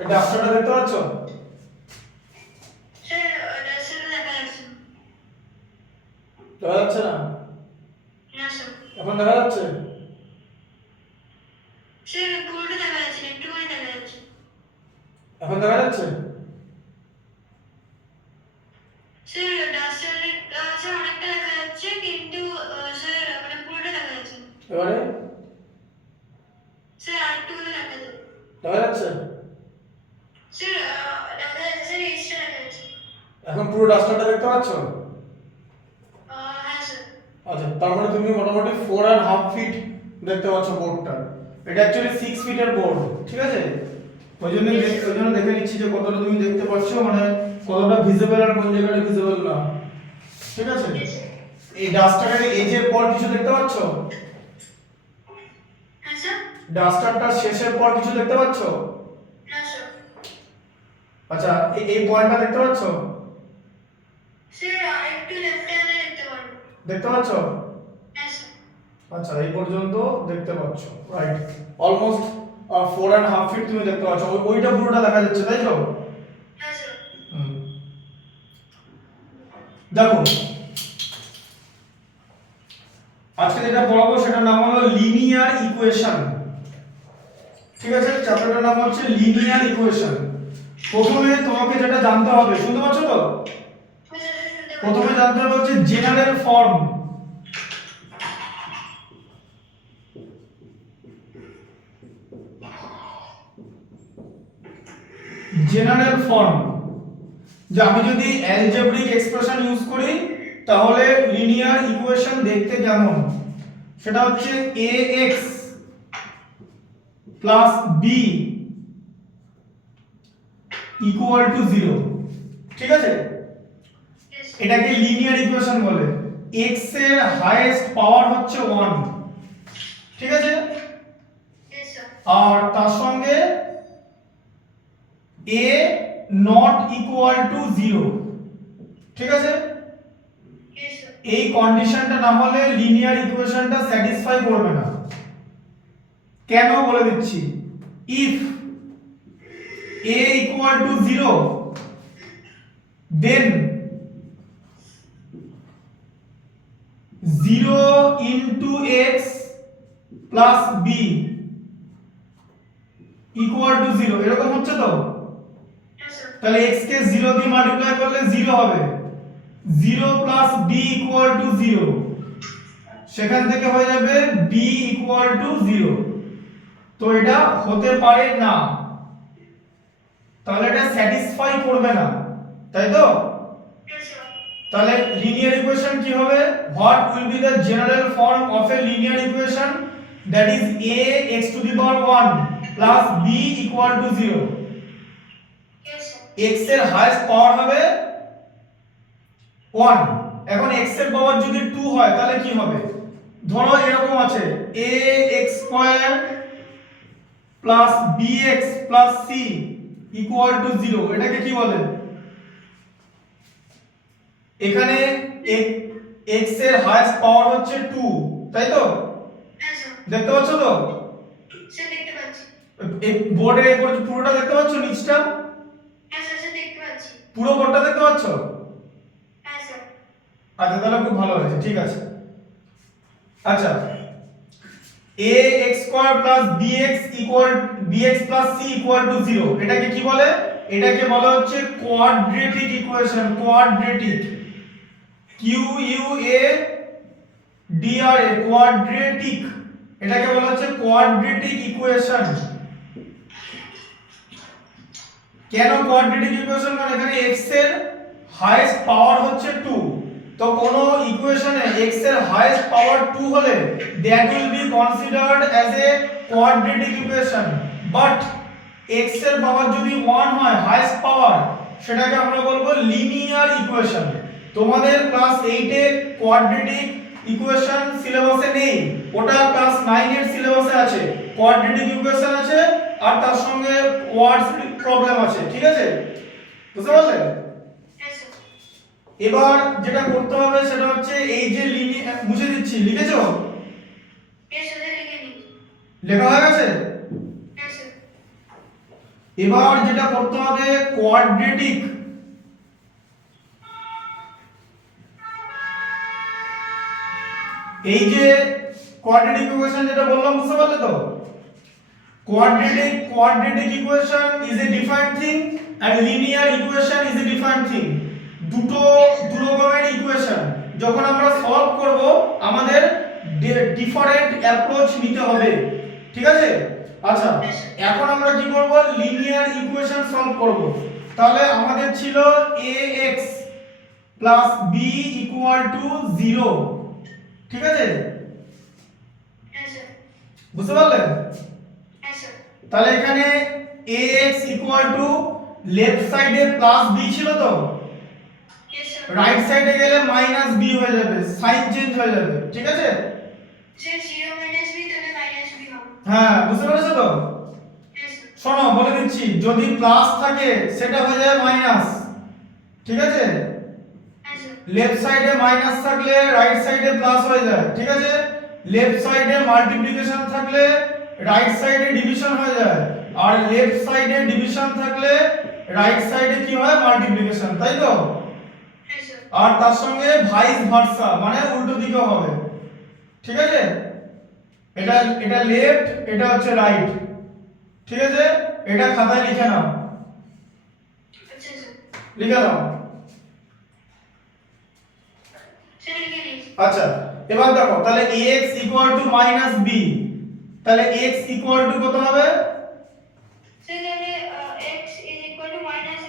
এই ডাস্টারটা দেখতে পাচ্ছ? স্যার ডাস্টারটা দেখা যাচ্ছে দেখা যাচ্ছে না? না স্যার। এখন দেখা যাচ্ছে? স্যার পুরোটা দেখা যাচ্ছে না, একটুখানি দেখা যাচ্ছে। এখন দেখা যাচ্ছে? স্যার ডাস্টারের স্যার অনেকটা দেখা যাচ্ছে, কিন্তু স্যার মানে পুরোটা দেখা যাচ্ছে না। এবারে স্যার আরেকটু করে দেখা যাচ্ছে। দেখা যাচ্ছে? স্যার দেখা যাচ্ছে, স্যার এক্সট্রা দেখা যাচ্ছে। এখন পুরো ডাস্টারটা দেখতে পাচ্ছ? হ্যাঁ স্যার। আচ্ছা, তার মানে তুমি মোটামুটি 4.5 ফিট দেখতে পাচ্ছ বোর্ডটা। এটা অ্যাকচুয়ালি 6 ফিটের বোর্ড, ঠিক আছে? ওই জন্য দেখে নিচ্ছি যে কতটা তুমি দেখতে পাচ্ছ, মানে কতটা ভিজিবল আর কোন জায়গাটা ভিজিবল না, ঠিক আছে? এই ডাস্টারের এজের পর কিছু দেখতে পাচ্ছ? হ্যাঁ স্যার। ডাস্টারটার শেষের পর কিছু দেখতে পাচ্ছ? না স্যার। আচ্ছা, এই পয়েন্টটা দেখতে পাচ্ছ? স্যার আরেকটু লেফট হ্যান্ডে দেখতে পারবো। দেখতে পাচ্ছ? হ্যাঁ স্যার। আচ্ছা, এই পর্যন্ত দেখতে পাচ্ছ, রাইট? অলমোস্ট 4.5 ফিট তুমি দেখতে পাচ্ছ। ওইটা পুরোটা দেখা যাচ্ছে, তাই তো? হ্যাঁ স্যার। দেখো, আজকে যেটা পড়াবো সেটার নাম হলো লিনিয়ার ইকুয়েশন, ঠিক আছে? চ্যাপ্টারটার নাম হচ্ছে লিনিয়ার ইকুয়েশন। প্রথমে তোমাকে যেটা জানতে হবে, শুনতে পাচ্ছ তো? প্রথমে জানতে হবে হচ্ছে জেনারেল ফর্ম। জেনারেল ফর্ম, যে আমি যদি অ্যালজেব্রিক এক্সপ্রেশন ইউজ করি তাহলে লিনিয়ার ইকুয়েশন দেখতে কেমন, সেটা হচ্ছে ax plus b equal two 0, ঠিক আছে? এটাকে লিনিয়ার ইকুয়েশন বলে। x এর হাইয়েস্ট পাওয়ার হচ্ছে 1, ঠিক আছে? আর তার সঙ্গে a নট ইকুয়াল টু 0, ঠিক আছে? এই কন্ডিশনটা না হলে লিনিয়ার ইকুয়েশনটা স্যাটিসফাই করবে না। কেন বলে দিচ্ছি। If a equal to 0 then 0 into x plus b equal to 0, এরকম হচ্ছে তো? তাহলে x কে 0 দিয়ে মাল্টিপ্লাই করলে 0 হবে, 0 plus b equal to 0, সেখান থেকে হয়ে যাবে b equal to 0। তো এটা হতে পারে না, তাহলে এটা স্যাটিসফাই করবে না, তাই তো? তাহলে লিনিয়ার ইকুয়েশন কি হবে? What will B the general form of a linear equation, that is a x to the power 1 plus b equal two 0। x এর হাইয়েস্ট পাওয়ার হবে 1। এখন x এর পাওয়ার যদি 2 হয় তাহলে কি হবে? ধরো এরকম আছে ax square plus bx plus c equal to 0, এটাকে কি বলে? এখানে x এর হাইয়েস্ট পাওয়ার হচ্ছে 2, তাই তো? দেখতে পাচ্ছ তো? স্যার দেখতে পাচ্ছি। এই বোর্ডের উপর পুরোটা দেখতে পাচ্ছ? নিচটা হ্যাঁ স্যার দেখতে পাচ্ছি। পুরো বোর্ডটা দেখতে পাচ্ছ? হ্যাঁ স্যার। আচ্ছা, তাহলে খুব ভালো হয়েছে, ঠিক আছে। আচ্ছা, ax square plus bx plus c equal to 0, এটাকে কি বলে? এটাকে বলা হচ্ছে quadratic equation. Quadratic, q u a d r a, quadratic, এটাকে বলা হচ্ছে কোয়াড্রেটিক ইকুয়েশন। কেন কোয়াড্রেটিক ইকুয়েশন? কারণ এখানে x এর হাইয়েস্ট পাওয়ার হচ্ছে 2, তো কোন ইকুয়েশনে x এর হাইয়েস্ট পাওয়ার 2 হলে that will be considered as a quadratic equation, but x এর পাওয়ার যদি 1 হয় হাইয়েস্ট পাওয়ার, সেটাকে আমরা বলবো লিনিয়ার ইকুয়েশন। তোমাদের ক্লাস 8 এর কোয়াড্রেটিক ইকুয়েশন সিলেবাসে নেই, ওটা ক্লাস 9 এর সিলেবাসে আছে। কোয়াড্রেটিক ইকুয়েশন আছে আর তার সঙ্গে ওয়ার্ডস প্রবলেম আছে, ঠিক আছে? বুঝতে পারলে? এবার যেটা করতে হবে সেটা হচ্ছে এই যে মুছে দিচ্ছি, লিখেছো? লেখা হয়ে গেছে? এবার যেটা করতে হবে কোয়াড্রেটিক, এই যে কোয়াড্রেটিক ইকুয়েশন যেটা বললাম বুঝতে পারলে তো? Quadratic equation is a different thing and linear equation is a different thing. দুটো দু রকমের ইকুয়েশন যখন আমরা সলভ করব আমাদের ডিফারেন্ট অ্যাপ্রোচ নিতে হবে, ঠিক আছে? আচ্ছা, এখন আমরা কি করব, লিনিয়ার ইকুয়েশন সলভ করব। তাহলে আমাদের ছিল ax plus b equal two 0, ঠিক আছে? হ্যাঁ স্যার। বুঝতে পারলে? হ্যাঁ স্যার। তাহলে এখানে ax ইকুয়াল টু লেফট সাইডে প্লাস b ছিল তো, Yes sir. রাইট সাইডে গেলে মাইনাস b হয়ে যাবে, সাইন চেঞ্জ হয়ে যাবে, ঠিক আছে? স্যার 0 মাইনাস b তাহলে মাইনাস b হবে। হ্যাঁ, বুঝতে পেরেছো তো? হ্যাঁ স্যার। শোনো বলে দিচ্ছি, যদি প্লাস থাকে সেটা হয়ে যাবে মাইনাস, ঠিক আছে? হ্যাঁ স্যার। লেফট সাইডে মাইনাস থাকলে রাইট সাইডে প্লাস হয়ে যায়, ঠিক আছে? লেফট সাইডে মাল্টিপ্লিকেশন থাকলে রাইট সাইডে ডিভিশন হয়ে যায়, আর লেফট সাইডে ডিভিশন থাকলে রাইট সাইডে কি হয়, মাল্টিপ্লিকেশন, তাই তো? হ্যাঁ স্যার। আর তার সঙ্গে ভাইস ভার্সা মানে উল্টো দিকে হবে, ঠিক আছে? এটা এটা লেফট, এটা হচ্ছে রাইট, ঠিক আছে? এটা খাতায় লিখে নাও, আচ্ছা স্যার। লিখে দাও। স্যার লিখে নিয়েছি। আচ্ছা, এবার দেখো তাহলে ax b, তাহলে x কত হবে? স্যার তাহলে x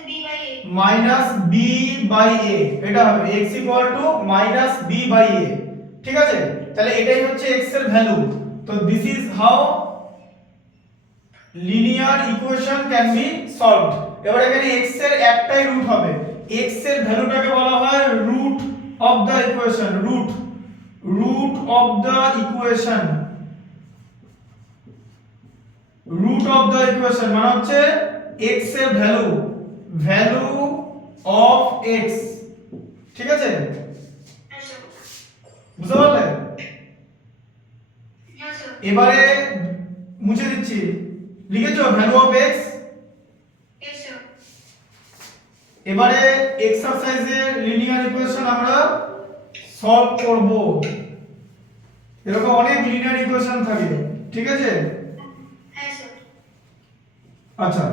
-b / a। Minus b by a, এটা হবে x minus b by a, ঠিক আছে? তাহলে এটাই হচ্ছে x এর ভ্যালু। তো this is how linear equation can be solved. এবার এখানে x এর একটাই রুট হবে, x এর ভ্যালুটাকে বলা হয় root of the equation, root of the equation, root of the equation মানে হচ্ছে x এর ভ্যালু অফ x, ঠিক আছে? হ্যাঁ স্যার। বুঝতে পারলে? হ্যাঁ স্যার। এবারে মুছে দিচ্ছি, লিখেছো value of x? Yes sir. এবারে এক্সারসাইজের লিনিয়ার ইকুয়েশন আমরা সলভ করব। এরকম অনেক লিনিয়ার ইকুয়েশন থাকে, ঠিক আছে? হ্যাঁ স্যার। আচ্ছা,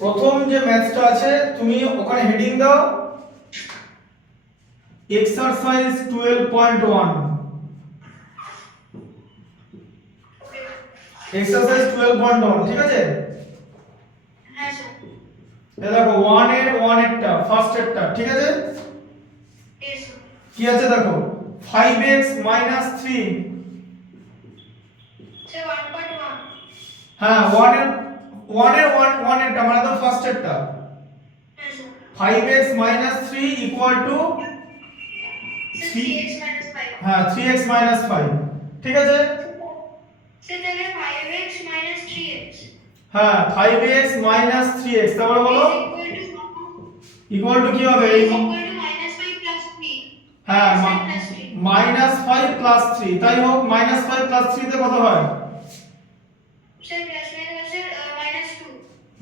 প্রথম যে ম্যাথটা আছে তুমি ওখানে হেডিং দাও এক্সারসাইজ 12.1, এক্সারসাইজ 12.1, ঠিক আছে? হ্যাঁ স্যার। এই দেখো 1 এরটা ফার্স্ট এরটা, ঠিক আছে? Yes sir. কি আছে দেখো 5x 3, Sir 1.1. হ্যাঁ 1 এরটা মানে তো ফার্স্ট এরটা, হ্যাঁ sir. 5x 3 equal to Sir 3, 3x - 5. হ্যাঁ 3x 5, ঠিক আছে? Sir তাহলে 5x - 3x হ্যাঁ 5x 3x, তারপরে বলো ইকুয়াল টু কি হবে? এই -5 + 3. হ্যাঁ -5 + 3. -5 + 3, তাই হোক। -5 + 3 তে কত হয়? Sir plus মানে স্যার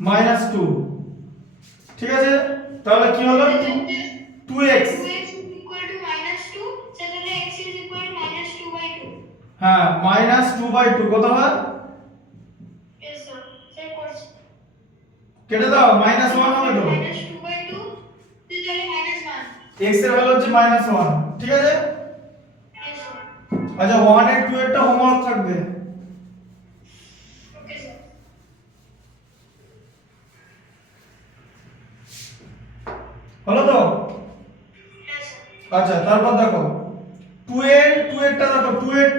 -2. -2, ঠিক আছে? তাহলে কি হলো 2x, 2x = -2. Sir তাহলে x = -2/2. হ্যাঁ -2/2 কত হয়? Yes sir. Sir কোর্স কেটে দাও, -1 হবে তো। -2/2. Sir তাহলে -1. x এর ভ্যালু হচ্ছে -1, ঠিক আছে? Yes sir. আচ্ছা 1 এর 2 এরটা হোমওয়ার্ক থাকবে, Okay sir. হলো তো? Yes sir. আচ্ছা, তারপর দেখো 2 এরটা দেখো 2 এর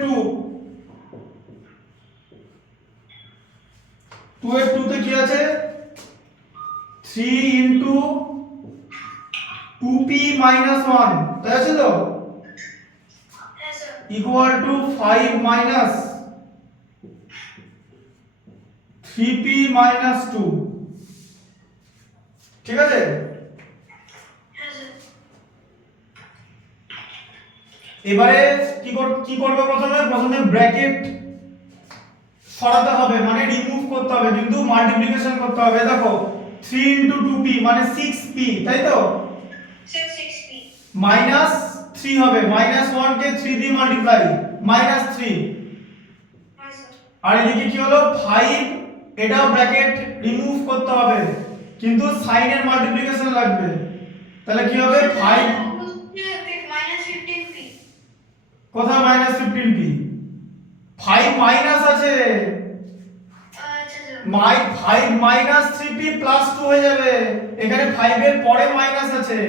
2 তে কি আছে? 3 ইনটু 2p - 1, তাই আছে তো? Yes sir. Equal to 5 minus 3p - 2, ঠিক আছে? Yes sir. এবারে কি করবে? প্রথমে ব্র্যাকেট সরাতে হবে মানে রিমুভ করতে হবে, কিন্তু মাল্টিপ্লিকেশন করতে হবে। দেখো 3 ইনটু 2p মানে 6p, তাই তো? স্যার 6p মাইনাস 3 হবে, মাইনাস 1 কে 3 দিয়ে মাল্টিপ্লাই, মাইনাস 3। হ্যাঁ স্যার আর এদিকে কি হলো 5, এটাও ব্র্যাকেট রিমুভ করতে হবে, কিন্তু সাইনের মাল্টিপ্লিকেশন লাগবে। তাহলে কি হবে 5, -15p কোথায় মাইনাস 15p? 5 মাইনাস আছে, আচ্ছা স্যার 5 মাইনাস 3p প্লাস 2 হয়ে যাবে। এখানে 5 এর পরে মাইনাস আছে,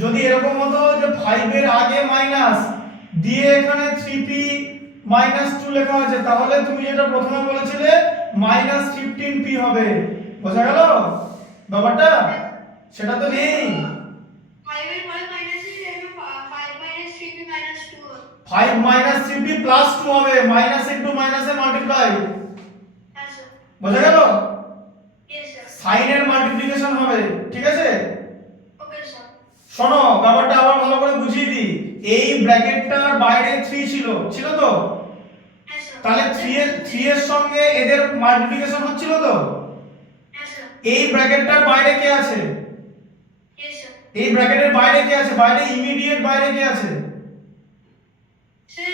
যদি এরকম হতো যে 5 এর আগে মাইনাস দিয়ে এখানে 3p মাইনাস 2 লেখা আছে, তাহলে তুমি যেটা প্রথমে বলেছিলে মাইনাস 15p হবে। বোঝা গেল ব্যাপারটা? সেটা তো নেই। 5 এর পরে মাইনাস এর জন্য 5 -3p -2 5 মাইনাস 3p প্লাস 2 হবে, মাইনাস ইনটু মাইনাসে মাল্টিপ্লাই। হ্যাঁ স্যার বোঝা গেল? ইয়েস স্যার সাইনের মাল্টিপ্লিকেশন হবে, ঠিক আছে? ওকে স্যার শোনো ব্যাপারটা আবার ভালো করে বুঝিয়ে দিই। এই ব্র্যাকেটটার বাইরে 3 ছিল, ছিল তো? হ্যাঁ স্যার তাহলে 3 এর সঙ্গে এদের মাল্টিপ্লিকেশন হচ্ছিল তো? হ্যাঁ স্যার এই ব্র্যাকেটটার বাইরে কে আছে? ইয়েস স্যার এই ব্র্যাকেটের বাইরে কে আছে? বাইরে ইমিডিয়েট বাইরে কে আছে? স্যার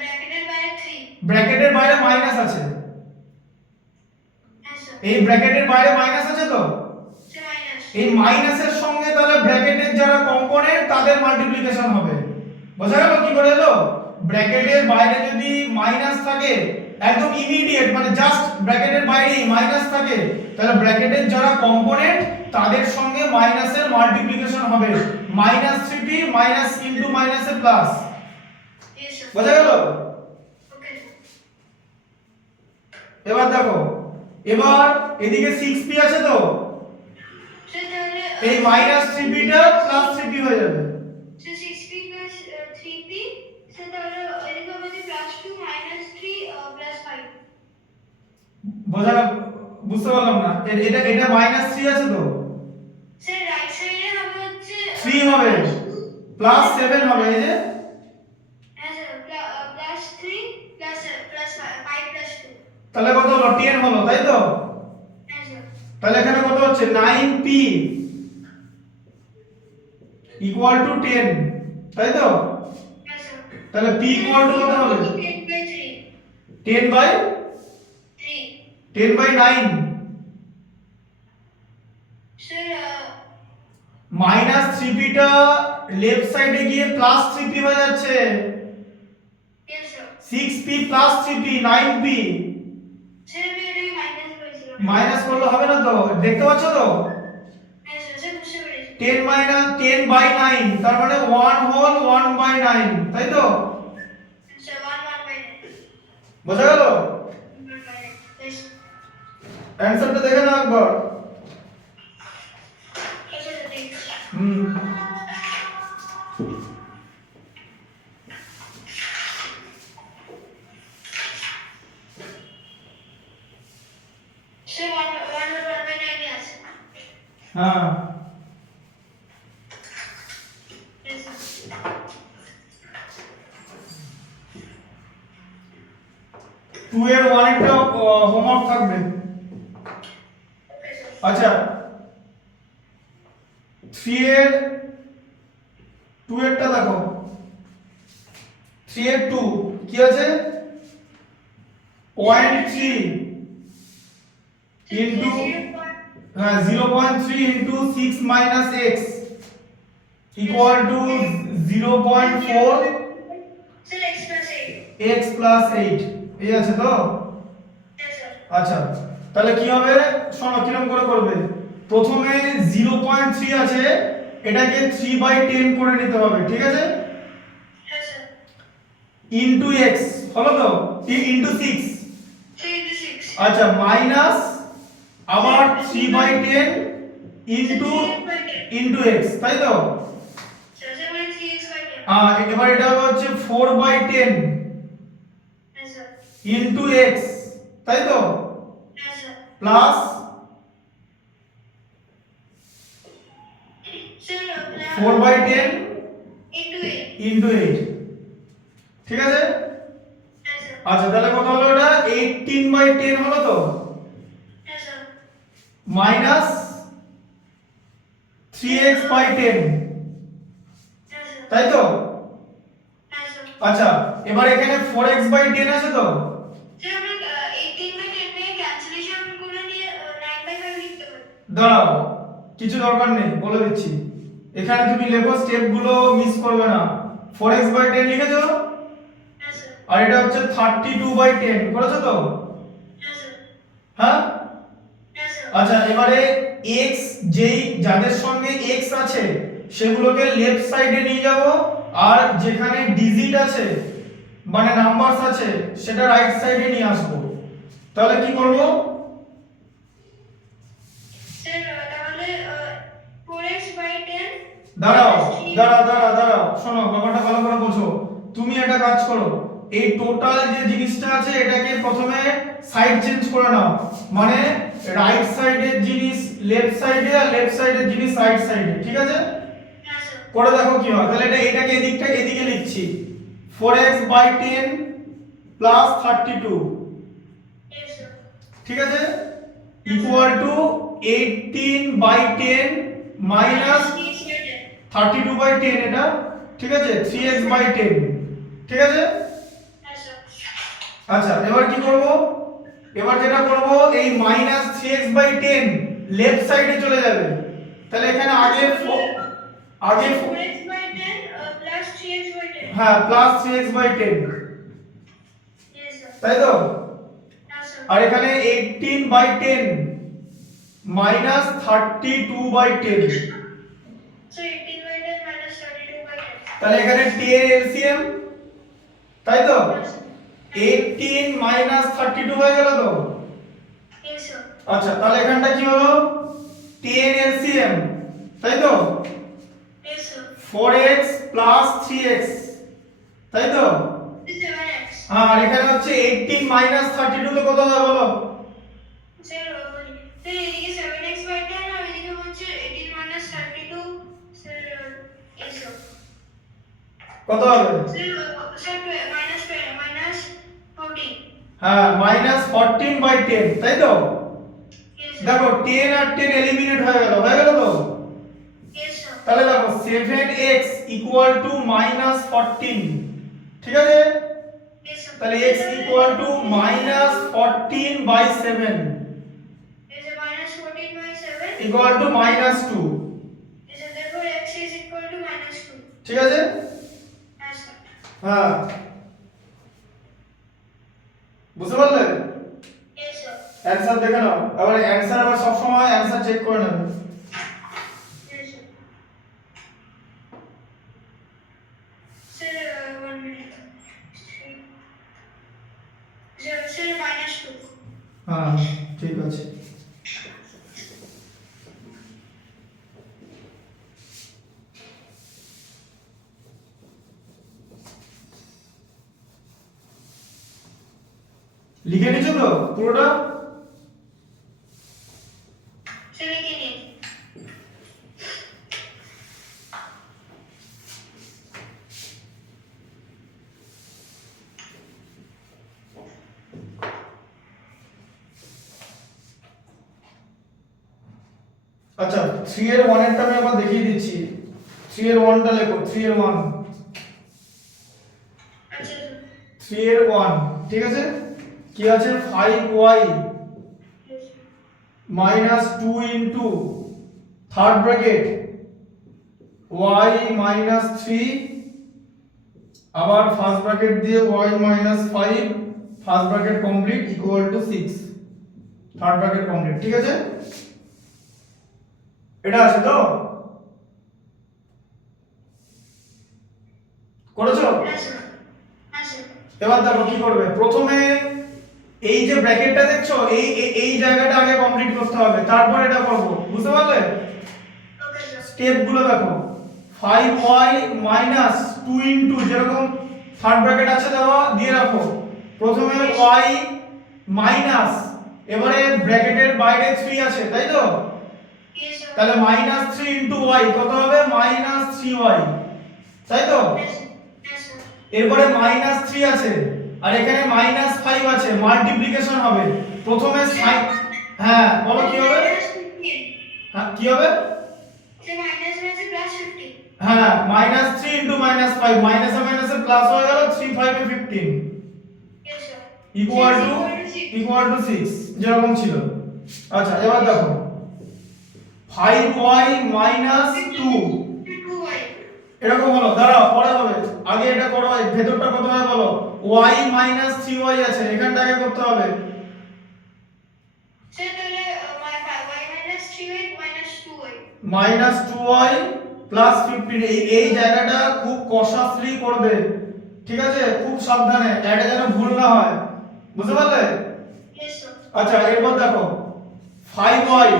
ব্র্যাকেটের বাইরে 3 ব্র্যাকেটের বাইরে মাইনাস আছে। হ্যাঁ স্যার এই ব্র্যাকেটের বাইরে মাইনাস আছে তো? স্যার মাইনাস এই মাইনাসের সঙ্গে তাহলে ব্র্যাকেটের যারা কম্পোনেন্ট তাদের মাল্টিপ্লিকেশন হবে। বোঝা গেল কি করে এলো? ব্র্যাকেটের বাইরে যদি মাইনাস থাকে, একদম ইমিডিয়েট মানে জাস্ট ব্র্যাকেটের বাইরেই মাইনাস থাকে, তাহলে ব্র্যাকেটের যারা কম্পোনেন্ট তাদের সঙ্গে মাইনাসের মাল্টিপ্লিকেশন হবে, মাইনাস 3p মাইনাস ইনটু মাইনাসে প্লাস। ইয়েস স্যার বোঝা গেল? ওকে এবার দেখো, এবার এদিকে 6p আছে তো, স্যার তাহলে এই মাইনাস 3p টা প্লাস 3p হয়ে যাবে। স্যার 6p 3p স্যার তাহলে এদিকে হবে যে +2 -3 +5 বোঝা বুঝতে পারলাম না, এটা এটা মাইনাস 3 আছে তো, স্যার রাইট সাইডে হবে হচ্ছে 3 হবে প্লাস 7 হবে, এই যে হ্যাঁ স্যার +3 +5 +2 তাহলে কত হলো 10 হলো, তাই তো? হ্যাঁ স্যার তাহলে এখানে কত হচ্ছে 9p ইকুয়াল টু 10, তাই তো? হ্যাঁ স্যার তাহলে p ইকুয়াল টু কত হবে? 10/3 10 by 3 10 by 9, sir minus 3p টা লেফট সাইডে গিয়ে প্লাস 3p হয়ে যাচ্ছে, yes sir 6p plus 3p 9p। Sir আমি এটাকে মাইনাস করেছিলাম মাইনাস করলে হবে না তো, দেখতে পাচ্ছ তো? হ্যাঁ স্যার বুঝতে পেরেছি 10 মাইনাস 10 বাই 9, তার মানে 1 হোল 1 বাই 9, তাই তো? স্যার 1/9 বোঝা গেল? 1/9 ইয়েস অ্যানসারটা দেখে নাও একবার। আচ্ছা স্যার ঠিক আছে হুম স্যার 1/9 আছে হ্যাঁ, ইয়েস স্যার 2 এর 1 একটা হোমওয়ার্ক থাকবে। ওকে স্যার আচ্ছা 3 এর 2 এরটা দেখো, 3 এর 2 কি আছে 0.3 ইনটু, হ্যাঁ 0.3 into 6 minus x equal two 0.4 sir x + 8 x plus 8, এই আছে তো? ইয়েস স্যার আচ্ছা তাহলে কি হবে শোনো কিরকম করে করবে। প্রথমে 0.3 আছে, এটাকে 3/10 করে নিতে হবে, ঠিক আছে? হ্যাঁ স্যার ইনটু x হলো তো, ইনটু 6, 3 × 6 আচ্ছা মাইনাস আবার 3/10 ইনটু ইনটু x, তাই তো? স্যার মানে 3x/10 এবার এটা হচ্ছে 4/10 হ্যাঁ স্যার ইনটু x, তাই তো? হ্যাঁ স্যার প্লাস স্যার 4/10 * 8 ইনটু 8, ঠিক আছে? হ্যাঁ স্যার আচ্ছা তাহলে কত হলো এটা 18/10 হলো তো, হ্যাঁ স্যার মাইনাস 3x/10, হ্যাঁ স্যার তাই তো? হ্যাঁ স্যার আচ্ছা, এবার এখানে 4x/10 আছে তো, স্যার আমরা 18/10 নিয়ে ক্যান্সেলেশন করে নিয়ে 9/5 লিখতে পারি। দাঁড়াও, কিছু দরকার নেই, বলে দিচ্ছি। এখানে তুমি লেখো, স্টেপগুলো মিস করবে না। 4x/10 লিখেছো, হ্যাঁ স্যার আর এটা হচ্ছে 32/10 করেছো তো? হ্যাঁ স্যার হ্যাঁ। হ্যাঁ স্যার আচ্ছা, এবারে x, যেই যাদের সঙ্গে x আছে সেগুলোকে লেফট সাইডে নিয়ে যাব, আর যেখানে ডিজিট আছে মানে নাম্বারস আছে সেটা রাইট সাইডে নিয়ে আসবো। তাহলে কি করব? স্যার তাহলে 4x/10 দাঁড়াও দাঁড়াও দাঁড়াও দাঁড়াও, শোনো, ব্যাপারটা ভালো করে বোঝো। তুমি একটা কাজ করো, এই টোটাল যে জিনিসটা আছে এটাকে প্রথমে সাইড চেঞ্জ করে নাও, মানে রাইট সাইডের জিনিস লেফট সাইডে আর লেফট সাইডের জিনিস রাইট সাইডে, ঠিক আছে? হ্যাঁ স্যার করে দেখো কি হয়। তাহলে এটাকে এদিকে লিখছি, 4x/10 প্লাস 32, হ্যাঁ স্যার ঠিক আছে, ইকুয়াল টু 18/10 মাইনাস 32/10, এটা ঠিক আছে, 3x/10, ঠিক আছে? হ্যাঁ স্যার আচ্ছা, এবার কি করব? এবার যেটা করব, এই মাইনাস 3x/10 লেফট সাইডে চলে যাবে। তাহলে এখানে আগে 4x/10 plus 3x/10 হ্যাঁ, প্লাস 3x/10, yes sir তাই তো? হ্যাঁ স্যার আর এখানে 18/10 মাইনাস 32/10, so 18/10 minus 32/10 তাহলে এখানে 10 এলসিএম, তাই তো? 18 মাইনাস 32 হয়ে গেল তো? yes sir আচ্ছা, তাহলে এখানটা কি হলো? 10 এলসিএম, তাই তো? yes sir 4x plus 3x, তাই তো? 7x আর এখানে হচ্ছে 18 মাইনাস 32, তো কত হবে বলো? স্যার এদিকে 7x/10 আর এদিকে হচ্ছে 18 minus 32 স্যার yes sir কত হবে? স্যার minus 14 হ্যাঁ, মাইনাস 14/10, তাই তো? yes sir দেখো 10 আর 10 এলিমিনেট হয়ে গেল তো? yes sir তাহলে দেখো 7x ইকুয়াল টু মাইনাস 14, ঠিক আছে? yes sir তাহলে x equal two minus 14/7 is a minus 14/7 equal to minus 2, is a therefore x is equal to minus 2 ঠিক আছে? yes sir হ্যাঁ, বুঝতে পারলে? yes sir অ্যানসার দেখে নাও, আবার অ্যানসার আবার সব সময় অ্যানসার চেক করে নেবে। yes sir sir 1 minute sir minus 2 হ্যাঁ, ঠিক আছে। লিখে নিছো তো পুরোটা? sir লিখে নিন আচ্ছা, 3 এর 1 এরটা আমি আবার দেখিয়ে দিচ্ছি। 3 এর 1টা লেখো, 3 এর 1, আচ্ছা স্যার 3 এর 1, ঠিক আছে? কি আছে? 5y yes sir minus 2 into third bracket y minus 3, আবার ফার্স্ট ব্র্যাকেট দিয়ে y minus 5, first bracket complete, equal to 6, third bracket complete, ঠিক আছে? এটা আছে তো? করেছো? yes sir yes sir এবার দেখো কি করবে। প্রথমে এই যে ব্র্যাকেটটা দেখছো, এই জায়গাটা আগে কমপ্লিট করতে হবে, তারপর এটা করব, বুঝতে পারলে? okay sir স্টেপ গুলো দেখো, 5y মাইনাস 2 ইনটু, যেরকম থার্ড ব্র্যাকেট আছে দেওয়া, দিয়ে রাখো। প্রথমে y মাইনাস, এবারে ব্র্যাকেটের বাইরে 3 আছে, তাই তো? yes sir তাহলে মাইনাস 3 ইনটু y কত হবে? মাইনাস 3y, তাই তো? yes sir এরপরে মাইনাস 3 আছে, আর এখানে -5 আছে, মাল্টিপ্লিকেশন হবে। প্রথমে সাইন, হ্যাঁ বলো কি হবে? হ্যাঁ কি হবে? সে মাইনাস আছে প্লাস 50। হ্যাঁ -3 ইনটু -5, মাইনাসে মাইনাসে প্লাস হয়ে গেল, 3 5 এ 15 Yes, sir. ইকুয়াল টু 6 যেরকম ছিল। আচ্ছা এবার দেখো 5y মাইনাস 2 2y। এরকম হলো, দাঁড়াও পরে হবে, আগে এটা করো। এই ভেতরটা কত হয় বলো? y মাইনাস 3y আছে, এখানটা আগে করতে হবে। স্যার তাহলে y minus 3y minus 2y। Minus 2y plus 15, এই জায়গাটা খুব কষাসলি করবে, ঠিক আছে? খুব সাবধানে, এটা যেন ভুল না হয়, বুঝতে পারলে? Yes, sir. আচ্ছা এরপর দেখো 5y,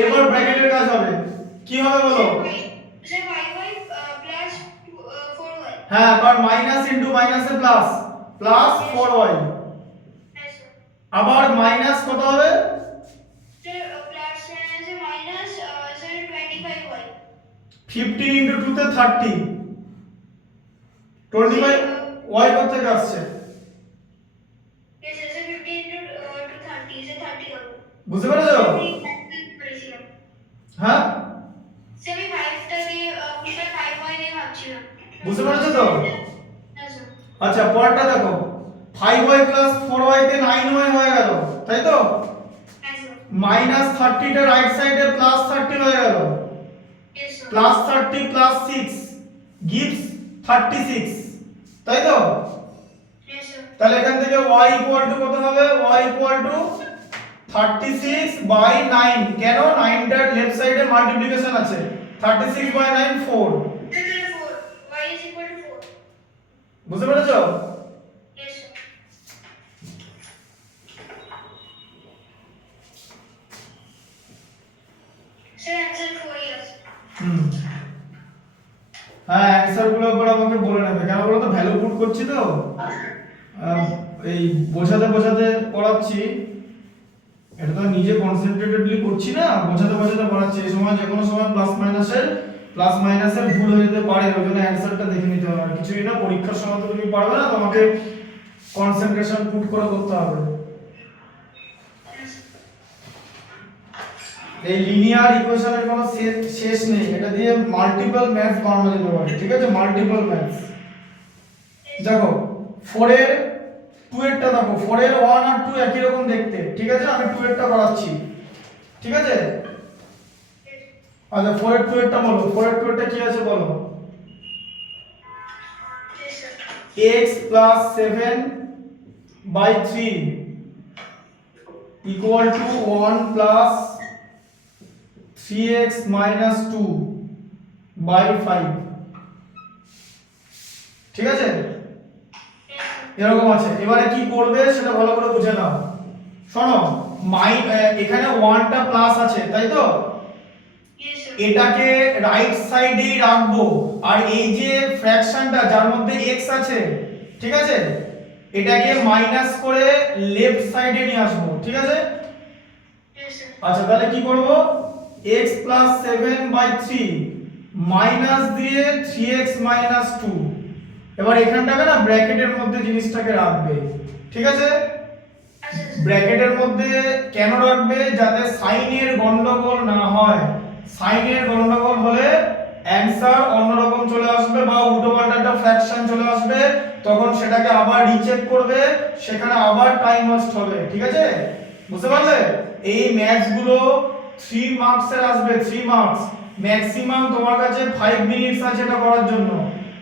এবার ব্র্যাকেটের কাজ হবে, কি হবে বলো? Sir, y plus 4y। হ্যাঁ, কারণ মাইনাস ইনটু মাইনাসে plus, plus 4y। Yes, sir. আবার মাইনাস কত হবে? Sir, plus minus sir 25y। 15 into 2 তে 30, 25 y কত থেকে আসছে? Yes, sir. 50 into 30 is 30 হবে। বুঝতে পেরেছো? হ্যাঁ Sir, আমি 5টা দিয়ে 5y দিয়ে ভাবছিলাম। বুঝতে পেরেছো তো? Yes, sir. আচ্ছা পরেরটা দেখো 5y প্লাস 4y তে 9y হয়ে গেল, তাই তো? Yes, sir. মাইনাস 30 টা রাইট সাইডে প্লাস 30 হয়ে গেল, Yes, sir. Plus 30 plus 6 gives 36, তাই তো? Yes, sir. তাহলে এখান থেকে y ইকুয়াল টু কত হবে? y ইকুয়াল টু 36 বাই 9, কেন? 9 টার লেফট সাইডে মাল্টিপ্লিকেশন আছে, 36 by 9 4, Sir, 4. Y is equal to 4. বুঝতে পেরেছো? Yes, sir. Sir, answer 4 years. হুম, হ্যাঁ অ্যানসার গুলো একবার আমাকে বলে নেবে, কেন বলো তো? ভ্যালু পুট করছি তো, এই বোঝাতে বোঝাতে পড়াচ্ছি, এটা তো নিজে কনসেন্ট্রেটেডলি করছি না, বোঝাতে বোঝাতে পড়াচ্ছি। এই সময় যে কোনো সময় প্লাস মাইনাসের ভুল হয়ে যেতে পারে, ওই জন্য অ্যানসারটা দেখে নিতে হবে। আর কিছুই না, পরীক্ষার সময় তো তুমি পারবে না, তোমাকে কনসেন্ট্রেশন পুট করে করতে হবে। এই লিনিয়ার ইকুয়েশনের কোনো শেষ নেই, এটা দিয়ে মাল্টিপল ম্যাথস বানানো যেতে পারে, ঠিক আছে? Multiple maths. দেখো 4 এর 2 এরটা দেখো, 4 এর 1 আর 2 একই রকম দেখতে, ঠিক আছে? আমি 2 এরটা করাচ্ছি, ঠিক আছে? আচ্ছা 4 এর 2 এরটা বলো, 4 এর 2 এরটা কি আছে বলো? Yes, sir. x plus 7 by 3 equal to 1 plus 3x minus 2 by 5, ঠিক আছে? এরকম আছে। এবারে কি করবে সেটা ভালো করে বুঝে নাও। শোনো, এখানে 1 টা প্লাস আছে, তাই তো? Yes, sir. এটাকে রাইট সাইডেই রাখবো, আর এই যে ফ্র্যাকশনটা যার মধ্যে x আছে, ঠিক আছে, এটাকে মাইনাস করে লেফট সাইডে নিয়ে আসবো, ঠিক আছে? Yes, sir. আচ্ছা তাহলে কি করব? x plus 7 by 3 মাইনাস দিয়ে 3x minus 2, এবার এখানটাকে না ব্র্যাকেটের মধ্যে জিনিসটাকে রাখবে, ঠিক আছে? আচ্ছা, sir. ব্র্যাকেটের মধ্যে কেন রাখবে? যাতে সাইনের গন্ডগোল না হয়। সাইনের গন্ডগোল হলে অ্যানসার অন্যরকম চলে আসবে, বা উল্টোপাল্টা একটা ফ্র্যাকশন চলে আসবে, তখন সেটাকে আবার রিচেক করবে, সেখানে আবার টাইম ওয়েস্ট হবে, ঠিক আছে? বুঝতে পারলে? এই ম্যাথস গুলো 3 মার্কসের আসবে, 3 মার্কস। ম্যাক্সিমাম তোমার কাছে 5 মিনিটস আছে এটা করার জন্য,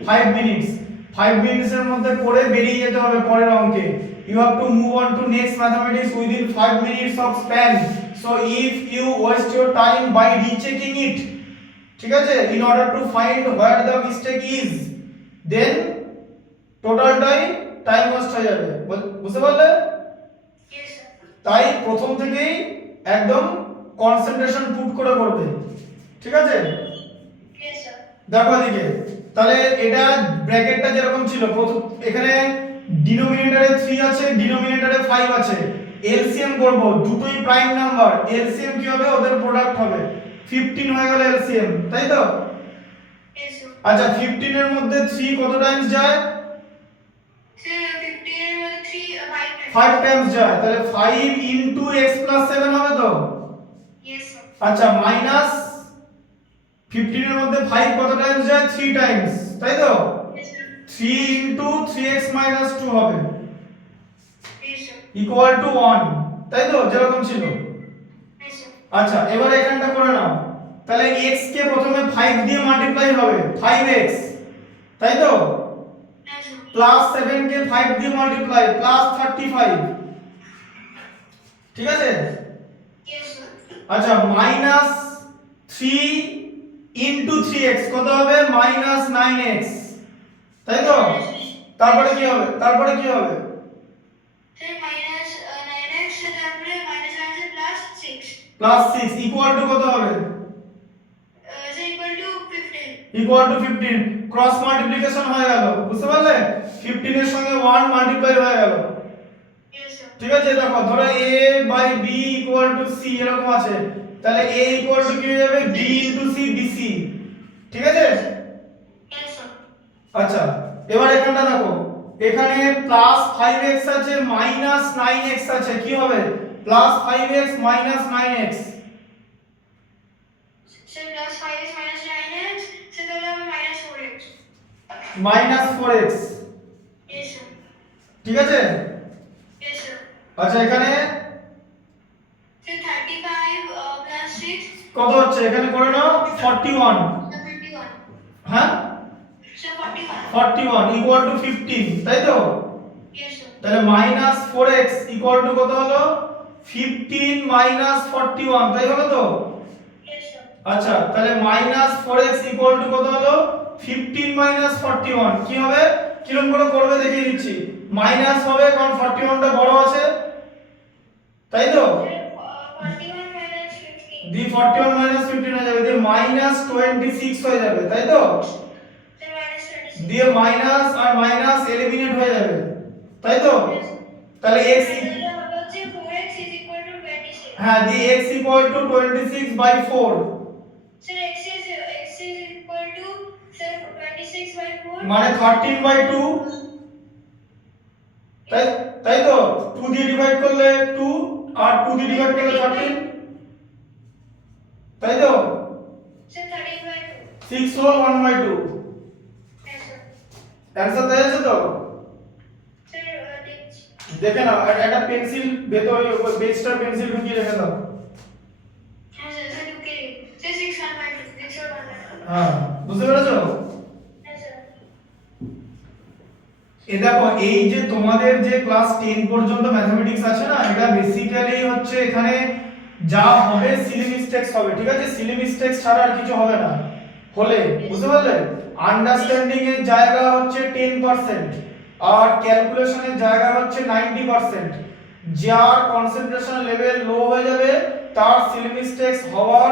5 মিনিটস। 5 মিনিটসের মধ্যে করে বেরিয়ে যেতে হবে পরের অঙ্কে। You have to move on to next mathematics within 5 minutes of span. So if you waste your time by rechecking it, ঠিক আছে, in order to find where the mistake is, then total time waste হয়ে যাবে, বুঝতে পারলে? Yes, sir. তাই প্রথম থেকেই একদম কনসেন্ট্রেশন পুট করে করবে, ঠিক আছে? Yes, sir. দেখো এদিকে, তাহলে এটা ব্র্যাকেটটা যেরকম ছিল, প্রথম এখানে ডিনোমিনেটরে 3 আছে, ডিনোমিনেটরে 5 আছে, এলসিএম করব, দুটোই প্রাইম নাম্বার, এলসিএম কি হবে? ওদের প্রোডাক্ট হবে, 15 হয়ে গেল এলসিএম, তাই তো? Yes, sir. আচ্ছা 15 এর মধ্যে 3 কত টাইমস যায়? Sir, 15 5 টাইমস যায়, তাহলে 5 ইনটু x প্লাস 7 হবে তো। Yes, sir. আচ্ছা মাইনাস 15 এর মধ্যে 5 কত টাইমস যায়? 3 টাইমস, তাই তো। Yes, sir. 3 into 3x minus 2 হবে Yes, sir. ইকুয়াল টু 1, তাই তো, যেরকম ছিল। Yes, sir. আচ্ছা এবার এখানটা করে নাও, তাহলে x কে প্রথমে 5 দিয়ে মাল্টিপ্লাই হবে 5x, তাই তো। Yes, sir. প্লাস 7 কে 5 দিয়ে মাল্টিপ্লাই প্লাস 35, ঠিক আছে। Yes, sir. আচ্ছা মাইনাস 3 ইনটু 3x কত হবে? মাইনাস 9x, তাই তো। তারপরে কি হবে? তারপরে কি হবে? Sir, minus 9x, তারপরে minus আছে plus 6. প্লাস 6 ইকুয়াল টু কত হবে? Is equal to 15. Equal to 15, cross multiplication হয়ে গেল, বুঝতে পারলে? 15 এর সঙ্গে 1 মাল্টিপ্লাই হয়ে গেল, Yes, sir. ঠিক আছে। দেখো ধরো a by b equal to c এরকম আছে, তাহলে a ইকুয়াল টু কি হয়ে যাবে? b ইনটু c bc, ঠিক আছে। Yes, sir. আচ্ছা এবার এখানটা দেখো, এখানে প্লাস 5x আছে মাইনাস 9x আছে, কি হবে? Plus 5x minus 9x, Sir, plus 5x minus 9x, sir, তাহলে হবে minus 4x. Minus 4x, Yes, sir. ঠিক আছে। Yes, sir. আচ্ছা এখানে Sir, 35 plus 6, কত হচ্ছে? এখানে করে নাও 41, 71. হ্যাঁ Sir, 41. 41 ইকুয়াল টু 15, তাই তো। Yes, sir. তাহলে মাইনাস 4x ইকুয়াল টু কত হলো? 15 মাইনাস 41, তাই হলো তো। Yes, sir. আচ্ছা তাহলে মাইনাস 4x ইকুয়াল টু কত হলো? 15 মাইনাস 41, কি হবে? কিরকম করে করবে দেখিয়ে দিচ্ছি। মাইনাস হবে কারণ 41 টা বড় আছে, তাই তো। Sir, 41 minus 15. দি 41 মাইনাস 15 হয়ে যাবে, দিয়ে মাইনাস 26 হয়ে যাবে, তাই তো। Sir, minus 26. দিয়ে মাইনাস আর মাইনাস এলিমিনেট হয়ে যাবে, তাই তো। Yes, sir. তাহলে x তাহলে হবে হচ্ছে 4x is equal to 26. হ্যাঁ the x equal to 26 by 4, Sir, x is equal to, sir, 26 by 4. মানে 13 বাই 2, তাই তাই তো। 2 দিয়ে ডিভাইড করলে 2 আর 2 দিয়ে ডিভাইড করলে 13, তাই তো। Sir, 13 by 2. 6 whole 1 by 2, Yes, sir. Answer দেওয়া আছে তো। Sir, this. দেখে নাও, একটা পেন্সিল ভেতরে বেজটা পেন্সিল ঢুকিয়ে রেখে দাও। Yes, sir. Sir, okay. Sir, 6 1 by 2. 6 or 1 by 2. হ্যাঁ বুঝতে পেরেছো? Yes, sir. এই দেখো এই যে তোমাদের যে ক্লাস 10 পর্যন্ত ম্যাথমেটিক্স আছে না, এটা বেসিক্যালি হচ্ছে এখানে যা হবে সিলি মিস্টেকস হবে, ঠিক আছে। সিলি মিস্টেকস ছাড়া আর কিছু হবে না, হলে বুঝতে পারলে। আন্ডারস্ট্যান্ডিং এর জায়গা হচ্ছে 10% আর ক্যালকুলেশনের জায়গা হচ্ছে 90%। যার কনসেন্ট্রেশন লেভেল লো হয়ে যাবে তার সিলি মিস্টেকস হওয়ার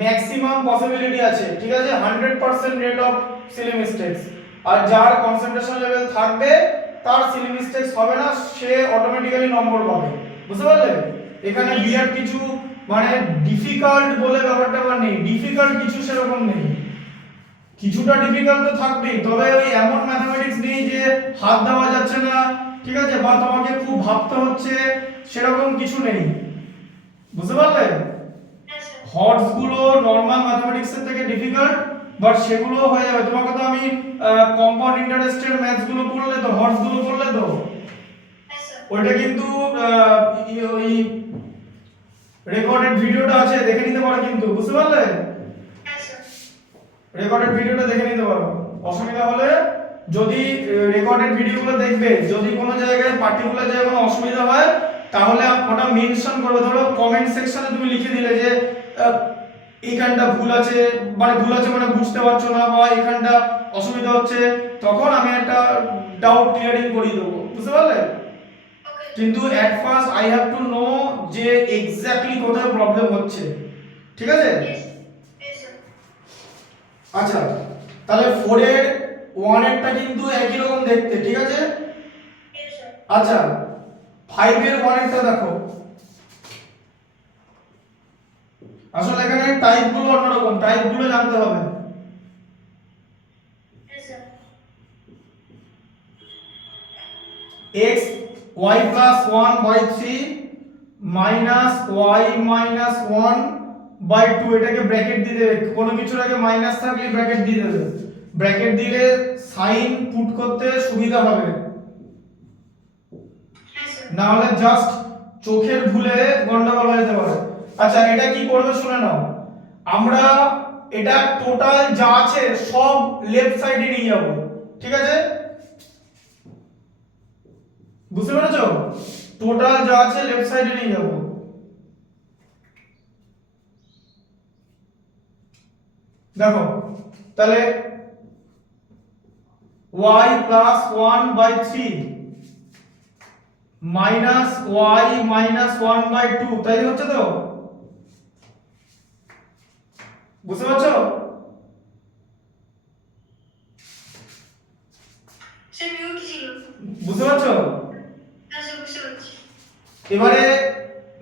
ম্যাক্সিমাম পসিবিলিটি আছে, ঠিক আছে। 100% রেট অফ সিলি মিস্টেকস। আর যার কনসেন্ট্রেশন লেভেল থাকবে তার সিলি মিস্টেকস হবে না, সে অটোমেটিক্যালি নম্বর পাবে, বুঝতে পারলে। এখানে বিরাট কিছু মানে ডিফিকাল্ট বলে ব্যাপারটা নেই, ডিফিকাল্ট কিছু সেরকম নেই। কিছুটা ডিফিকাল্ট তো থাকবেই, তবে ওই এমন ম্যাথমেটিক্স নেই যে হাত দেওয়া যাচ্ছে না, ঠিক আছে, বা তোমাকে খুব ভাবতে হচ্ছে, সেরকম কিছু নেই, বুঝতে পারলে। Yes, sir. হর্স গুলো নরমাল ম্যাথমেটিক্সের থেকে ডিফিকাল্ট, বাট সেগুলো হয়ে যাবে। তোমাকে তো আমি কম্পাউন্ড ইন্টারেস্টের ম্যাথস গুলো পড়লে তো, হর্স গুলো পড়লে তো, Yes, sir. ওইটা কিন্তু ওই রেকর্ডেড ভিডিওটা আছে, দেখে নিতে পারো কিন্তু, বুঝতে পারলে। Yes, sir. রেকর্ডেড ভিডিওটা দেখে নিতে পারো, অসুবিধা হলে যদি রেকর্ডেড ভিডিওগুলো দেখবে, যদি কোনো জায়গায় পার্টিকুলার জায়গায় কোনো অসুবিধা হয় তাহলে ওটা মেনশন করবে। ধরো কমেন্ট সেকশনে তুমি লিখে দিলে যে এইখানটা ভুল আছে, মানে ভুল আছে মানে বুঝতে পারছো না, বা এখানটা অসুবিধা হচ্ছে, তখন আমি একটা ডাউট ক্লিয়ারিং করিয়ে দেবো, বুঝতে পারলে। Okay. কিন্তু at first I have to know যে এক্স্যাক্টলি কোথায় প্রবলেম হচ্ছে, ঠিক আছে। Yes. Yes, sir. আচ্ছা তাহলে 4 এর 1 এরটা কিন্তু একই রকম দেখতে, ঠিক আছে। Yes, sir. আচ্ছা 5 এর 1 এরটা দেখো, আসলে এখানে টাইপগুলো অন্যরকম, টাইপগুলো জানতে হবে। Yes, sir. x y plus 1 by 3 minus y minus 1 by 2, এটাকে ব্র্যাকেট দিয়ে দেবে, কোনো কিছুর আগে মাইনাস থাকলে ব্র্যাকেট দিয়ে দেবে, ব্র্যাকেট দিলে সাইন পুট করতে সুবিধা হবে, হ্যাঁ স্যার। না হলে জাস্ট চোখের ভুলে গন্ডগোল হয়ে যেতে পারে। আচ্ছা এটা কি করবে শুনে নাও, আমরা এটা টোটাল যা আছে সব লেফট সাইডে নিয়ে যাব, ঠিক আছে? বুঝতে পেরেছো? টোটাল যা আছে লেফট সাইডে নিয়ে যাব। দেখো তাহলে y plus 1 by 3 minus y minus 1 by 2, তাই হচ্ছে তো? বুঝতে পারছো? স্যার মিউট ছিল। বুঝতে পারছো? হ্যাঁ স্যার বুঝতে পারছি। এবারে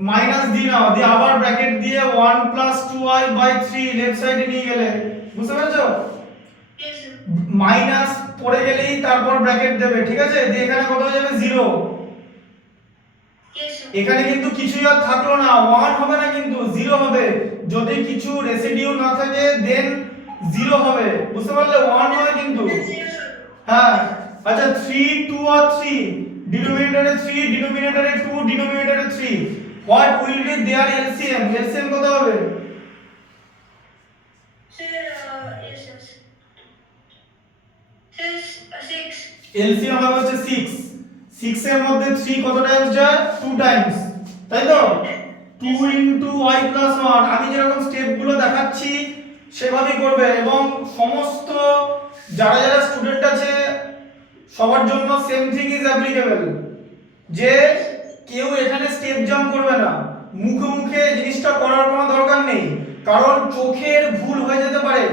মাইনাস দিয়ে নাও, দিয়ে আবার ব্র্যাকেট দিয়ে 1 plus 2y by 3 লেফট সাইডে নিয়ে গেলে, বুঝতে পেরেছো? Yes sir. মাইনাস পড়ে গেলেই তারপর ব্র্যাকেট দেবে, ঠিক আছে? দিয়ে এখানে কত হয়ে যাবে 0, Yes sir. এখানে কিন্তু কিছুই আর থাকলো না, 1 হবে না কিন্তু 0 হবে, যদি কিছু রেসিডিউ না থাকে দেন 0 হবে, বুঝতে পারলে? 1 হয় কিন্তু, Zero sir. হ্যাঁ। আচ্ছা 3 2 আর 3, ডিনোমিনেটরে 3 ডিনোমিনেটরে 2 ডিনোমিনেটরে 3, what will be there LCM? LCM কত হবে? Sir, yes sir. Sir, 6. LCM হবে হচ্ছে 6, 6 এর মধ্যে 3 কত টাইমস যায়? 2 টাইমস, তাই তো? 2 ইনটু y প্লাস 1, আমি যেরকম স্টেপগুলো দেখাচ্ছি সেভাবেই করবে, এবং সমস্ত যারা যারা স্টুডেন্ট আছে সবার জন্য সেম থিং ইজ অ্যাপ্লিকেবল, যে কেউ এখানে স্টেপ জাম্প করবে না, মুখে মুখে জিনিসটা করার কোনো দরকার নেই, কারণ চোখের ভুল হয়ে যেতে পারে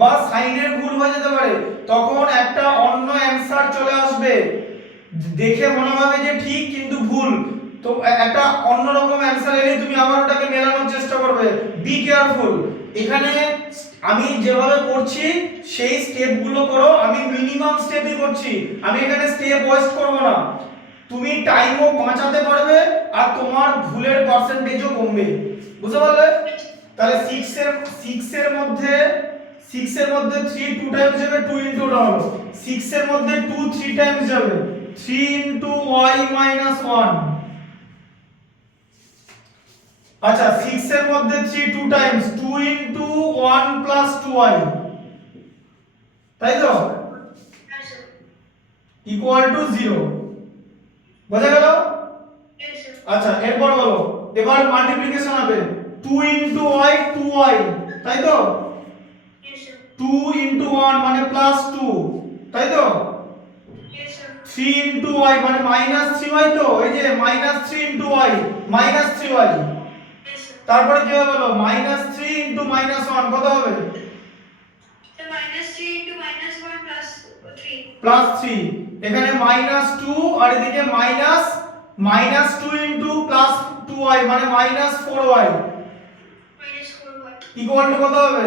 বা সাইনের ভুল হয়ে যেতে পারে, তখন একটা অন্য অ্যানসার চলে আসবে, দেখে মনে হবে যে ঠিক কিন্তু ভুল, তো একটা অন্যরকম অ্যানসার এলেই তুমি আবার ওটাকে মেলানোর চেষ্টা করবে, বি কেয়ারফুল। এখানে আমি যেভাবে করছি সেই স্টেপগুলো করো, আমি মিনিমাম স্টেপই করছি, আমি এখানে স্টেপ ওয়েস্ট করব না, তুমি টাইমও বাঁচাতে পারবে আর তোমার ভুলের পার্সেন্টেজও কমবে, বুঝতে পারলে? তাহলে 6 এর মধ্যে 3 2 টাইমস যাবে, 2 ইনটু ওটা হলো 6 এর মধ্যে 2 3 টাইমস যাবে, 3 ইনটু y মাইনাস 1। আচ্ছা 6 এর মধ্যে 3 2 টাইমস, 2 ইনটু 1 প্লাস 2y, তাই তো? Yes sir. ইকুয়াল টু 0, বোঝা গেল? Yes sir. আচ্ছা এরপর বলো, এবার মাল্টিপ্লিকেশন হবে 2 ইনটু y 2y, তাই তো? Yes sir. 2 ইনটু 1 মানে প্লাস 2, তাই তো? Yes sir. 3 ইনটু y মানে মাইনাস 3y, তো এই যে minus 3 into y minus 3y, Yes sir. তারপরে কি হবে বলো, মাইনাস 3 ইনটু মাইনাস 1 কত হবে? So minus 3 into minus 1 plus 3. Plus 3, এখানে মাইনাস 2 আর এদিকে মাইনাস 2 ইনটু প্লাস 2y মানে minus 4y, Minus 4y. Equal to কত হবে?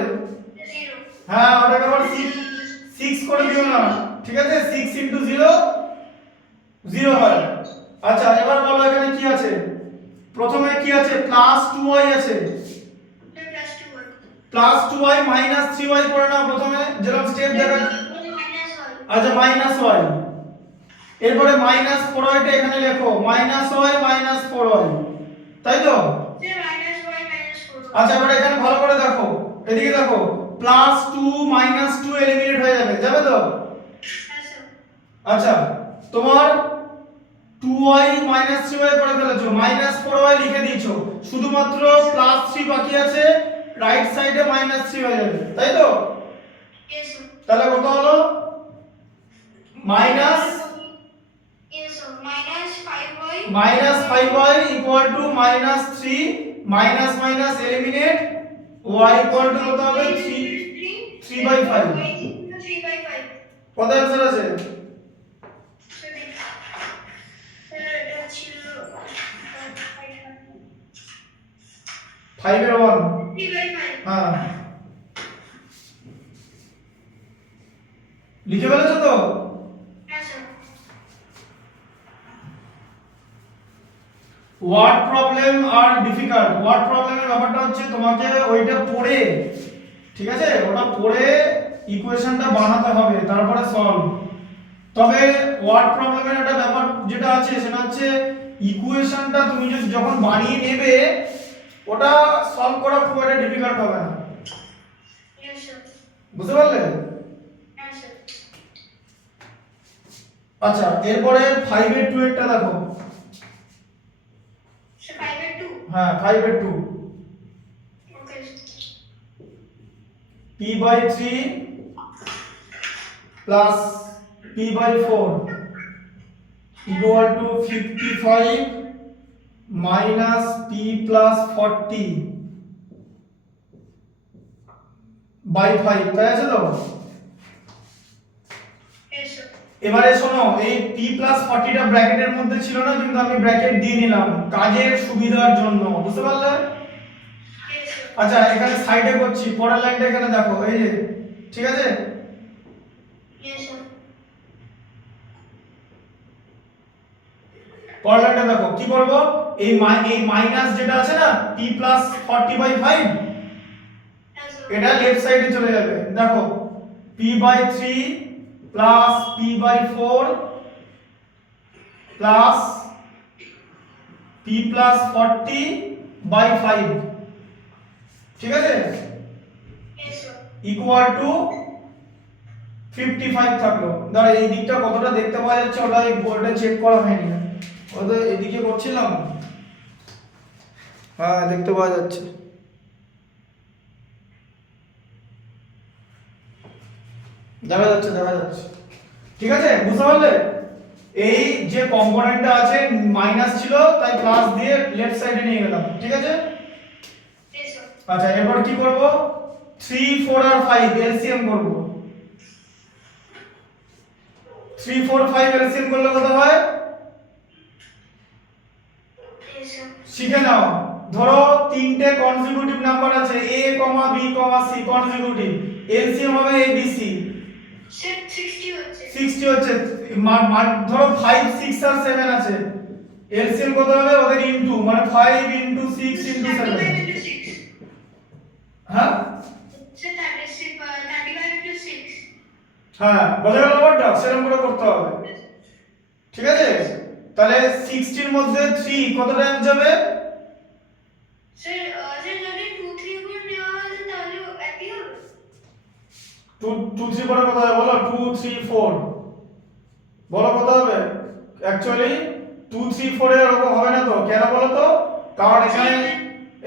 0. হ্যাঁ ওটাকে আবার 6 করে দিও না, ঠিক আছে? 6 ইনটু 0 0 হয়। আচ্ছা এবার বলো এখানে কি আছে, প্রথমে কি আছে? প্লাস 2y আছে, Sir plus 2y. Plus 2y minus 3y করে নাও প্রথমে, যেরকম স্টেপ দেখা। Minus 1. আচ্ছা মাইনাস y, এরপরে মাইনাস 4y টা এখানে লেখো, মাইনাস y মাইনাস 4y, তাই তো? Sir minus y minus 4y. আচ্ছা এবার এখানে ভালো করে দেখো, এদিকে দেখো, প্লাস 2 মাইনাস 2 এলিমিনেট হয়ে যাবে, যাবে তো? Yes sir. আচ্ছা তোমার 2y মাইনাস 3y করে ফেলেছো, মাইনাস 4y লিখে দিয়েছো, শুধুমাত্র প্লাস 3 বাকি আছে, রাইট সাইডে মাইনাস 3 হয়ে যাবে, তাই তো? Yes sir. তাহলে কত হলো? Minus Yes sir. Minus 5y. Minus 5y equal to minus 3, minus minus eliminate, y equal to কত হবে? 3 by 5। 3 by 5. কত অ্যানসার আছে? Sir, এটা ছিল 5 এর 1, 3 by 5. হ্যাঁ লিখে ফেলেছো তো? Yes sir. ওয়ার্ড প্রবলেম আর ডিফিকাল্ট। ওয়ার্ড প্রবলেমের ব্যাপারটা হচ্ছে তোমাকে ওইটা পড়ে, ঠিক আছে, ওটা পড়ে ইকুয়েশনটা বানাতে হবে তারপরে সলভ। তবে ওয়ার্ড প্রবলেমের একটা ব্যাপার যেটা আছে সেটা হচ্ছে ইকুয়েশনটা তুমি যখন বানিয়ে নেবে ওটা সলভ করা খুব একটা ডিফিকাল্ট হবে না। Yes, sir. বুঝতে পারলে? Yes, sir. আচ্ছা, এরপরে 5 এর 2 এরটা দেখো। So 5 and 2. হ্যাঁ, 5 এর 2 Okay. p/3 plus p/4 equal to 55 minus p plus 40 by 5, তাই আছে তো? Yes, sir. এবারে শোনো, এই p plus 40 টা ব্র্যাকেটের মধ্যে ছিল না, কিন্তু আমি ব্র্যাকেট দিয়ে নিলাম কাজের সুবিধার জন্য। বুঝতে পারলে? Yes, sir. আচ্ছা, এখানে সাইডে করছি, পরের লাইনটা এখানে দেখো, এই যে, ঠিক আছে? Yes, sir. পরের লাইনটা দেখো, কি করব? এই মাইনাস যেটা আছে না p plus 40/5, Yes, sir. এটা লেফট সাইডে চলে যাবে। দেখো, p/3 plus p/4 plus p plus 40/5, ঠিক আছে, Yes, sir. ইকুয়াল টু 55 থাকলো। ধর এই দিকটা কতটা দেখতে পাওয়া যাচ্ছে ওটা এই বোর্ডে চেক করা হয়নি, ওটা এদিকে করছিলাম। হ্যাঁ, দেখতে পাওয়া যাচ্ছে। দেখা যাচ্ছে, দেখা যাচ্ছে, ঠিক আছে? বুঝতে পারলে? এই যে কম্পোনেন্টটা আছে মাইনাস ছিল তাই প্লাস দিয়ে লেফট সাইডে নিয়ে গেলাম, ঠিক আছে? Yes, sir. আচ্ছা, এরপর কি করব? 3 4 আর 5 এলসিএম করব। 3 4 5 এলসিএম করলে কত হয় Yes, sir. শিখে নাও। ধরো তিনটে কনজিকিউটিভ নাম্বার আছে a, b, c consecutive, LCM হবে a b c। Sir, 60 হচ্ছে। 60 হচ্ছে, ধরো 5 6 আর 7 আছে, এলসিএম কত হবে ওদের ইনটু, মানে 5 ইনটু 6 ইনটু 7। 35 into 6. হ্যাঁ Sir, 35 into 6. হ্যাঁ, বোঝা গেল ব্যাপারটা? সেরকম করে করতে হবে, ঠিক আছে? তাহলে 60 এর মধ্যে 3 কত টাইমস যাবে? Sir, sir, যদি 2 3 4 নেওয়া হয় তাহলে একই হবে। 2 2 3 করে কত হবে বলো? 2 3 4 বলো কত হবে? অ্যাকচুয়ালি 2 3 4 এর এরকম হবে না তো, কেন বলো তো? কারণ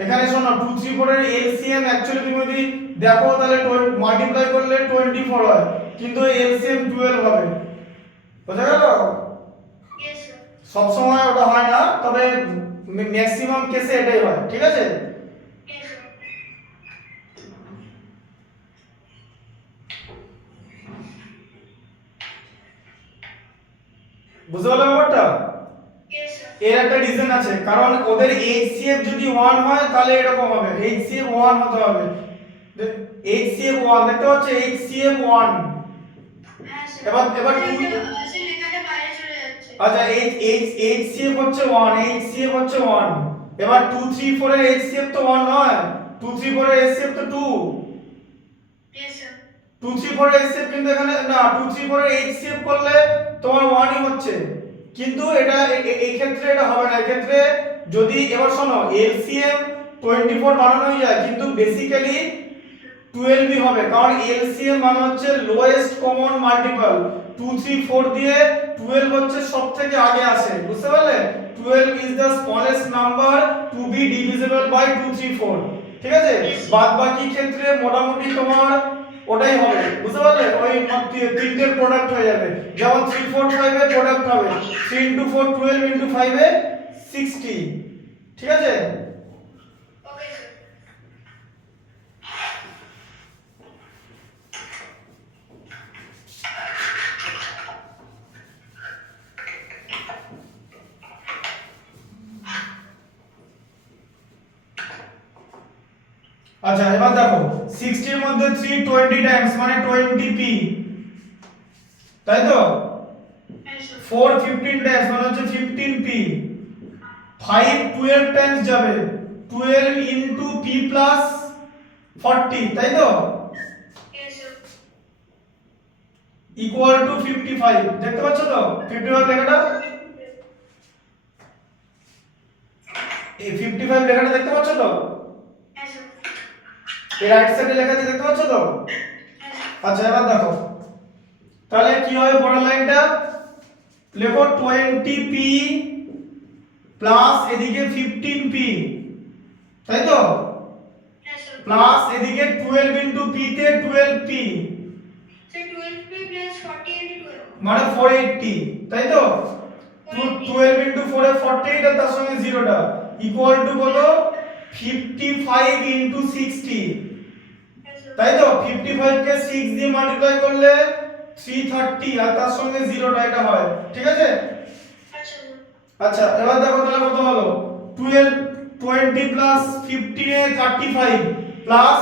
এখানে শোনো, 2 3 4 এর এলসিএম অ্যাকচুয়ালি তুমি যদি দেখো তাহলে মাল্টিপ্লাই করলে 24 হয়, কিন্তু এলসিএম 12 হবে। বুঝা গেল? Yes, sir. সব সময় ওটা হয় না, তবে ম্যাক্সিমাম কেসে এটাই হয়, ঠিক আছে? Yes, sir. বুঝতে পারলে ব্যাপারটা? Yes, sir. এর একটা রিজন আছে, কারণ ওদের HCF যদি 1 হয় তাহলে এরকম হবে, HCF 1 হতে হবে। HCF 1 দেখতে পাচ্ছ, HCF 1। হ্যাঁ, sir. এবার স্যার, two- লেখাটা বাইরে চলে যাচ্ছে। আচ্ছা, HCF হচ্ছে 1, HCF হচ্ছে 1। এবার 2 3 4 এর HCF তো 1 নয়, 2 3 4 এর HCF তো 2। Yes, sir. 2 3 4 এর HCF কিন্তু এখানে না, 2 3 4 এর HCF করলে তোমার 1ই হচ্ছে, কিন্তু এটা এই ক্ষেত্রে এটা হবে না। এই ক্ষেত্রে যদি, এবার শোনো, এলসিএম 24 বানানোই যায়, কিন্তু বেসিক্যালি 12ই হবে, কারণ এলসিএম মানে হচ্ছে লোয়েস্ট কমন মাল্টিপল। 2 3 4 দিয়ে 12 হচ্ছে সবথেকে আগে আসে, বুঝতে পারলে? 12 is the smallest number to be divisible by 2 3 4, ঠিক আছে? বাদ বাকি ক্ষেত্রে মোটামুটি তোমার ওটাই হবে, বুঝতে পারলে? ওই তিনটের প্রোডাক্ট হয়ে যাবে, যেমন 3 4 5 এর প্রোডাক্ট হবে 3 into 4 12 into 5 এ 60, ঠিক আছে? Okay, sir. আচ্ছা, এবার দেখো 60 এর মধ্যে 3 20 টাইমস মানে 20p, তাই তো? Yes, sir. 4 15 টাইমস মানে হচ্ছে 15p, 5 12 টাইমস যাবে 12 ইনটু p প্লাস 40 তাই তো Yes, sir. ইকুয়াল টু 55 দেখতে পাচ্ছ তো 55 লেখাটা এই 55 লেখাটা দেখতে পাচ্ছ তো Yes, sir. এই রাইট সাইডে লেখা আছে দেখতে পাচ্ছ তো Yes, sir. আচ্ছা এবার দেখো তাহলে কি হবে বড় লাইনটা লেখো 20p প্লাস এদিকে 15p তাই তো Yes, sir. প্লাস এদিকে 12 ইনটু p তে 12p So 12p plus 40 into 12. মানে 480 তাই তো 12 ইনটু 4 এ 48 আর তার সঙ্গে জিরোটা ইকুয়াল টু কত 55 ইনটু 60 Yes, sir. তাই তো 55 কে 6 দিয়ে মাল্টিপ্লাই করলে 330 আর তার সঙ্গে জিরোটা এটা হয় ঠিক আছে আচ্ছা, sir. আচ্ছা এবার দেখো তাহলে কত হলো 12 20 প্লাস 15 এ 35 প্লাস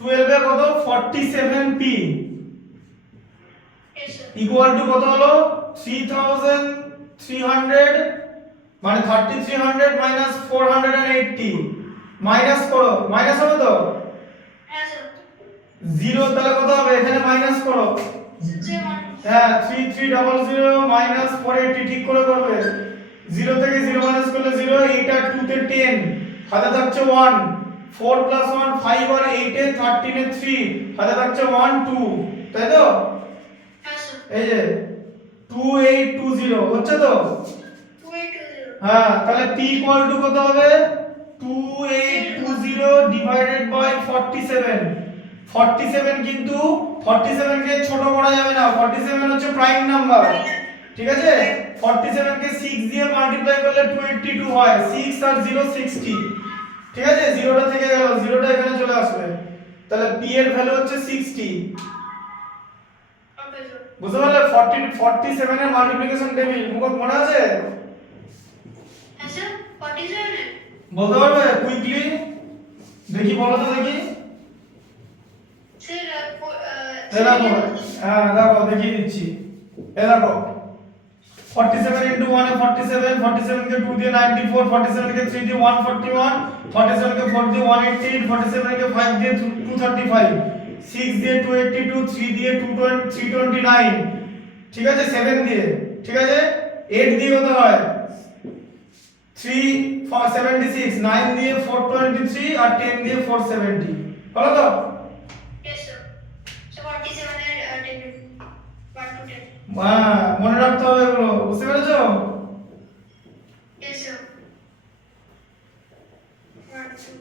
12 এ কত 47p Yes, sir. Equal to কত হলো 3300 মানে 3300 মাইনাস 480 মাইনাস করো মাইনাস হবে তো Yes, sir. জিরো তাহলে কত হবে এখানে মাইনাস করো 61. হ্যাঁ 3300 মাইনাস 480 ঠিক করে করবে 0 থেকে 0 মাইনাস করলে 0 এইটা 2 তে 10 হাতে থাকছে 1 4 প্লাস 1 5 আর 8 এ 13 এ 3 হাতে থাকছে 1 2 তাই তো Yes, sir. এই যে 2820 হচ্ছে তো 2820. হ্যাঁ তাহলে p ইকুয়াল টু কত হবে 2820 ডিভাইডেড বাই 47 47 কিন্তু 47 কে ছোট করা যাবে না 47 হচ্ছে প্রাইম নাম্বার ঠিক আছে 47 কে 6 দিয়ে মাল্টিপ্লাই করলে 282 হয় 6 আর 0 60 ঠিক আছে জিরোটা থেকে গেল জিরোটা এখানে চলে আসবে তাহলে p এর ভ্যালু হচ্ছে 60 Okay, sir. বুঝতে পারলে 47 এর মাল্টিপ্লিকেশন টেবিল মুখে মনে আছে Yes, sir. 47. বলতে পারবে কুইকলি দেখি বলো তো দেখি Sir, এই দেখো হ্যাঁ দেখো দেখিয়ে দিচ্ছি এই দেখো 47 into 1 এ 47 47 কে 2 দিয়ে 94 47 কে 3 দিয়ে 141 47 কে 4 দিয়ে 188 47 কে 5 দিয়ে 235 6 দিয়ে 282 3 দিয়ে 329 ঠিক আছে 7 দিয়ে ঠিক আছে 8 দিয়ে কত হয় 376 9 দিয়ে 423 আর 10 দিয়ে 470 হলো তো yes, sir. So 47 এর table 1 to 10. মনে রাখতে হবে এগুলো বুঝতে পেরেছো Yes, sir. 1 to 10.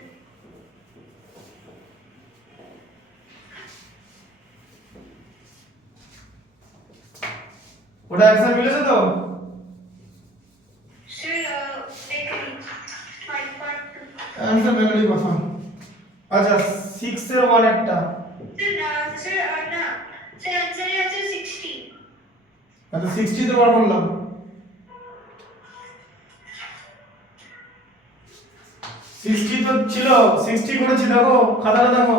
ওটা অ্যানসার মিলেছে তো Sir, bakery 5 2. অ্যানসার মেমরি কথা আচ্ছা 6 এর 1 একটা Sir, sir, na. Sir, answer আছে 60. আচ্ছা 60 তে বার করলাম 60 তো ছিল 60 করেছি দেখো খাতাটা দেখো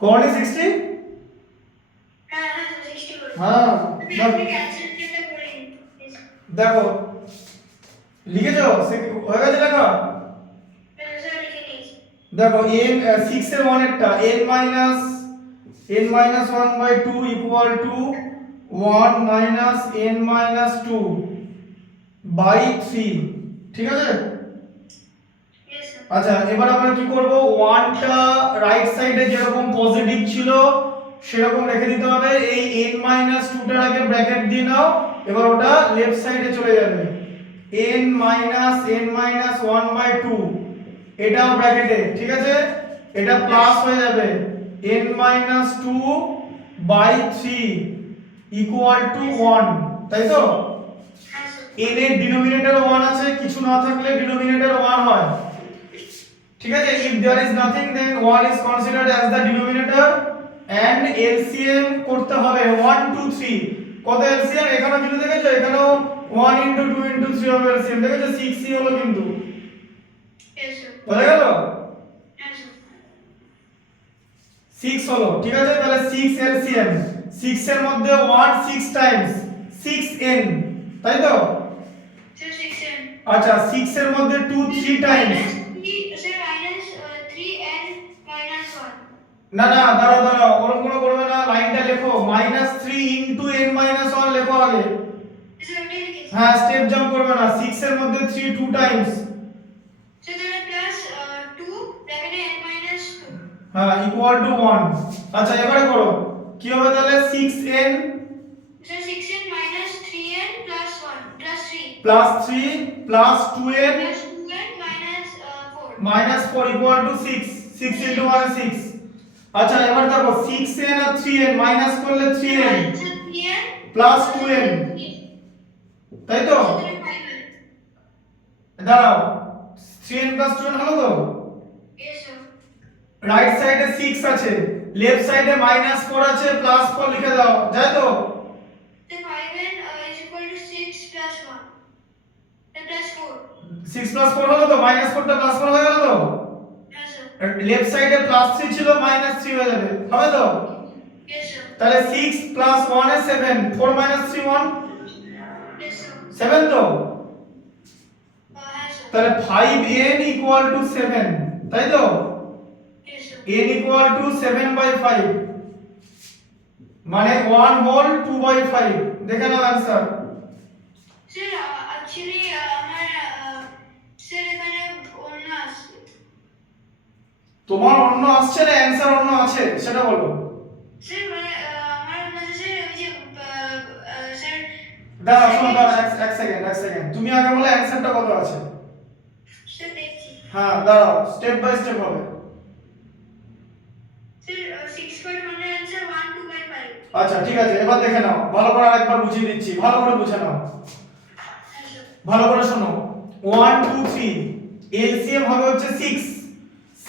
কোনটি 60 হ্যাঁ, 60 করে। হ্যাঁ আপনি ক্যান্সেল যেটা বলেন। দেখো লিখেছো হয়ে গেছে লেখা স্যার লিখে নিয়েছি। দেখো n 6 এর 1 একটা n minus 1/2 equal to 1 minus n minus 2 by 3 ঠিক আছে Yes, sir. আচ্ছা এবার আমরা কি করব 1টা রাইট সাইডে যেরকম পজিটিভ ছিল সেরকম রেখে দিতে হবে এই n minus 2টার আগে ব্র্যাকেট দিয়ে নাও এবার ওটা লেফট সাইডে চলে যাবে n minus 1/2 এটাও ব্র্যাকেটে ঠিক আছে এটা প্লাস হয়ে যাবে n minus 2 by 3 equal to 1 তাই তো হ্যাঁ, স্যার। n এর ডিনোমিনেটর 1 আছে কিছু না থাকলে ডিনোমিনেটর 1 হয় ঠিক আছে if there is nothing then 1 is considered as the denominator and LCM করতে হবে 1 2 3 কত LCM এখানে কিন্তু দেখেছো এখানেও 1 into 2 into 3 হবে LCM দেখেছো 6 ই হলো কিন্তু Yes, sir. হয়ে গেল হ্যাঁ, স্যার। 6 হলো ঠিক আছে তাহলে 6 LCM 6 এর মধ্যে 1 6 টাইমস 6n তাই তো আচ্ছা 6 এর মধ্যে 2 3 টাইমস -3n -1 না না দাঁড়াও দাঁড়াও ওরকম কোনো করবে না লাইনটা লেখো -3 ইনটু n - 1 লেখো আগে স্যার ওটাই লিখেছি হ্যাঁ স্টেপ জাম্প করবে না 6 এর মধ্যে 3 2 টাইমস স্যার তাহলে প্লাস 2 ব্র্যাকেটে n -2 হ্যাঁ ইকুয়াল টু 1 আচ্ছা এবারে করো কি হবে তাহলে 6n sir 6n -3n +1 +3 plus 3 plus 2n +2n -4 minus 4 equal to 6 6 into 1 6 আচ্ছা এবার দেখো 6n আর 3n মাইনাস করলে 3n প্লাস 2n তাই তো দাঁড়াও 3n প্লাস 2n হলো তো রাইট সাইডে 6 আছে লেফট সাইডে -4 আছে প্লাস 4 লিখে দাও যায় তো 6 প্লাস 4 হলো তো -4 টা প্লাস 4 হয়ে গেল তো লেফট সাইডে +3 ছিল -3 হয়ে যাবে হবে তো তাহলে 6 প্লাস 1 এ 7 4 3 1 7 তো তাহলে 5n ইকুয়াল টু 7 তাই তো n ইকুয়াল টু 7/5 মানে 1 হোল 2/5 দেখে নাও आंसर তোমার অন্য আসছে না आंसर অন্য আছে সেটা বলো দাঁড়াও শোনো দাঁড়াও এক সেকেন্ড তুমি আগে বলো आंसरটা কত আছে হ্যাঁ দাঁড়াও স্টেপ বাই স্টেপ হবে আচ্ছা ঠিক আছে এবার দেখে নাও ভালো করে আরেকবার বুঝিয়ে দিচ্ছি ভালো করে বুঝে নাও ভালো করে শোনো 1 2 3 এলসিএম হবে হচ্ছে 6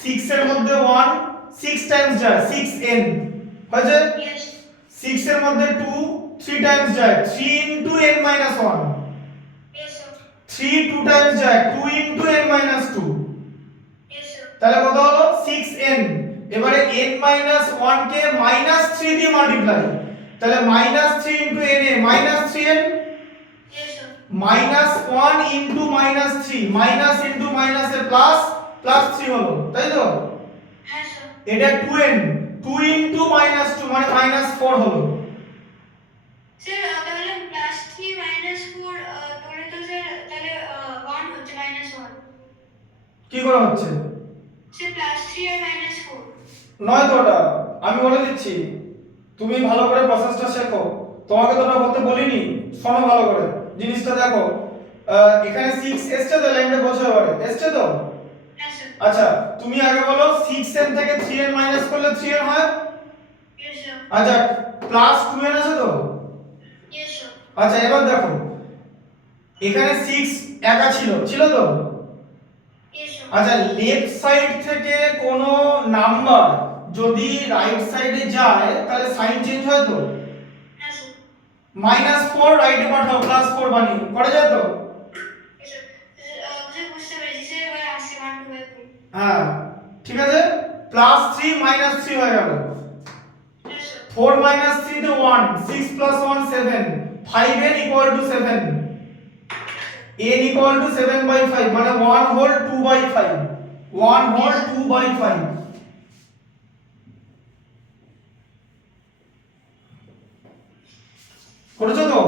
6 এর মধ্যে 1 6 টাইমস যায় 6n হয়েছে 6 এর মধ্যে 2 3 টাইমস যায় 3 ইনটু n - 1 3 2 টাইমস যায় 2 ইনটু n - 2 তাহলে কত হলো 6n এবারে n - 1 কে -3 দিয়ে মাল্টিপ্লাই তাহলে -3 ইনটু n এ -3n -1 ইনটু -3 মাইনাস ইনটু মাইনাসে প্লাস প্লাস 3 হলো তাই তো এটা 2n 2 ইনটু -2 মানে -4 হলো কি করে হচ্ছে নয় তো ওটা আমি বলে দিচ্ছি তুমি ভালো করে প্রসেসটা শেখো তোমাকে তো ওটা বলতে বলিনি শোনো ভালো করে জিনিসটা দেখো এখানে 6 এসছে তো লাইনটা বোঝো এবারে এসছে তো আচ্ছা তুমি আগে বলো 6n থেকে 3n মাইনাস করলে 3n হয় আচ্ছা প্লাস 2n আছে তো আচ্ছা এবার দেখো এখানে 6 একা ছিল তো আচ্ছা লেফট সাইড থেকে কোনো নাম্বার যদি রাইট সাইডে যায় তাহলে সাইন চেঞ্জ হয় তো -4 রাইটে পাঠাও +4 বানিয়ে করা যায় তো হ্যাঁ ঠিক আছে +3 -3 হয়ে গেল 4 3 তে 1 6 + 1 7 5n = 7 n = 7/5 মানে 1 হোল 2/5 1 হোল 2/5 করেছো তো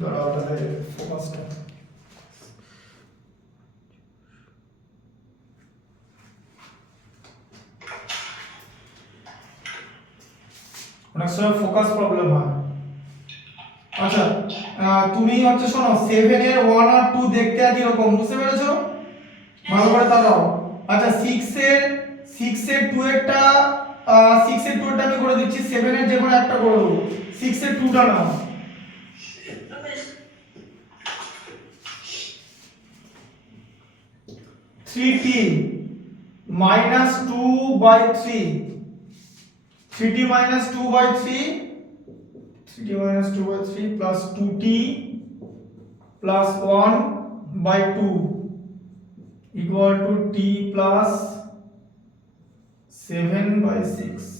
দাঁড়াও তাহলে ফোকাসটা অনেক সময় ফোকাস প্রবলেম হয় আচ্ছা তুমি হচ্ছে শোনো 7 এর 1 আর 2 দেখতে একই রকম বুঝতে পেরেছো ভালো করে তাকাও আচ্ছা 6 এর 2 এরটা 6 এর 2 এরটা আমি করে দিচ্ছি 7 এর যে কোনো একটা করে দেবো 6 এর 2টা নাও 3t -2/3 3t -2/3 3t -2/3 plus 2t plus 1 by 2 equal to t plus 7 by 6.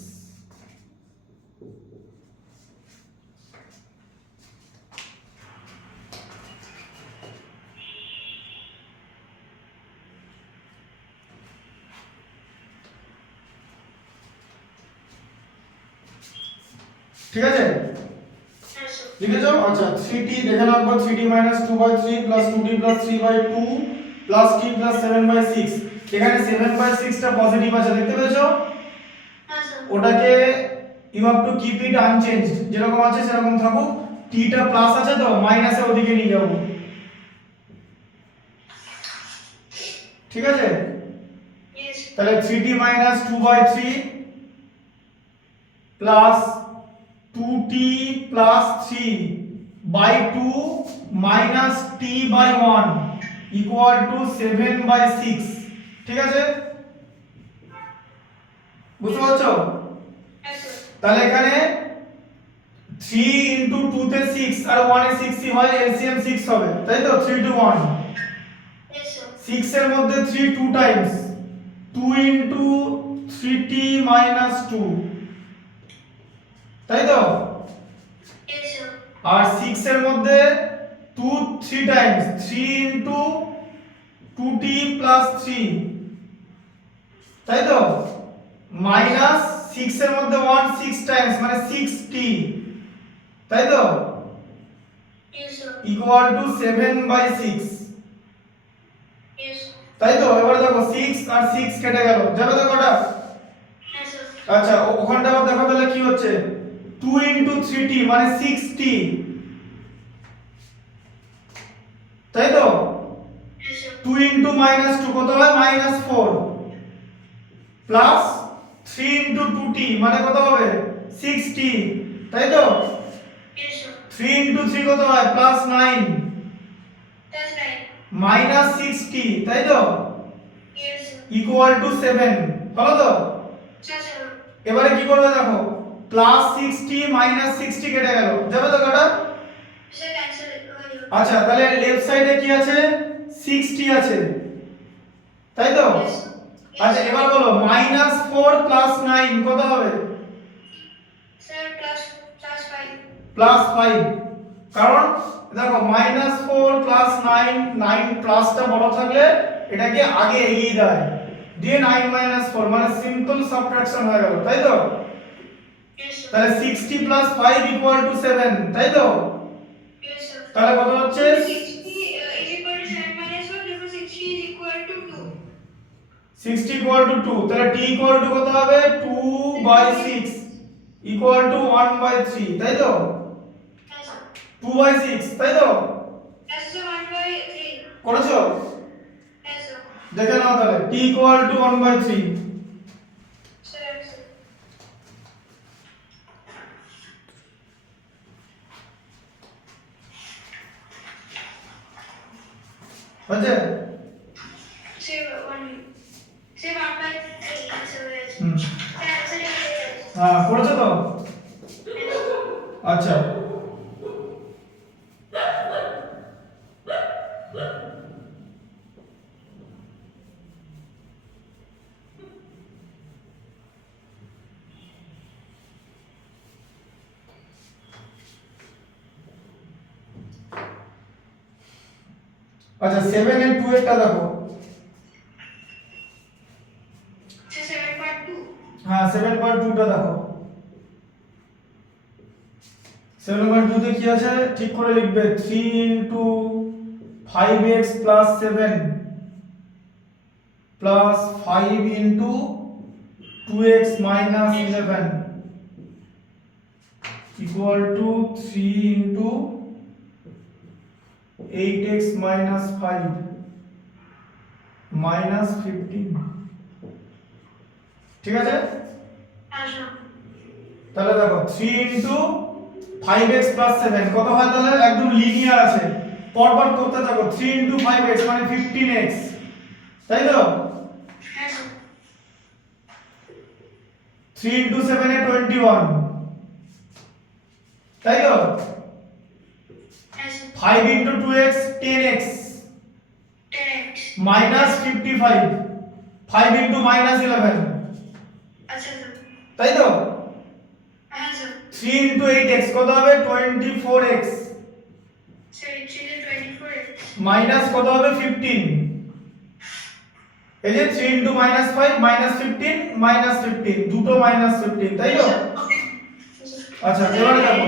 ঠিক আছে, হ্যাঁ স্যার লিখেছো? আচ্ছা 3t দেখে রাখবো, 3t minus 2 by 3 plus 2t plus 3 by 2 plus t plus 7 by 6। এখানে 7 by 6 টা পজিটিভ আছে, দেখতে পেয়েছো? হ্যাঁ স্যার ওটাকে you have to keep it unchanged, যেরকম আছে সেরকম থাকুক। t টা প্লাস আছে তো মাইনাসে ওদিকে নিয়ে যাব, ঠিক আছে? ইয়েস তাহলে 3t minus 2 by 3 plus 2t plus 3 by 2 minus t by 1 equal to 7 by 6। ঠিক আছে, বুঝতে পারছো? হ্যাঁ স্যার তাহলে এখানে 3 into 2 তে 6 আর 1 এ 6 ই হয়, এলসিএম 6 হবে, তাই তো? 3 to 1, ইয়েস স্যার 6 এর মধ্যে 3 2 টাইমস, 2 into 3t minus 2, তাই তো? ইয়েস স্যার আর 6 এর মধ্যে 2 3 টাইমস, 3 into 2t plus 3, তাই তো? মাইনাস 6 এর মধ্যে 1 6 টাইমস মানে 6t, তাই তো? Yes sir equal to 7 by 6, yes তাই তো? এবার দেখো 6 আর 6 কেটে গেল, যাবে তো কটা? হ্যাঁ স্যার আচ্ছা ওখানটা আবার দেখো তাহলে কি হচ্ছে, 2 into 3t মানে 6t, তাই তো? হ্যাঁ স্যার 2 into minus 2 কত হয়? minus 4 প্লাস 3 into 2t মানে কত হবে? 6t, তাই তো? ইয়েস স্যার 3 into 3 কত হয়? প্লাস 9 প্লাস 9 মাইনাস 6t, তাই তো? ইয়েস স্যার ইকুয়াল টু 7, হলো তো? স্যার স্যার এবারে কি করবে দেখো, প্লাস 6t মাইনাস 6t কেটে গেল, যাবে তো কটা? স্যার ক্যান্সেল হয়ে যাবে আচ্ছা তাহলে লেফট সাইডে কি আছে? 6t আছে, তাই তো? আচ্ছা এবার বলো মাইনাস 4 প্লাস 9 কত হবে? স্যার প্লাস 5 প্লাস 5, কারণ দেখো মাইনাস 4 প্লাস 9, 9 প্লাসটা বড় থাকলে এটাকে আগে এগিয়ে দেয়, দিয়ে 9 মাইনাস 4 মানে সিম্পল সাবট্রাকশন হয়ে গেল, তাই তো? ইয়েস স্যার তাহলে 60 প্লাস 5 ইকুয়াল টু 7, তাই তো? ইয়েস স্যার তাহলে কত হচ্ছে? 60 is equal to 7 minus 1 therefore 60 is equal to 2 60 equal to 2, তাহলে t ইকুয়াল টু কত হবে? 2 বাই 6 ইকুয়াল টু 1 বাই 3, তাই তো? হ্যাঁ স্যার 2 বাই 6, তাই তো? প্লাস 1 by 3 করেছো? হ্যাঁ স্যার দেখে নাও তাহলে t equal to 1 by 3। Sir হচ্ছে? স্যার 1 by 3 आंसर হয়ে গেছে হুম, স্যার आंसर হয়ে গেছে হ্যাঁ করেছো তো? আচ্ছা আচ্ছা 7 এর 2 এরটা দেখো, স্যার 7.2 হ্যাঁ 7.2 টা দেখো, 7.2 তে কি আছে ঠিক করে লিখবে, 3 into 5x plus 7 plus 5 into 2x minus 11 equal to 3 into 8x minus 5 minus 15, ঠিক আছে? আচ্ছা তাহলে দেখো 3 into 5x plus 7 কত হয়? তাহলে একদম লিনিয়ার আছে, পরপর করতে থাকো, 3 into 5x মানে 15x, তাই তো? হ্যাঁ স্যার 3 into 7 এ 21, তাই তো? হ্যাঁ sir 5 into 2x 10x 10x minus 55 5 into minus 11 আচ্ছা স্যার তাই তো হ্যাঁ স্যার 3 into 8x কত হবে 24x স্যার 24x মাইনাস কত হবে 15 এই যে 3 into minus 5 minus 15 minus 15 দুটো minus 15 তাই তো আচ্ছা এবারে দেখো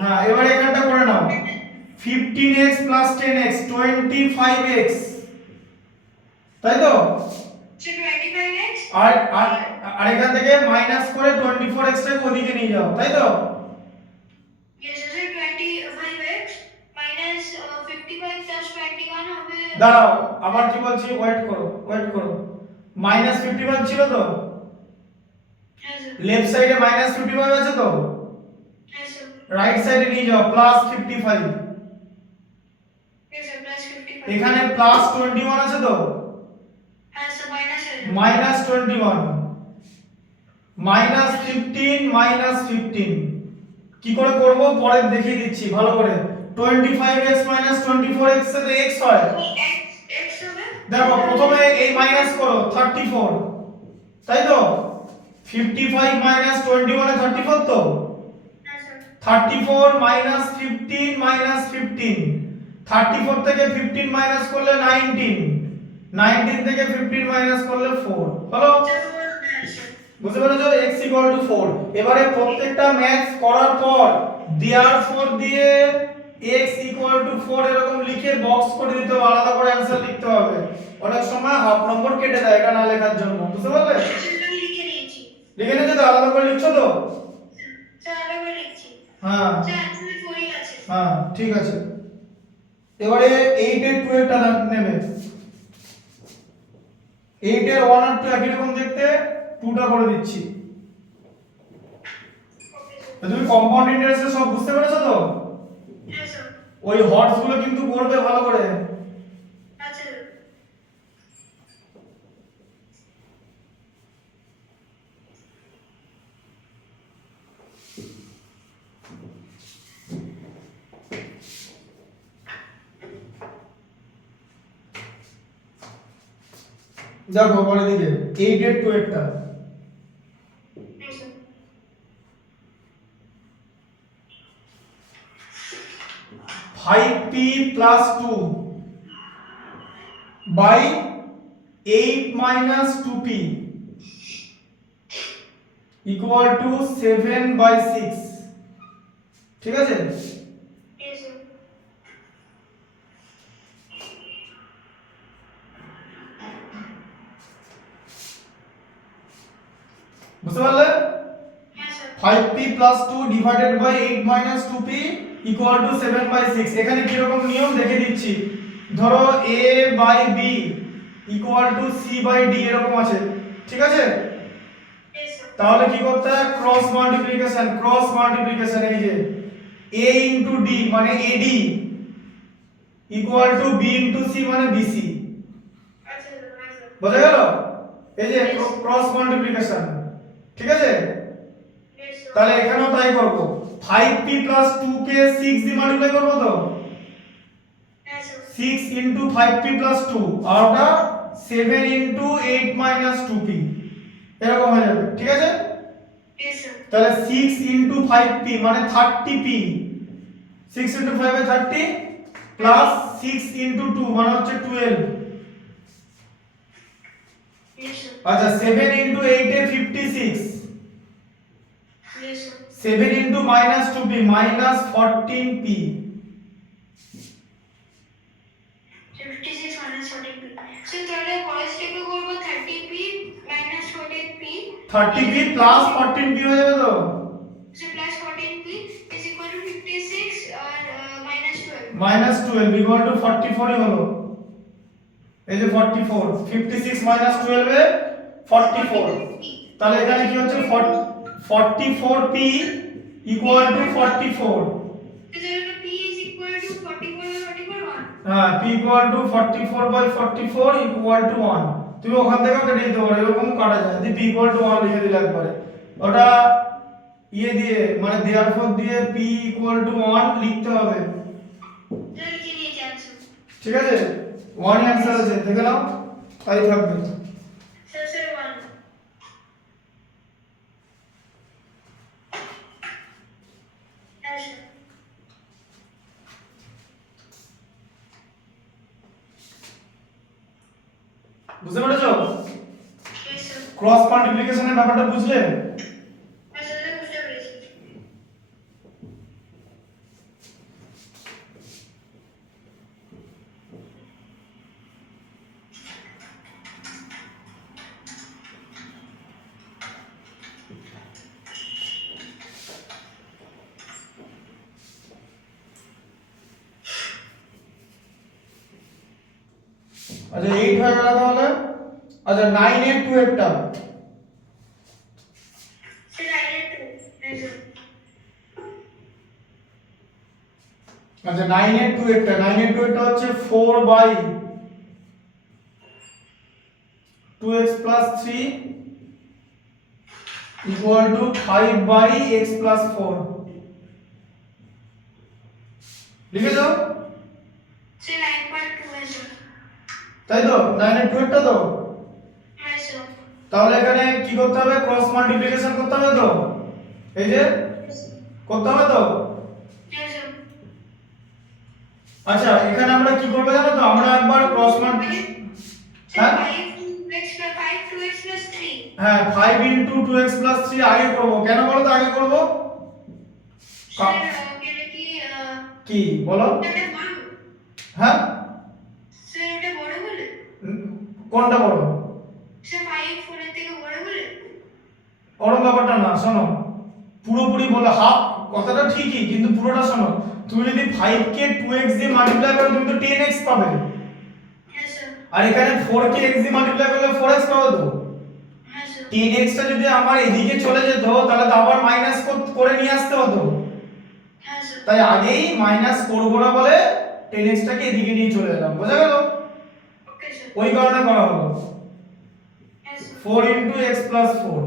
হ্যাঁ এবারে এখানটা করে নাও 15x plus 10x 25x তাই তো স্যার 25x আর আর আর এখান থেকে মাইনাস করে 24x টাকে ওদিকে নিয়ে যাও তাই তো yes sir 25x minus 55 plus 21 হবে দাঁড়াও আবার কি বলছি ওয়েট করো মাইনাস 51 ছিল তো হ্যাঁ স্যার লেফট সাইডে মাইনাস 55 আছে তো হ্যাঁ স্যার রাইট সাইডে নিয়ে যাও প্লাস 55 yes স্যার plus 55 এখানে প্লাস 21 আছে তো হ্যাঁ স্যার মাইনাস 21 মাইনাস 15 মাইনাস 15 কি করে করব পরে দেখিয়ে দিচ্ছি ভালো করে 25x minus 24x এর x হয় x হবে দেখো প্রথমে এই মাইনাস করো 34 তাই তো 55 minus 21 এ 34 তো হ্যাঁ স্যার 34 minus 15 minus 15 34 থেকে 15 মাইনাস করলে 19 19 থেকে 15 মাইনাস করলে 4 হলো বুঝতে পেরেছো x 4 এবারে প্রত্যেকটা ম্যাথস করার পর therefore দিয়ে x 4 এরকম লিখে বক্স করে দিতে হবে আলাদা করে অ্যানসার লিখতে হবে অনেক সময় হাফ নম্বর কেটে দেয় এটা না লেখার জন্য বুঝতে পারলে লিখে নিয়েছি লিখে নিয়েছো তো আলাদা করে লিখছো তো স্যার আলাদা লিখছি হ্যাঁ স্যার অ্যানসার পড়েই আছে হ্যাঁ ঠিক আছে এবারে 8 এর 2 এরটা নেবে 8 এর 1 আর 2 একই রকম দেখতে 2টা করে দিচ্ছি তো তুমি কম্পাউন্ড ইন্টারেস্টে সব বুঝতে পেরেছো তো হ্যাঁ স্যার ওই হটস গুলো কিন্তু করবে ভালো করে আচ্ছা দেখো পরের দিকে 8 এর 2 এরটা হ্যাঁ sir 5p plus 2 by 8 minus 2p equal to 7 by 6 ঠিক আছে yes sir বুঝতে পারলে yes sir 5p plus 2 divided by 8 minus 2p equal to 7 by 6 এখানে কি রকম নিয়ম দেখে দিচ্ছি ধরো a by b equal to c by d এরকম আছে ঠিক আছে yes sir তাহলে কি করতে হয় ক্রস মাল্টিপ্লিকেশন এই যে a into d মানে ad equal to b into c মানে bc আচ্ছা স্যার হ্যাঁ স্যার বোঝা গেল এই যে ক্রস মাল্টিপ্লিকেশন ঠিক আছে yes sir তাহলে এখানেও তাই করব 5p plus 2 কে 6 দিয়ে মাল্টিপ্লাই করব তো yes sir 6 into 5p plus 2 আর ওটা 7 into 8 minus 2p এরকম হয়ে যাবে ঠিক আছে yes sir তাহলে 6 into 5p মানে 30p 6 into 5 এ 30 plus 6 into 2 মানে হচ্ছে 12 yes sir আচ্ছা 7 into 8 এ 56 yes sir 7 into minus 2p minus 14p 56 minus 14p so তাহলে ভয়েস টেকে করব 30p minus 14p 30p plus 14p হয়ে যাবে তো so plus 14p is equal to 56 और minus 12 minus 12 equal to 44 ই হলো এই যে 44 56 minus 12 এ 44 তাহলে এখানে কি হচ্ছে 44p equal to 44 so then p is equal to 44 1 হ্যাঁ p equal to 44 by 44 equal to 1 তুমি ওখান থেকে কেটে দিতে পারো এরকম কাটা যায় যদি p equal to 1 লিখে দিলে একবারে ওটা ইয়ে দিয়ে মানে therefore দিয়ে p equal to 1 লিখতে হবে স্যার লিখে নিয়েছি आंसर ঠিক আছে, 1 অ্যানসার আছে, দেখে নাও, তাই থাকবে। স্যার 1 হ্যাঁ স্যার বুঝতে পেরেছো? yes স্যার ক্রস মাল্টিপ্লিকেশনের ব্যাপারটা বুঝলে? হ্যাঁ স্যার বুঝতে পেরেছি আচ্ছা 8 হয়ে গেল তাহলে। আচ্ছা 9 এর 2 এরটা, স্যার 9 এর 2 হ্যাঁ স্যার আচ্ছা 9 এর 2 এরটা, 9 এর 2 এরটা হচ্ছে 4 by 2x plus 3 equal to 5 by x plus 4, লিখে দাও, স্যার 9.2 হ্যাঁ স্যার তাই তো? 9 এর 2 এরটা তো, হ্যাঁ স্যার তাহলে এখানে কি করতে হবে? ক্রস মাল্টিপ্লিকেশন করতে হবে তো, এই যে করতে হবে তো। হ্যাঁ স্যার আচ্ছা এখানে আমরা কি করব জানো তো, আমরা একবার ক্রস মাল্টিপ্লিকেশন, স্যার হ্যাঁ 5 2x plus 3 হ্যাঁ 5 into 2x plus 3 আগে করব, কেন বলো তো আগে করব? স্যার কেন কি বলো? এটা বড় হ্যাঁ স্যার এটা বড় বলে কোনটা বড়? স্যার 5 4 এর থেকে বড় বলে ওরম ব্যাপারটা না, শোনো, পুরোপুরি বলে হাফ কথাটা ঠিকই, কিন্তু পুরোটা শোনো, তুমি যদি 5 কে 2x দিয়ে মাল্টিপ্লাই করো তুমি তো 10x পাবে, হ্যাঁ স্যার আর এখানে 4 কে x দিয়ে মাল্টিপ্লাই করলে 4x পাবে তো। হ্যাঁ স্যার 10x টা যদি আমার এদিকে চলে যেত তাহলে তো আবার মাইনাস করে নিয়ে আসতে হতো, হ্যাঁ স্যার তাই আগেই মাইনাস করব না বলে 10x টাকে এদিকে নিয়ে চলে এলাম, বোঝা গেল? ওকে স্যার ওই কারণে করা হলো হ্যাঁ sir 4 into x plus 4।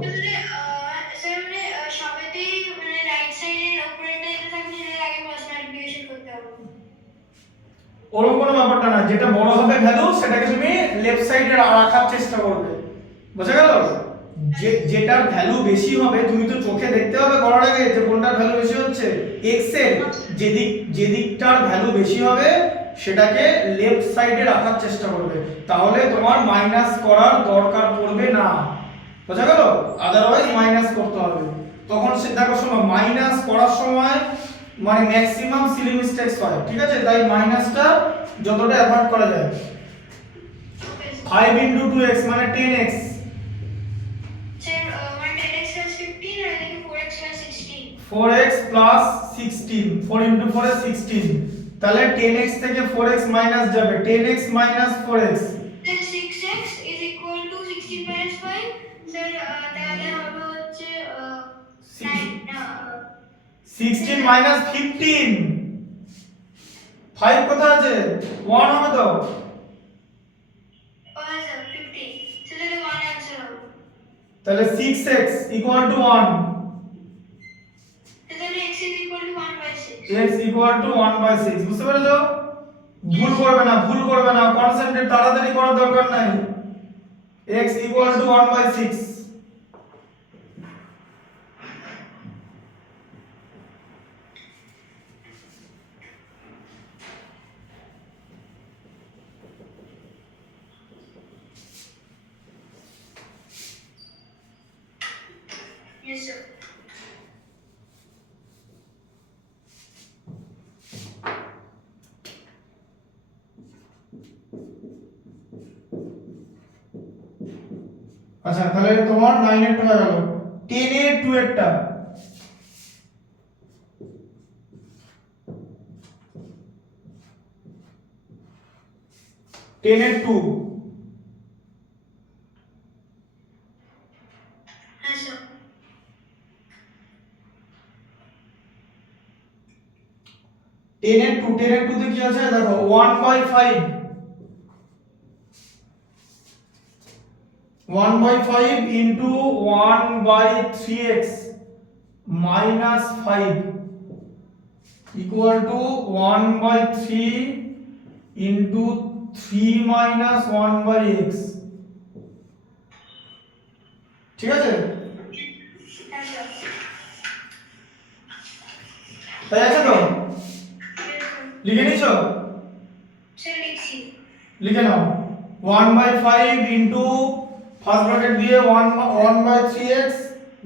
Sir মানে সবেতেই মানে রাইট সাইডের অপারেটর যেটা থাকবে সেটার আগে ক্রস মাল্টিপ্লিকেশন করতে হবে ওরকম কোনো ব্যাপারটা না, যেটা বড় হবে ভ্যালু সেটাকে তুমি লেফট সাইডে রাখার চেষ্টা করবে, বোঝা গেল? যেটার ভ্যালু বেশি হবে তুমি তো চোখে দেখতে হবে করার আগে যে কোনটার ভ্যালু বেশি হচ্ছে, x এর যেদিকটার ভ্যালু বেশি হবে সেটাকে লেফট সাইডে রাখার চেষ্টা করবে, তাহলে তোমার মাইনাস করার দরকার পড়বে না, বোঝা গেল? আদারওয়াইজ মাইনাস করতে হবে, তখন সে দেখো শোনো মাইনাস করার সময় মানে ম্যাক্সিমাম সিলি মিস্টেকস হয়, ঠিক আছে? তাই মাইনাসটা যতটা অ্যাভয়েড করা যায়। ওকে 5 into 2x মানে 10x, স্যার 10x plus 15 আর এদিকে 4x plus 16 4x plus 16, 4 into 4 is 16, তাহলে 10x থেকে 4x মাইনাস যাবে, 10x minus 4x, then 6x is equal to 16 minus 5 sir তাহলে হবে হচ্ছে 16 minus 15, 5 কোথায় আছে? 1 হবে তো, হ্যাঁ স্যার 15 স্যার তাহলে 1 आंसर হবে তাহলে 6x equal to 1, তাহলে x is equal to 1 by 6 x equal to 1 by 6, বুঝতে পেরেছো? ভুল করবে না, কনসেন্ট্রেট তাড়াতাড়ি করার দরকার নাই, x equal to 1 by 6। yes sir আচ্ছা তাহলে তোমার 9 এর 2 হয়ে গেল, 10 এর 2 এরটা, 10 এর 2, হ্যাঁ স্যার 10 এর 2, 10 এর 2 তে কি আছে দেখো, 1 by 5, 1 by 5 into 1 by 3x minus 5 equal to 1/3 into 3 minus 1/x। ঠিক আছে, হ্যাঁ স্যার। তাই আছে তো? লিখে নিছো? স্যার লিখছি। লিখে নাও 1/5 ইনটু ফার্স্ট ব্র্যাকেট দিয়ে 1/3x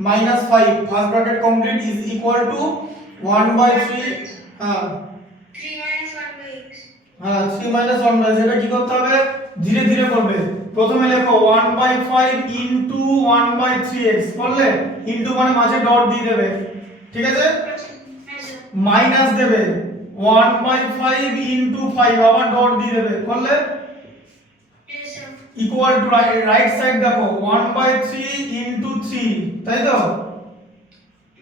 minus 5 first bracket complete is equal to 1/3। হ্যাঁ 3 minus 1/x। হ্যাঁ 3 মাইনাস 1/, এটা কি করতে হবে? ধীরে ধীরে করবে। প্রথমে লেখো 1/5 ইনটু 1/3x, করলে ইনটু মানে মাঝে ডট দিয়ে দেবে, ঠিক আছে? হ্যাঁ স্যার। মাইনাস দেবে 1/5 ইনটু 5, আবার ডট দিয়ে দেবে, করলে হ্যাঁ sir. Equal two right side দেখো 1/3 ইনটু 3, তাই তো?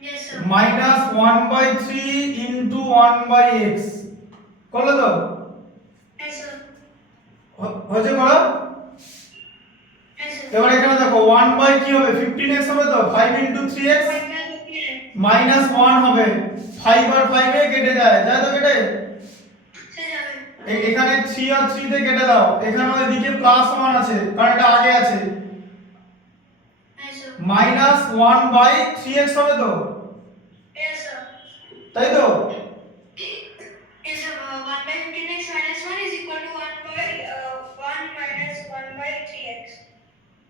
হ্যাঁ স্যার। মাইনাস 1/3 ইনটু 1/x, করলে তো? হ্যাঁ স্যার। হয়েছে করো? হ্যাঁ স্যার। এবার এখানে দেখো 1 বাই কি হবে? 15x হবে তো? 5 ইনটু 3x মাইনাস 1 হবে। 5 আর 5 এ কেটে যায়, যায় তো কেটে? এখানে 3 আর 3 তে কেটে দাও, এখানে এদিকে প্লাস 1 আছে কারণ এটা আগে আছে, মাইনাস 1 বাই 3x হবে তো? তাই তো?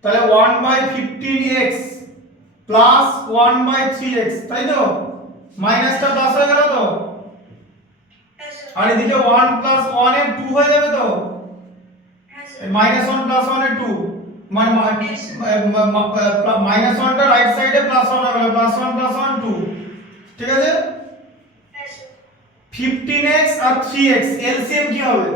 তাহলে 1 by 15x plus 1 by 3x, তাই তো? মাইনাসটা প্লাস হয়ে গেল তো? আর এদিকে 1 প্লাস 1 এর 2 হয়ে যাবে তো? মাইনাস 1 প্লাস 1 এর 2 মানে মাইনাস 1 টা রাইট সাইডে প্লাস 1 হবে, প্লাস 1 প্লাস 1 2, ঠিক আছে? 15x আর 3x এলসিএম কি হবে?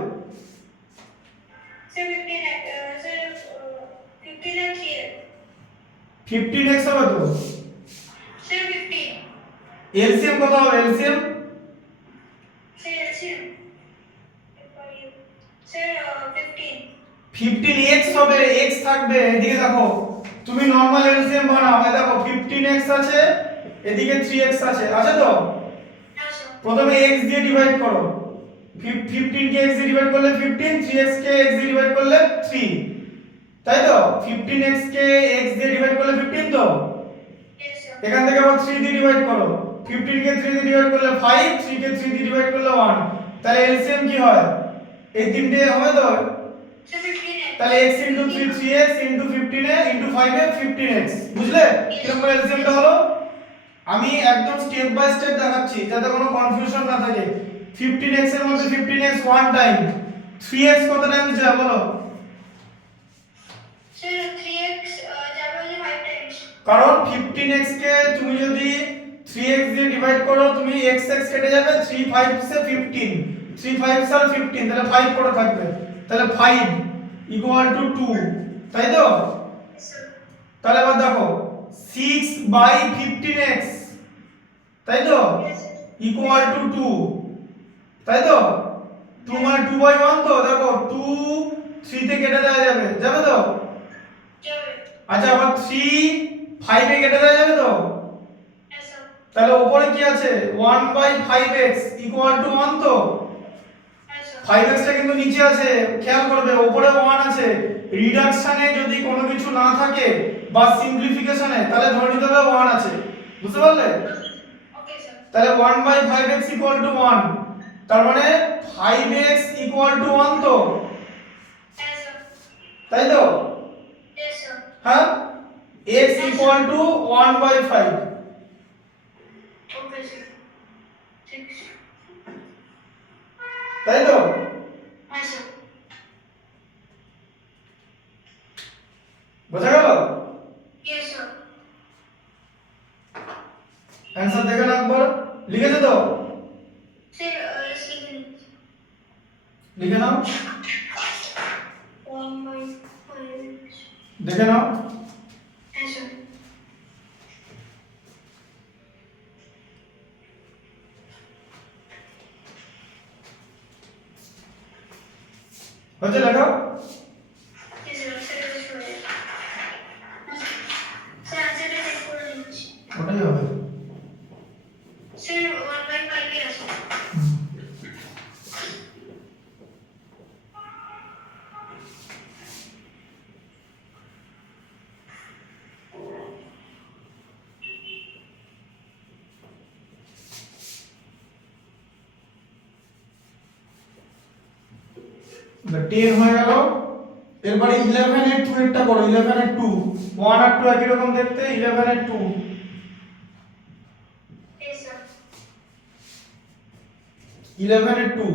15x হবে তো? এলসিএম কত হবে? এলসিএম 15x হবে, x থাকবে এদিকে দেখো, তুমি নরমাল এলসিএম বানাও, এই দেখো 15x আছে, এদিকে 3x আছে, আছে তো? প্রথমে x দিয়ে ডিভাইড করো, 15 কে x দিয়ে ডিভাইড করলে 15, 3x কে x দিয়ে ডিভাইড করলে 3, তাই তো? 15x কে x দিয়ে ডিভাইড করলে 15 তো? এখান থেকে আবার 3 দিয়ে ডিভাইড করো, 15 কে 3 দিয়ে ডিভাইড করলে 5, 3 কে 3 দিয়ে ডিভাইড করলে 1, তাহলে এলসিএম কি হয়? এই তিনটে হবে তো? তাহলে x into 3 3x into 15 into 5 15x, বুঝলে কিরকম করে এলসিএমটা হলো? আমি একদম স্টেপ বাই স্টেপ দেখাচ্ছি যাতে কোনো কনফিউশন না থাকে। 15x এর মধ্যে 15x 1 টাইম, 3x কত টাইম যাবে বলো? কারণ 15x কে তুমি যদি 3x দিয়ে ডিভাইড করো, তুমি x x কেটে যাবে, 3 5 সে 15, 3 5 সাল 15, তাহলে 5 পড়ে থাকবে, তাহলে 5 ইকুয়াল টু 2, তাই তো? তাহলে এবার দেখো 6 বাই 15x, তাই তো? ইকুয়াল টু 2, তাই তো? 2 মানে 2 বাই 1 তো, দেখো 2 3 তে কেটে দেওয়া যাবে, যাবে তো? আচ্ছা আবার 3 5 এ কেটে দেওয়া যাবে তো? তাহলে উপরে কি আছে? 1 বাই 5x ইকুয়াল টু 1 তো? 5x টা কিন্তু নিচে আছে, খেয়াল করবে উপরে 1 আছে। রিডাকশনে যদি কোনো কিছু না থাকে বা সিম্পলিফিকেশনে, তাহলে ধরে নিতে হবে 1 আছে, বুঝতে পারলে? তাহলে 1 বাই 5x ইকুয়াল টু 1, তার মানে 5x ইকুয়াল টু 1 তো? তাই তো? হ্যাঁ, x ইকুয়াল টু 1 বাই 5, তাই তো? বোঝা গেল? অ্যানসার দেখে নাও একবার, লিখেছো তো? লিখে নাও, দেখে নাও। হচ্ছে লেখো। ওটাই হবে। 10 হয়ে গেল। এরপরে 11 এর 2 এরটা করো, 11 এর 2, 1 আর 2 একই রকম দেখতে, 11 এর 2, Yes, sir. 11 এর 2,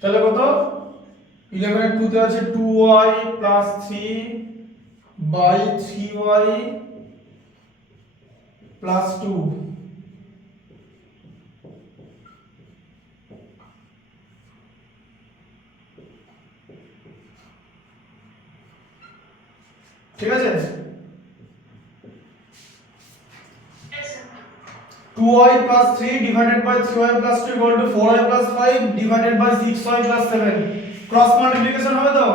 তাহলে কত? 11 এর 2 তে আছে 2y plus 3 by 3y plus 2। ঠিক আছে? Yes, sir. 2y plus 3 divided by 3y plus 2 equal to 4y plus 5 divided by 6y plus 7, cross multiplication হবে তো?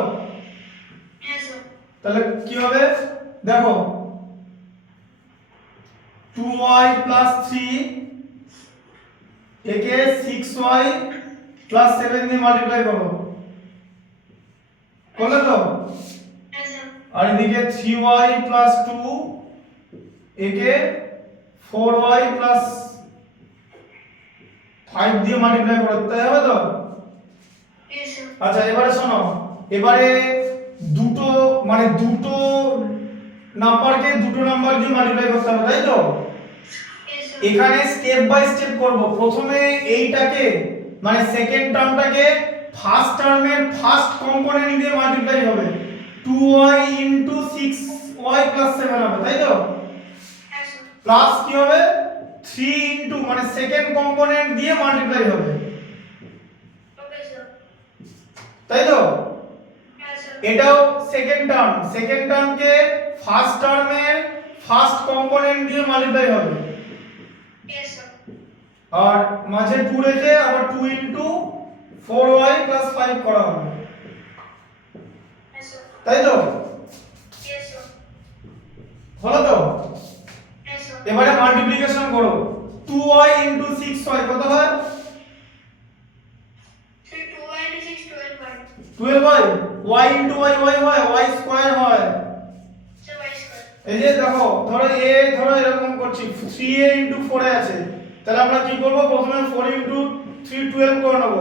Yes, sir. তাহলে কি হবে দেখো, 2y plus 3 একে 6y plus 7 দিয়ে মাল্টিপ্লাই করো, করলে তো? Yes, sir. আর এদিকে 3y plus 2 একে 4y plus 5 দিয়ে মাল্টিপ্লাই করো, তাই হবে তো? Yes, sir. আচ্ছা এবারে শোনো, এবারে দুটো মানে দুটো নাম্বারকে দুটো নাম্বার দিয়ে মাল্টিপ্লাই করতে হবে, তাই তো? Yes, sir. এখানে স্টেপ বাই স্টেপ করব। প্রথমে এইটাকে মানে সেকেন্ড টার্মটাকে ফার্স্ট টার্মের ফার্স্ট কম্পোনেন্ট দিয়ে মাল্টিপ্লাই হবে, 2y 6y 7 হবে, তাই তো? Yes, sir. প্লাস কি হবে 3 মানে সেকেন্ড কম্পোনেন্ট দিয়ে মাল্টিপ্লাই হবে, Okay, sir. তাই তো? Yes, sir. এটাও সেকেন্ড টার্মকে ফার্স্ট টার্মের ফার্স্ট কম্পোনেন্ট দিয়ে মাল্টিপ্লাই হবে, Yes, sir. আর মাঝে 2 রেখে আবার 2 4y 5 করা হবে, Yes, sir. তাই তো? Yes, sir. হলো তো? Yes, sir. এবারে মাল্টিপ্লিকেশন করো, 2y 6y কত হয়? So 2y into 6, 12y. 12y, y y হয়, y স্কয়ার হয়। So y square. এই যে দেখো, ধরো ধরো এরকম করছি, 3a 4 এ আছে, তাহলে আমরা কি করব? প্রথমে 4 3 12 করে নেব।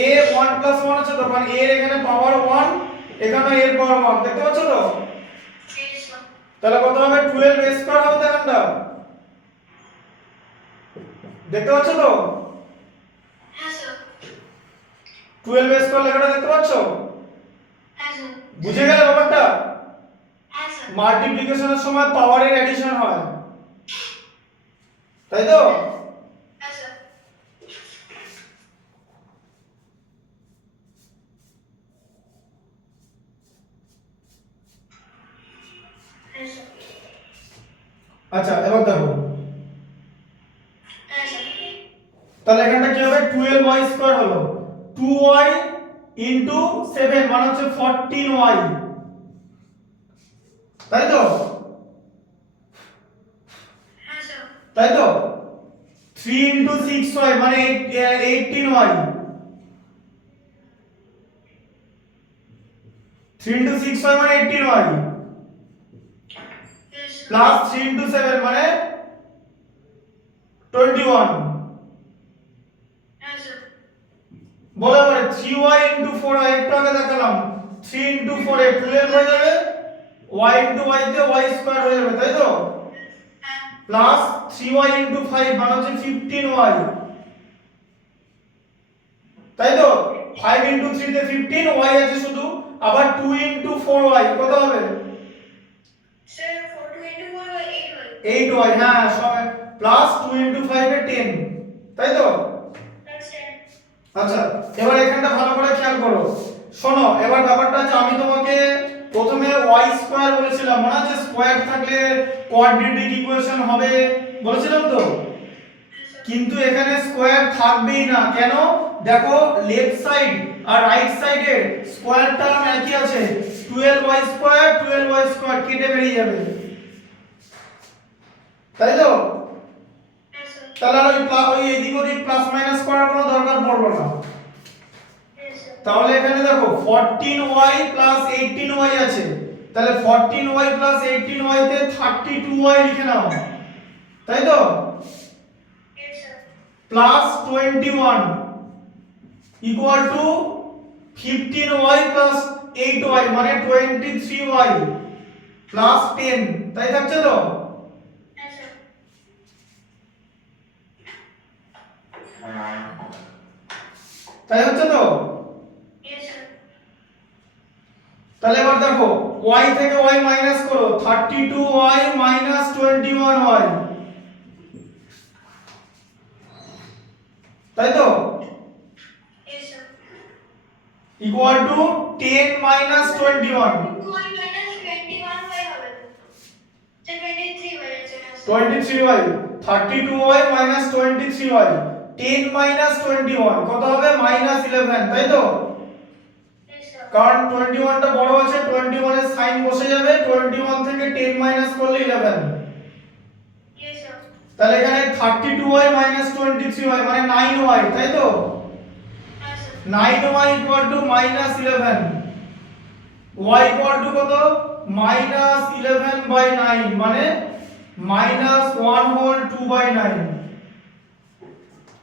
a 1 + 1 আছে তো, মানে a এর এখানে পাওয়ার 1, এখানে a এর পাওয়ার 1, দেখতে পাচ্ছ তো? Yes, sir. তাহলে কত হবে? 12 a স্কয়ার হবে তো এখানটা, দেখতে পাচ্ছ তো? Yes, sir. 12 a স্কয়ার লেখাটা দেখতে পাচ্ছ? Yes, sir. বুঝে গেলে ব্যাপারটা? Yes, sir. মাল্টিপ্লিকেশনের সময় পাওয়ারের এডিশন হয়, তাই তো? Yes, sir. Yes, sir. আচ্ছা এবার দেখো, Yes, sir. তাহলে এখানটা কি হবে? 12y স্কয়ার হলো 2y 7 মানে হচ্ছে 14y, তাই তো? Yes, sir. তাই তো? 3 6y মানে 18y, 3 6y মানে 18y Yes, sir. প্লাস 3 7 মানে 21। Yes, sir. বলে পরে 3y 4y একটু আগে দেখালাম, 3 4 এ 12 হয়ে যাবে, y y তে y স্কয়ার হয়ে যাবে, তাই তো? প্লাস 3y 5 মানে হচ্ছে 15y, তাই তো? 5 3 তে 15, y আছে শুধু, আবার 2 4y কত হবে? Sir, 4 to 8 to 4 by 8y, হ্যাঁ সবাই, প্লাস 2 5 এ 10, তাই তো? That's 10. আচ্ছা এবার এখানটা ভালো করে খেয়াল করো, শোনো এবার ব্যাপারটা আছে, আমি তোমাকে প্রথমে y স্কয়ার বলেছিলাম, মনে আছে? স্কয়ার থাকলে কোয়াড্রেটিক ইকুয়েশন হবে বলেছিলাম তো? কিন্তু এখানে স্কয়ার থাকবেই না, কেন? দেখো লেফট সাইড আর রাইট সাইডের স্কয়ার টার্ম একই আছে, 12y স্কয়ার কেটে বেরিয়ে যাবে, তাই তো? Yes, sir. তাহলে আর ওই এদিক ওদিক প্লাস মাইনাস করার কোনো দরকার পড়লো না। Yes, sir. তাহলে এখানে দেখো 14y 18y আছে, তাহলে 14y 18y তে 32y লিখে নাও, তাই তো? Yes, sir. Plus 21 equal to 15y plus 8y মানে 23y প্লাস 10, তাই থাকছে তো? হ্যাঁ স্যার। তাই হচ্ছে তো? Yes sir. তাহলে এবার দেখো y থেকে y মাইনাস করো, 32y মাইনাস 21y, তাই তো? Yes sir. Equal two 10 minus 21, 2y minus 21y হবে তো। স্যার 23y আছে না sir. 23y, 32y minus 23y, 10 minus 21 কত হবে? মাইনাস 11, তাই তো? Yes sir. কারণ 21 টা বড় আছে, 21 এর সাইন বসে যাবে, 21 থেকে 10 মাইনাস করলে 11। Yes sir. তাহলে এখানে 32y মাইনাস 23y মানে 9y, তাই তো? হ্যাঁ sir. 9y equal to minus 11, y equal to কত? মাইনাস 11 বাই 9 মানে মাইনাস 1 হোল 2 বাই 9,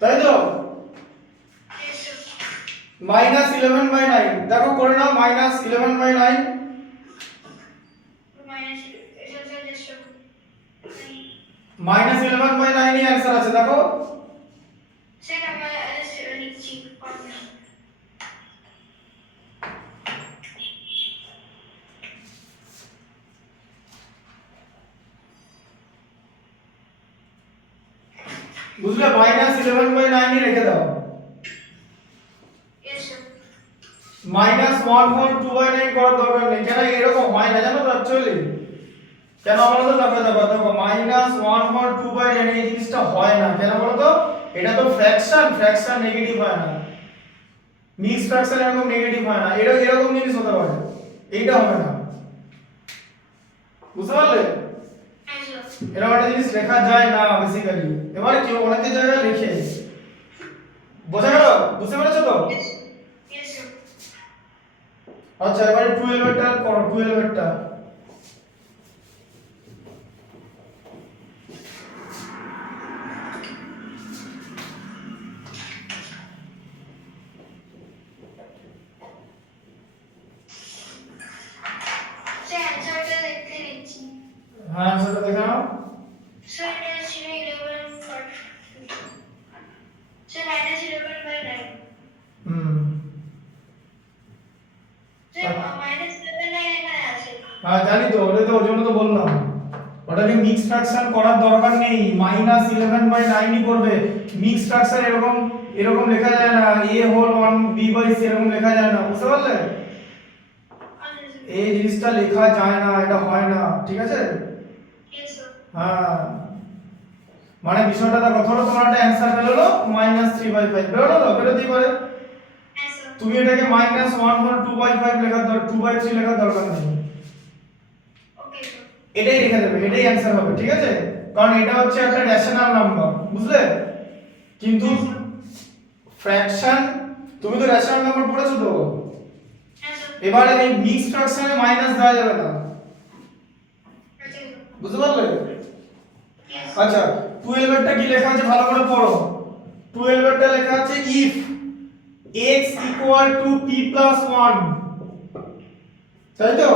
তাই তো? Yes sir. মাইনাস 11 বাই 9 দেখো করে নাও, মাইনাস 11 বাই 9 মাইনাস এটা স্যার জাস্ট মাইনাস 11 বাই 9 এর অ্যানসার আছে দেখো। স্যার আমরা লিখছি ফর্মুলা। বুঝলে? মাইনাস 11 বাই 9 রেখে দাও, yes sir. Minus 1 whole 2 by 9 করার দরকার নেই, কেন এরকম হয় না জানো তো অ্যাকচুয়ালি কেন বলো তো? দেখো দেখো দেখো মাইনাস 1 হোল 2 বাই 9 এই জিনিসটা হয় না কেন বলো তো? এটা তো ফ্র্যাকশন, ফ্র্যাকশন নেগেটিভ হয় না, মিক্স ফ্র্যাকশন এরকম নেগেটিভ হয় না, এরকম এরকম জিনিস হতে পারে, এইটা হবে না, বুঝতে পারলে? হ্যাঁ স্যার। এরকম একটা জিনিস লেখা যায় না বেসিক্যালি, এবার কেউ অনেক জায়গায় লিখে, বোঝা গেল? বুঝতে পেরেছো তো? Yes sir. আচ্ছা এবারে 12 এরটা করো, 12 এরটা। স্যার অ্যানসারটা দেখতে নিচ্ছি। হ্যাঁ সেটা দেখে নাও। স্যার এটা ছিল 11 স্যার মাইনাস 11 বাই 9 হুম স্যার মাইনাস 11 9 এখানে আছে। হ্যাঁ জানি তো, ওটা তো ওর জন্য তো বললাম ওটাকে মিক্স ফ্র্যাকশন করার দরকার নেই, মাইনাস 11 বাই 9 ই করবে। মিক্স ফ্র্যাকশন এরকম এরকম লেখা যায় না, a whole 1 b by c এরকম লেখা যায় না, বুঝতে পারলে? এই জিনিসটা লেখা যায় না, এটা হয় না, ঠিক আছে? Yes sir. হ্যাঁ মানে বিষয়টা দেখো, ধরো তোমার একটা অ্যানসার বেরোলো মাইনাস 3/5 বেরোলো তো, বেরোতেই পারে, হ্যাঁ স্যার। তুমি এটাকে মাইনাস 1 হোল 2/5 লেখার দরকার, 2/3 লেখার দরকার নেই, ওকে স্যার। এটাই লিখে দেবে, এটাই অ্যানসার হবে, ঠিক আছে? কারণ এটা হচ্ছে একটা রেশনাল নাম্বার, বুঝলে? কিন্তু ফ্র্যাকশন, তুমি তো রেশনাল নাম্বার পড়েছো তো, হ্যাঁ স্যার। এবারে এই মিক্স ফ্র্যাকশনে মাইনাস দেওয়া যাবে না, ওকে স্যার। বুঝতে পারলে? ইয়েস। আচ্ছা 12 এরটা কি লেখা আছে ভালো করে পড়ো, 12 এরটা লেখা আছে if x equal to p plus 1, তাই তো?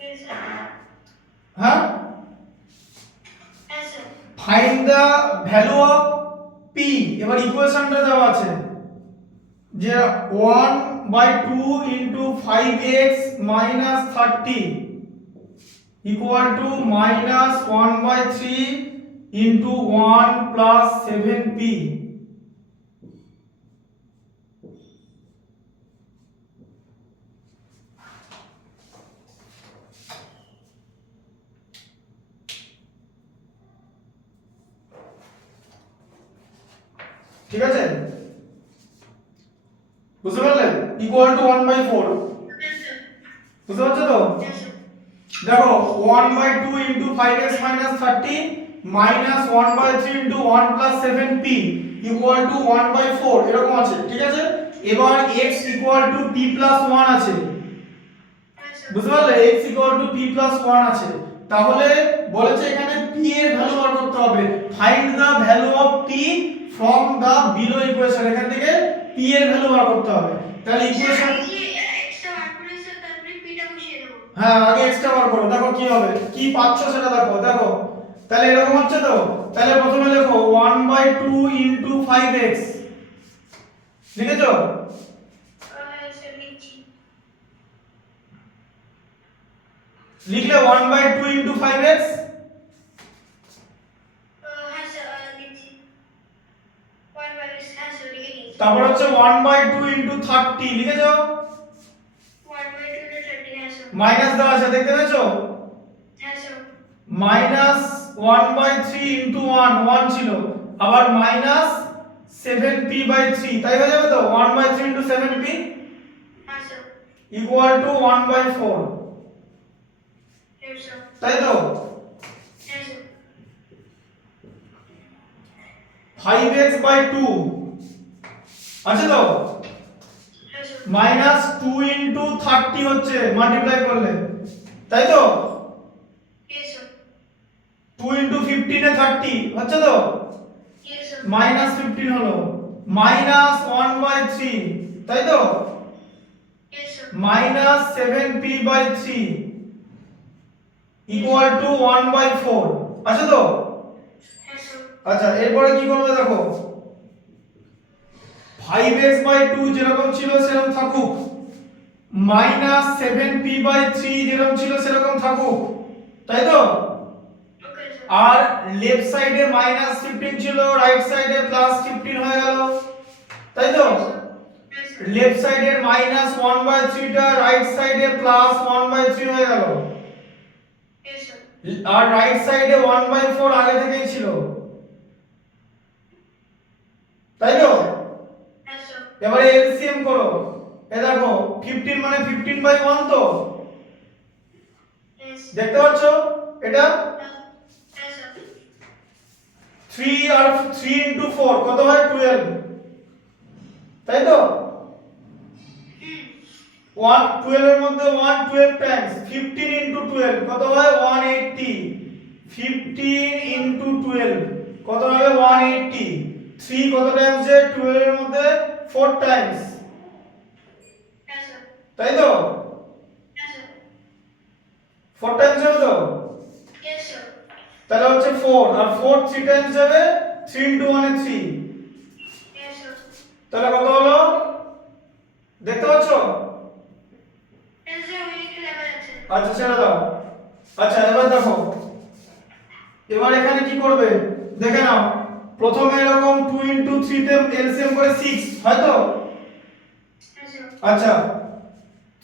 Yes sir. হ্যাঁ, হ্যাঁ sir. Find the value of p, এবার ইকুয়েশনটা দেওয়া আছে যে 1/2 into 5x minus 30 equal to minus 1/3 into 1 plus 7p, ঠিক আছে? বুঝতে পারলে? ইকুয়াল টু 1/4, হ্যাঁ স্যার। বুঝতে পারছো তো? হ্যাঁ স্যার। দেখো 1/2 into 5x minus 30 minus 1/3 into 1 plus 7p equal to 1/4 এরকম আছে, ঠিক আছে? এবার x equal to p plus 1 আছে, হ্যাঁ স্যার। বুঝতে পারলে? x equal to p plus 1 আছে, তাহলে বলেছে এখানে p এর ভ্যালু বার করতে হবে, find the value of p from the below equation, এখান থেকে p এর ভ্যালু বার করতে হবে। তাহলে ইকুয়েশন এক্সট্রা বার করে স্যার তারপরে পিটা বসিয়ে দেবো। হ্যাঁ আগে এক্সট্রা বার করো, দেখো কি হবে, কি পাচ্ছ সেটা দেখো। দেখো তাহলে এরকম হচ্ছে তো, তাহলে প্রথমে লেখো 1/2 ইনটু 5x, লিখেছো? স্যার লিখছি। লিখলে 1/2 ইনটু 5x, হ্যাঁ স্যার লিখছি। 1 বাই হ্যাঁ স্যার লিখে দিয়েছি। তারপর হচ্ছে 1/2 ইনটু 30, লিখেছো? 1 বাই 2 টা 30 হ্যাঁ স্যার। মাইনাস দেওয়া আছে, দেখতে পেয়েছো? হ্যাঁ স্যার। মাইনাস 1/3 ইনটু 1, 1 ছিল, আবার মাইনাস 7p/3, তাই হয়ে যাবে তো? 1/3 ইনটু 7p হ্যাঁ স্যার। ইকুয়াল টু 1/4, হ্যাঁ স্যার। তাই তো? হ্যাঁ স্যার। 5x/2 আছে তো? হ্যাঁ স্যার। মাইনাস 2 ইনটু 30 হচ্ছে মাল্টিপ্লাই করলে, তাই তো? হ্যাঁ স্যার। 2 ইনটু 15 এ 30 হচ্ছে তো? হ্যাঁ স্যার। মাইনাস 15 হলো, মাইনাস 1/3, তাই তো? হ্যাঁ sir. Minus 7p/3 equal to 1/4 আছে তো? হ্যাঁ স্যার। আচ্ছা এরপরে কি করবে দেখো, 5x/2 যেরকম ছিল সেরকম থাকুক, মাইনাস 7p/3 যেরকম ছিল সেরকম থাকুক, তাই তো? Okay sir. আর লেফট সাইডে মাইনাস 15 ছিল, রাইট সাইডে প্লাস 15 হয়ে গেল, তাই তো? হ্যাঁ স্যার। লেফট সাইডের মাইনাস 1/3 টা রাইট সাইডে প্লাস 1/3 হয়ে গেল, হ্যাঁ স্যার। আর রাইট সাইডে 1/4 আগে থেকেই ছিল, তাই তো? হ্যাঁ স্যার। এবারে এলসিএম করো, এ দেখো 15 মানে 15/1 তো, হ্যাঁ স্যার। দেখতে পাচ্ছ এটা? হ্যাঁ স্যার। 3 আর 3 ইনটু 4 কত হয়? 12, তাই তো? 1 12 এর মধ্যে 1 12 টাইমস 15 ইনটু 12 কত হয়? 180, 15 ইনটু 12 কত হবে? 180, 3 কত টাইমস যে 12 এর মধ্যে 4 টাইমস, হ্যাঁ স্যার। তাই তো? হ্যাঁ স্যার। 4 টাইমস হবে তো? Yes, sir. তাহলে হচ্ছে 4, আর 4 3 টাইমস যাবে, 3 ইনটু 1 এ 3, Yes, sir. তাহলে কত হলো দেখতে পাচ্ছ? Yes, sir. We need to level it. আচ্ছা ছেড়ে দাও। আচ্ছা এবার দেখো, এবার এখানে কি করবে দেখে নাও, প্রথমে এরকম 2 ইনটু 3 তে এলসিএম করে 6 হয় তো? Yes, sir. আচ্ছা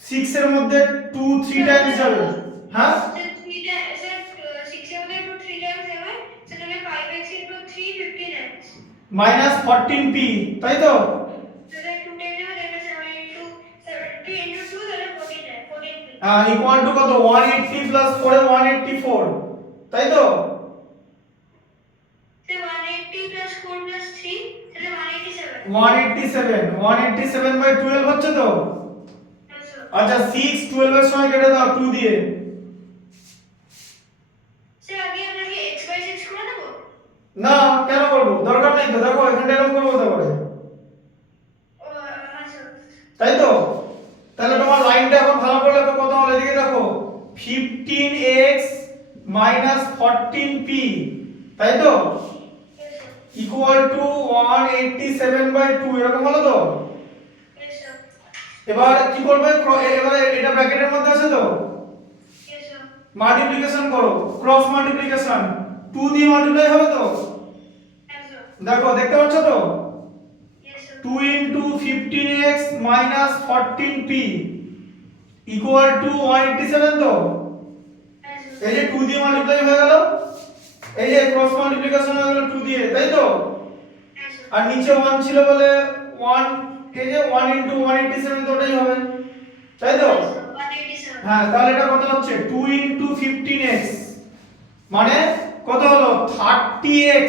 6 এর মধ্যে 2 3 টাইমস যাবে, হ্যাঁ? Sir, 3 times, sir, 6 7 into 3 times seven. So, then 5x into 3, 15x. Minus 14p, তাই তো? So, then 2 times seven, then 7 into 70 into 2, then 14x, 14p. Equal to কত? 180 প্লাস 4 এ 184, তাই তো? Sir, 180 plus 4 plus 3, so then 187. 187/12 হচ্ছে তো? Yes, sir. আচ্ছা 6 12 এর সময় কেটে দাও 2 দিয়ে, Sir, আগে আমরা কি x by 6 করে নেব? না কেন করব, দরকার নেই তো, দেখো এখানে এরকম করবো তারপরে, ও, হ্যাঁ, sir. তাই তো? তাহলে তোমার লাইনটা এখন ভালো করে লেখো, কত হলো এদিকে দেখো, 15x মাইনাস 14p, তাই তো? Yes, sir. ইকুয়াল টু 187/2 এরকম হলো তো? Yes, sir. এবার কি করবে, এবারে এটা ব্র্যাকেটের মধ্যে আছে তো, Yes, sir. মাল্টিপ্লিকেশন করো, ক্রস মাল্টিপ্লিকেশন, 2 দিয়ে মাল্টিপ্লাই হবে তো? Yes, sir. দেখো দেখতে পাচ্ছ তো? Yes, sir. 2 into 15x minus 14p equal to 187 তো? Yes, sir. এই যে 2 দিয়ে মাল্টিপ্লাই হয়ে গেল, এই যে ক্রস মাল্টিপ্লিকেশন হয়ে গেল 2 দিয়ে, তাই তো? Yes, sir. আর নিচে 1 ছিল বলে 1, এই যে 1 ইনটু 187 তো ওটাই হবে, তাই তো? Yes, sir. 187. হ্যাঁ তাহলে এটা কত হচ্ছে? 2 ইনটু 15x মানে কত হলো? 30x,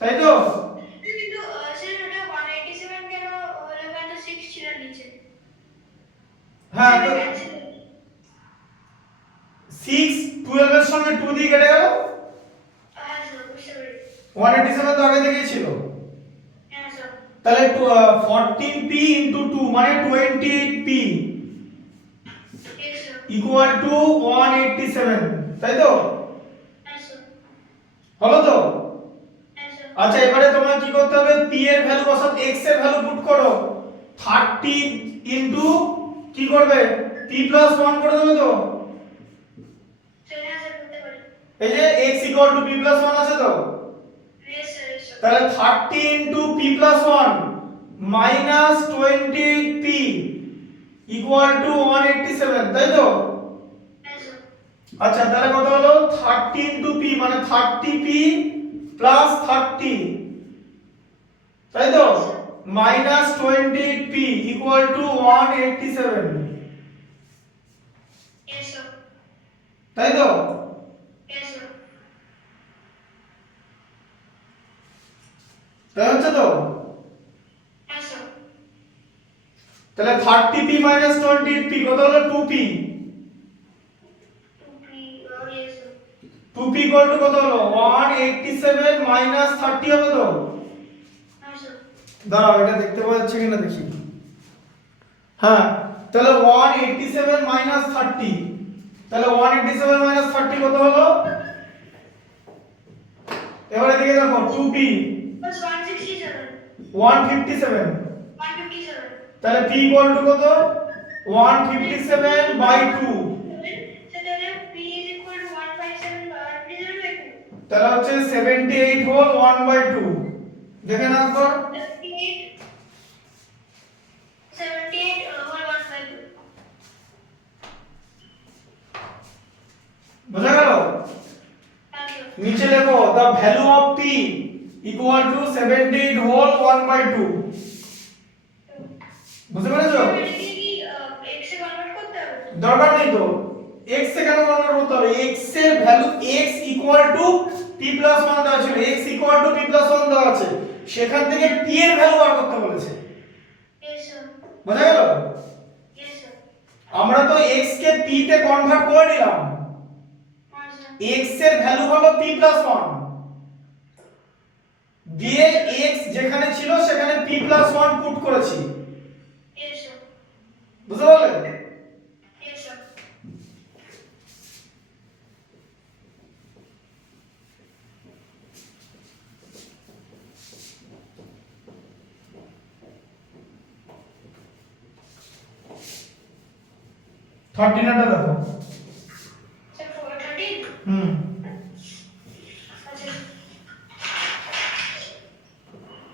তাই তো? কিন্তু স্যার ওটা 187 কেন হলো, কারণ 6 ছিল নিচে। হ্যাঁ তো cancel হয়ে গেল। 6 12 এর সঙ্গে 2 দিয়ে কেটে গেল, হ্যাঁ স্যার, বুঝতে পেরেছি। 187 তো আগে থেকেই ছিল, হ্যাঁ স্যার। তাহলে 14p ইনটু 2 মানে 28p Yes, sir. Equal to 187, তাই তো? Yes, sir. হলো তো? Yes, sir. আচ্ছা এবারে তোমায় কি করতে হবে, p এর ভ্যালু বসাও, x এর ভ্যালু পুট করো। 30 ইনটু কি করবে, p প্লাস 1 করে দেবে তো? Sir, yes, sir, করতে পারি। এই যে x equal two p plus 1 আছে তো? Yes, sir, yes, sir. তাহলে 30 into p plus 1 minus 28p equal to 187, তাই তো? Yes, sir. আচ্ছা তাহলে কত হলো, 30 ইনটু p মানে 30p প্লাস 30, তাই তো? Minus 28p equal to 187, Yes, sir. তাই তো? Yes, sir. তাই হচ্ছে তো? Yes, sir. তাহলে 30p মাইনাস 28p কত হলো, 2p। 2p, yes, sir. 2p equal to কত হলো, 187 মাইনাস 30 হবে তো? Yes, sir. দাঁড়াও এটা দেখতে পাওয়া যাচ্ছে কিনা দেখি। হ্যাঁ, তাহলে 187 মাইনাস 30, তাহলে 187 মাইনাস 30 কত হলো, এবারে দিকে দেখো 2p Plus 167. 157, 157. তাহলে p ইকুয়াল টু কত, 157 by 2, So then P is equal to 157 by 2. তাহলে হচ্ছে 78 হোল 1 বাই 2, দেখে নাও একবার। 78 over 1 by 2. বুঝা গেল? Thank you. নিচে লেখো the value of p equal to 78 whole 1 by 2, বুঝতে পেরেছো? এটাকে কি x এ কনভার্ট করতে হবে? দরকার নেই তো, x এ কেন কনভার্ট করতে হবে, x এর value x equal two p plus 1 দেওয়া ছিল, x equal two p plus 1 দেওয়া আছে, সেখান থেকে p এর ভ্যালু বার করতে বলেছে। Yes, sir. বুঝা গেল? Yes, sir. আমরা তো x কে p তে কনভার্ট করে নিলাম, Yes, sir. x এর ভ্যালু হলো p প্লাস 1, দিয়ে x যেখানে ছিল সেখানে p প্লাস 1 পুট করেছি, Yes, sir. বুঝতে পারলে? Yes, sir. থার্টিনাটা দেখো। Sir, 413. হুম, আচ্ছা।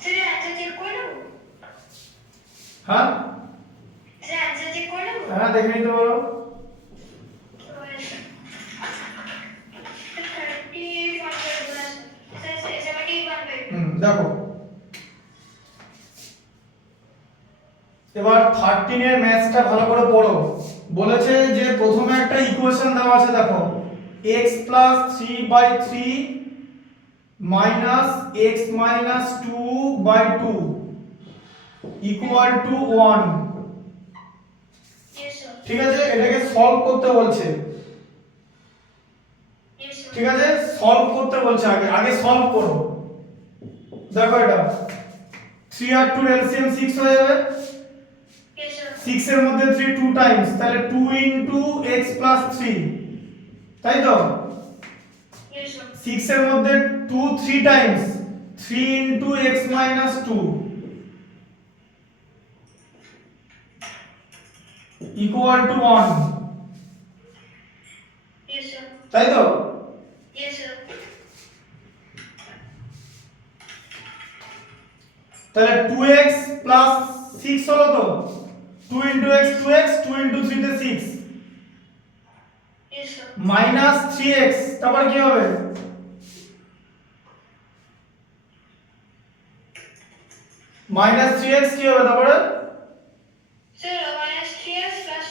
স্যার অ্যানসার চেক করে নেব? হ্যাঁ স্যার অ্যানসার চেক করে নেব? হ্যাঁ দেখে নিতে পারো। 31 by 2 আছে। Sir 71 by 2. দেখো এবার 13 এর ম্যাথসটা ভালো করে পড়ো। বলেছে যে প্রথমে একটা ইকুয়েশন দেওয়া আছে, দেখো x plus 3/3 minus x minus 2/2 equal to 1, Yes, sir. ঠিক আছে? এটাকে সলভ করতে বলছে, Yes, sir. ঠিক আছে? সলভ করতে বলছে, আগে আগে সলভ করো। দেখো এটা 3 আর 2 এলসিএম 6 হয়ে যাবে, Yes, sir. 6 এর মধ্যে 3 2 টাইমস, তাহলে 2 ইনটু x প্লাস 3, তাই তো? Yes, sir. 6 এর মধ্যে 2 3 Times, 3 into x minus 2 equal to 1, Yes, sir. তাই তো? Yes, sir. তাহলে 2x প্লাস 6 হলো তো, 2 ইনটু x 2x, 2 ইনটু 3 তে 6 Yes, sir. মাইনাস 3x, তারপর কি হবে, মাইনাস 3x কি হবে তারপরে, Sir, minus 3x plus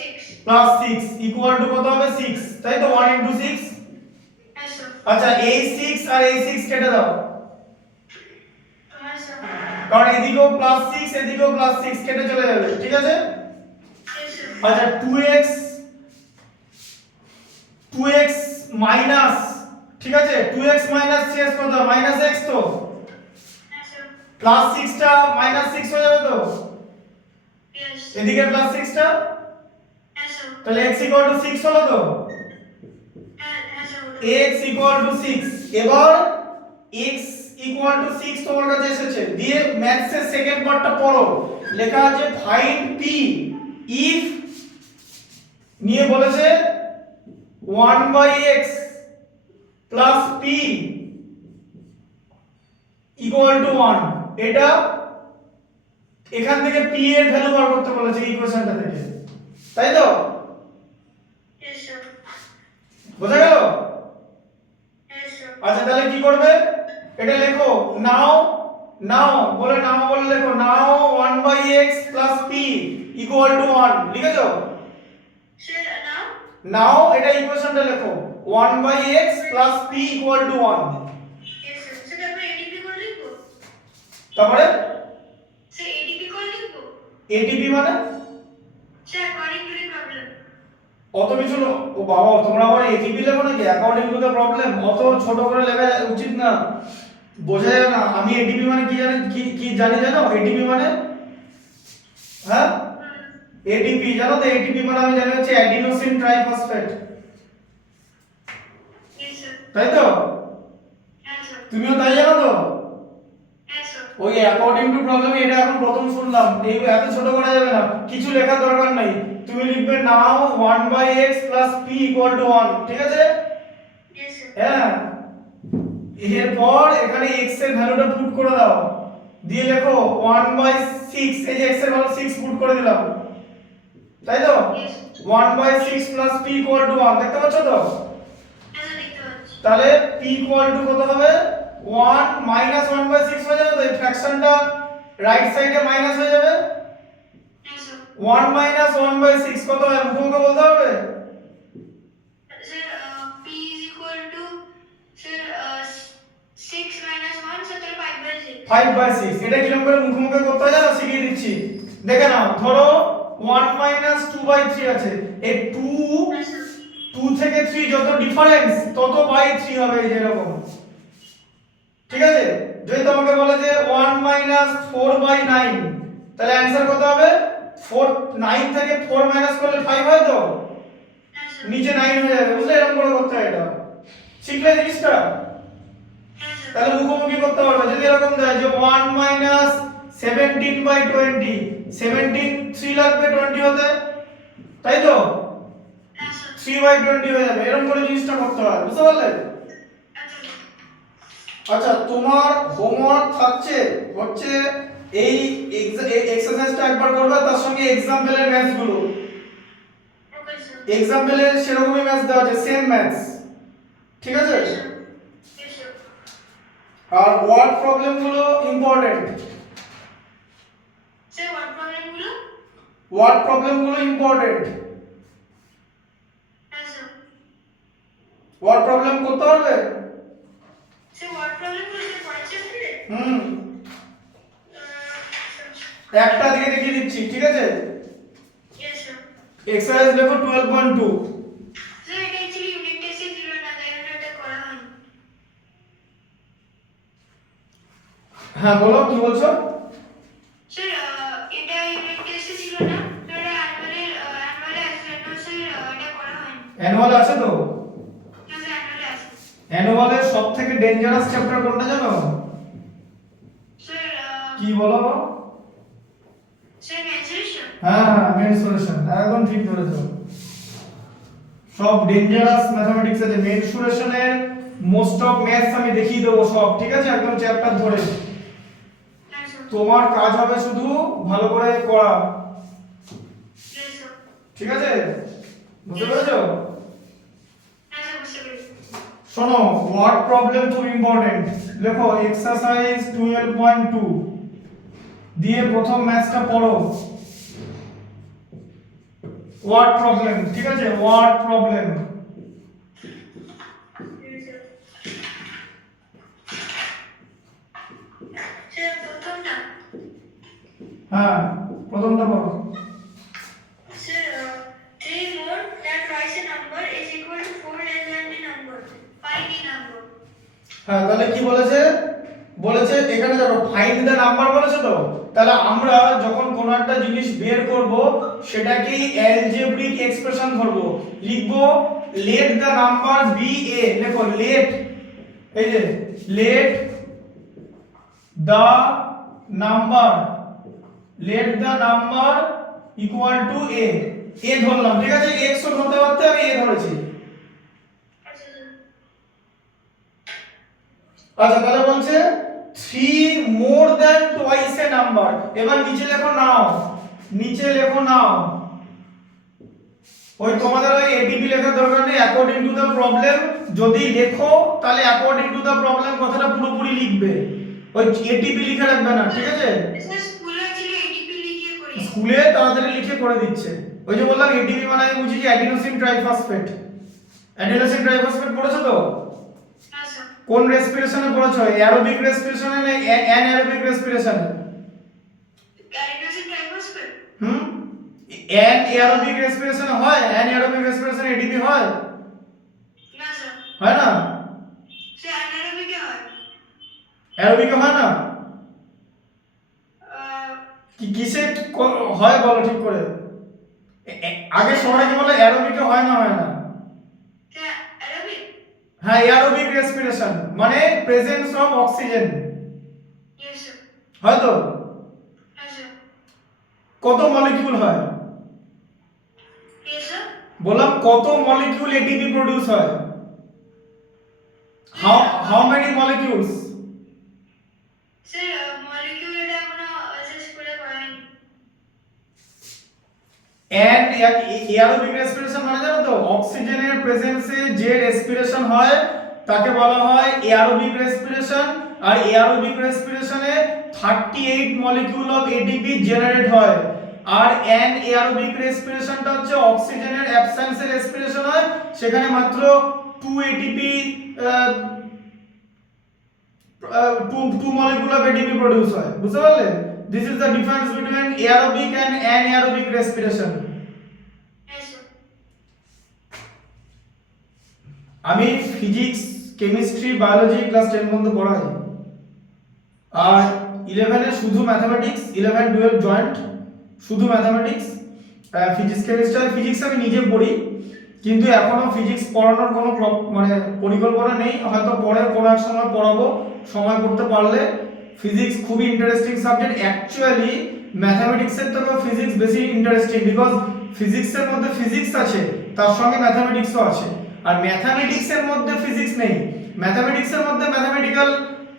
6. Plus 6 equal to কত হবে, 6, তাই তো? 1 ইনটু 6। Yes, sir. আচ্ছা এই 6 আর এই 6 কেটে দাও, Yes, sir. কারণ এদিকেও প্লাস 6 এদিকেও প্লাস 6 কেটে চলে যাবে, ঠিক আছে? Yes, sir. আচ্ছা 2x মাইনাস, ঠিক আছে? 2x মাইনাস 3x কত, মাইনাস x তো, Yes, sir. প্লাস 6 টা মাইনাস 6 হয়ে যাবে তো, yes, এদিকে প্লাস 6 টা, yes sir, তাহলে x 6 হলো তো, yes sir, x 6। এবার x 6 তোমার কাছে এসেছে, দিয়ে ম্যাথসের সেকেন্ড পার্টটা পড়ো, লেখা আছে ফাইন্ড p ইফ নিয়ে বলেছে 1/x plus p equal to 1। এটা এখান থেকে p এর ভ্যালু বার করতে বলেছে ইকুয়েশনটা থেকে, তাই তো? yes sir, বোঝা গেল? yes sir, আচ্ছা তাহলে কি করবে, এটা লেখো নাও, বলে লেখো নাও 1/x plus p equal to 1, লিখেছো? sir now, নাও এটা ইকুয়েশনটা লেখো 1/x plus p equal to 1, yes sir, sir তারপরে ADP করে লিখবো, তারপরে sir ADP করে লিখবো, ATP মানে sir according to the problem, অত কিছু ও বাবা, তোমরা আবার ATP লেখো নাকি অ্যাকর্ডিং টু দ্য প্রবলেম? অত ছোট করে লেখা উচিত না, বোঝা যায় না। আমি ATP মানে কি জানি, কি জানি জানো ATP মানে? হ্যাঁ ATP জানো তো? ATP মানে আমি জানি হচ্ছে অ্যাডিনোসিন ট্রাইফসফেট, yes sir, তাই তো? yes sir, তুমিও তাই জানো তো? yes sir, ওই অ্যাকর্ডিং টু প্রবলেম, এটা এখন প্রথম শুনলাম, এই এত ছোট করা যাবে না, কিছু লেখার দরকার নাই, তুমি লিখবে নাও 1/x plus p equal to 1, ঠিক আছে? yes sir, হ্যাঁ, এরপর এখানে x এর ভ্যালুটা পুট করে দাও, দিয়ে লেখো 1/6, এই যে x এর ভ্যালু 6 পুট করে দিলাম, তাই তো? yes, 1/6 plus p equal to 1, দেখতে পাচ্ছ তো? yes sir দেখতে পাচ্ছি, তাহলে p equal to কত হবে? 1 minus 1/6 হয়ে যাবে তো, এই ফ্র্যাকশনটা রাইট সাইডে মাইনাস হয়ে যাবে, yes sir, 1 minus 1/6 কত হয় মুখে বলতে হবে? sir P is equal to sir 6 minus 1 sir তাহলে 5/6, 5/6। এটা কিরকম করে মুখে করতে হয় জানো? শিখিয়ে দিচ্ছি, দেখে নাও। ধরো 1 minus 2/3 আছে, এই 2 yes sir, 2 থেকে 3 যত ডিফারেন্স তত বাই 3 হবে, এই যে এরকম, ঠিক আছে? যদি তোমাকে বলে যে 1 minus 4/9, তাহলে অ্যানসার কত হবে? 4, 9 থেকে 4 মাইনাস করলে 5 হয় তো, yes sir, নিচে 9 হয়ে যাবে, বুঝলে? এরকম করে করতে হয় এটা, শিখলে জিনিসটা, yes sir, তাহলে মুখোমুখি করতে পারবে। যদি এরকম দেয় যে 1 minus 17/20, 17 3 লাগবে 20 হতে, তাই তো? yes sir, 3/20 হয়ে যাবে, এরকম করে জিনিসটা করতে হয়, বুঝতে পারলে? yes sir, আচ্ছা তোমার হোমওয়ার্ক থাকছে হচ্ছে এই এক্সারসাইজটা একবার করবে, তার সঙ্গে এক্সাম্পলের ম্যাথসগুলো, okay sir, এক্সাম্পলের সেরকমই ম্যাথস দেওয়া আছে, সেম ম্যাথস, ঠিক আছে? yes sir, yes sir, আর ওয়ার্ড প্রবলেমগুলো ইম্পর্টেন্ট, sir what problem গুলো, ওয়ার্ড প্রবলেমগুলো important, yes sir, word problem করতে পারবে? sir what problem গুলো sir পরের চ্যাপ্টারে, হুম, sir, একটা দিকে দেখিয়ে দিচ্ছি, ঠিক আছে? yes sir, এক্সারসাইজ লেখো 12.2, sir এটা অ্যাকচুয়ালি ইউনিট টেস্টে ছিল না, তাই জন্য এটা করা হয়নি, হ্যাঁ বলো কি বলছো? স্যার এটা ইউনিট টেস্টে ছিল না, তো এটা অ্যানুয়ালে আসলে না স্যার, এটা করা হয়নি, অ্যানুয়াল আছে তো? না স্যার অ্যানুয়ালে আছে, অ্যানুয়ালের সবথেকে ডেঞ্জারাস চ্যাপ্টার কোনটা জানো? স্যার কি বলো? স্যার মেনসুরেশন, হ্যাঁ মেনসুরেশন, একদম ঠিক ধরেছো। সব ডেঞ্জারাস ম্যাথমেটিক্স আছে, মেনসুরেশনের মোস্ট অফ ম্যাথস আমি দেখিয়ে দেবো সব, ঠিক আছে? একদম চ্যাপ্টার ধরে, হ্যাঁ স্যার, তোমার কাজ হবে শুধু ভালো করে করা, yes স্যার, ঠিক আছে? বুঝতে পেরেছো? হ্যাঁ স্যার বুঝতে পেরেছি, শোনো ওয়ার্ড প্রবলেম খুব ইম্পর্টেন্ট, লেখো এক্সারসাইজ 12.2 দিয়ে প্রথম ম্যাথসটা পড়ো, ওয়ার্ড প্রবলেম, ঠিক আছে? Word problem, yes sir, sir প্রথমটা, হ্যাঁ প্রথমটা পড়ো। Sir 3 more than twice a number is equal to 4 less than the number, find the number, হ্যাঁ তাহলে কি বলেছে? বলেছে এখানে দেখো ফাইন্ড দ্য নাম্বার বলেছে তো, তাহলে আমরা যখন কোনো একটা জিনিস বের করব সেটাকেই অ্যালজেব্রিক এক্সপ্রেশন ধরবো, লিখবো let the number be a, দেখো লেট, এই যে let the number, let the number equal to a, a ধরলাম, ঠিক আছে, এক্স ও ধরতে পারতে আমি এ ধরেছি। আচ্ছা স্যার। আচ্ছা তাহলে বলছে 3 মোর দ্যান টুয়াইস এ নাম্বার, এবার নিচে লেখো নাও, নিচে লেখো নাও, ওই তোমাদের ওই এটিপি লেখার দরকার নেই, অ্যাকর্ডিং টু দ্য প্রবলেম যদি লেখো তাহলে অ্যাকর্ডিং টু দ্য প্রবলেম কথাটা পুরোপুরি লিখবে, ওই এটিপি লিখে রাখবে না, ঠিক আছে? স্যার স্কুলে ছিল এটিপি লিখে করি। স্কুলে তাড়াতাড়ি লিখে করে দিচ্ছে, ওই যে বললাম এটিপি মানে আমি বুঝি অ্যাডিনোসিন ট্রাইফসফেট, অ্যাডিনোসিন ট্রাইফসফেট পড়েছো তো? হ্যাঁ স্যার। কোন রেসপিরেশনে পড়েছো, অ্যারোবিক রেসপিরেশনে না অ্যানারোবিক রেসপিরেশনে? Adenosine triphosphate. অ্যানারোবিক রেসপিরেশনে হয়, অ্যানারোবিক রেসপিরেশনে এটিপি হয়? না স্যার। হয় না? স্যার অ্যানারোবিকে হয়। অ্যারোবিকে হয় না? কি কিসে হয় বলো ঠিক করে, আগে সবাইকে বলে অ্যারোবিকে হয় না, হয় না? Sir aerobic. হ্যাঁ অ্যারোবিক রেসপিরেশন মানে presence of oxygen, yes sir. হয় তো? হ্যাঁ স্যার। কত মলিকিউল হয়? Yes sir. বললাম কত মলিকিউল এটিপি প্রোডিউস হয়, how many molecules? Sir molecule এটা এখনো স্যার স্কুলে পড়ায়নি। এন্ড এয়ারোবিক রেসপিরেশন মানে জানো তো, অক্সিজেনের প্রেজেন্সে যে রেসপিরেশন হয় তাকে বলা হয় এয়ারোবিক রেসপিরেশন, আর এয়ারোবিক রেসপিরেশনে 38 মলিকিউল অফ এটিপি জেনারেট হয়, আর এয়ারোবিক রেসপিরেশনটা হচ্ছে অক্সিজেনের অ্যাবসেন্সে রেসপিরেশন হয়, সেখানে মাত্র 2 ATP 2 molecule of ATP produce হয়, বুঝতে পারলে? This is the difference between aerobic and anaerobic respiration. হ্যাঁ স্যার। আমি ফিজিক্স, কেমিস্ট্রি, বায়োলজি ক্লাস 10 পর্যন্ত পড়াই, আর 11 এ শুধু ম্যাথমেটিক্স, 11 12 জয়েন্ট শুধু ম্যাথমেটিক্স, ফিজিক্স কেমিস্ট্রি, ফিজিক্স আমি নিজে পড়ি কিন্তু এখনো ফিজিক্স পড়ানোর কোনো মানে পরিকল্পনা নেই, হয়তো পরে কোনো এক সময় পড়াবো সময় করতে পারলে। ফিজিক্স খুবই ইন্টারেস্টিং সাবজেক্ট, অ্যাকচুয়ালি ম্যাথমেটিক্সের থেকেও ফিজিক্স বেশি ইন্টারেস্টিং, বিকজ ফিজিক্সের মধ্যে ফিজিক্স আছে তার সঙ্গে ম্যাথমেটিক্সও আছে, আর ম্যাথমেটিক্সের মধ্যে ফিজিক্স নেই, ম্যাথমেটিক্সের মধ্যে ম্যাথমেটিক্যাল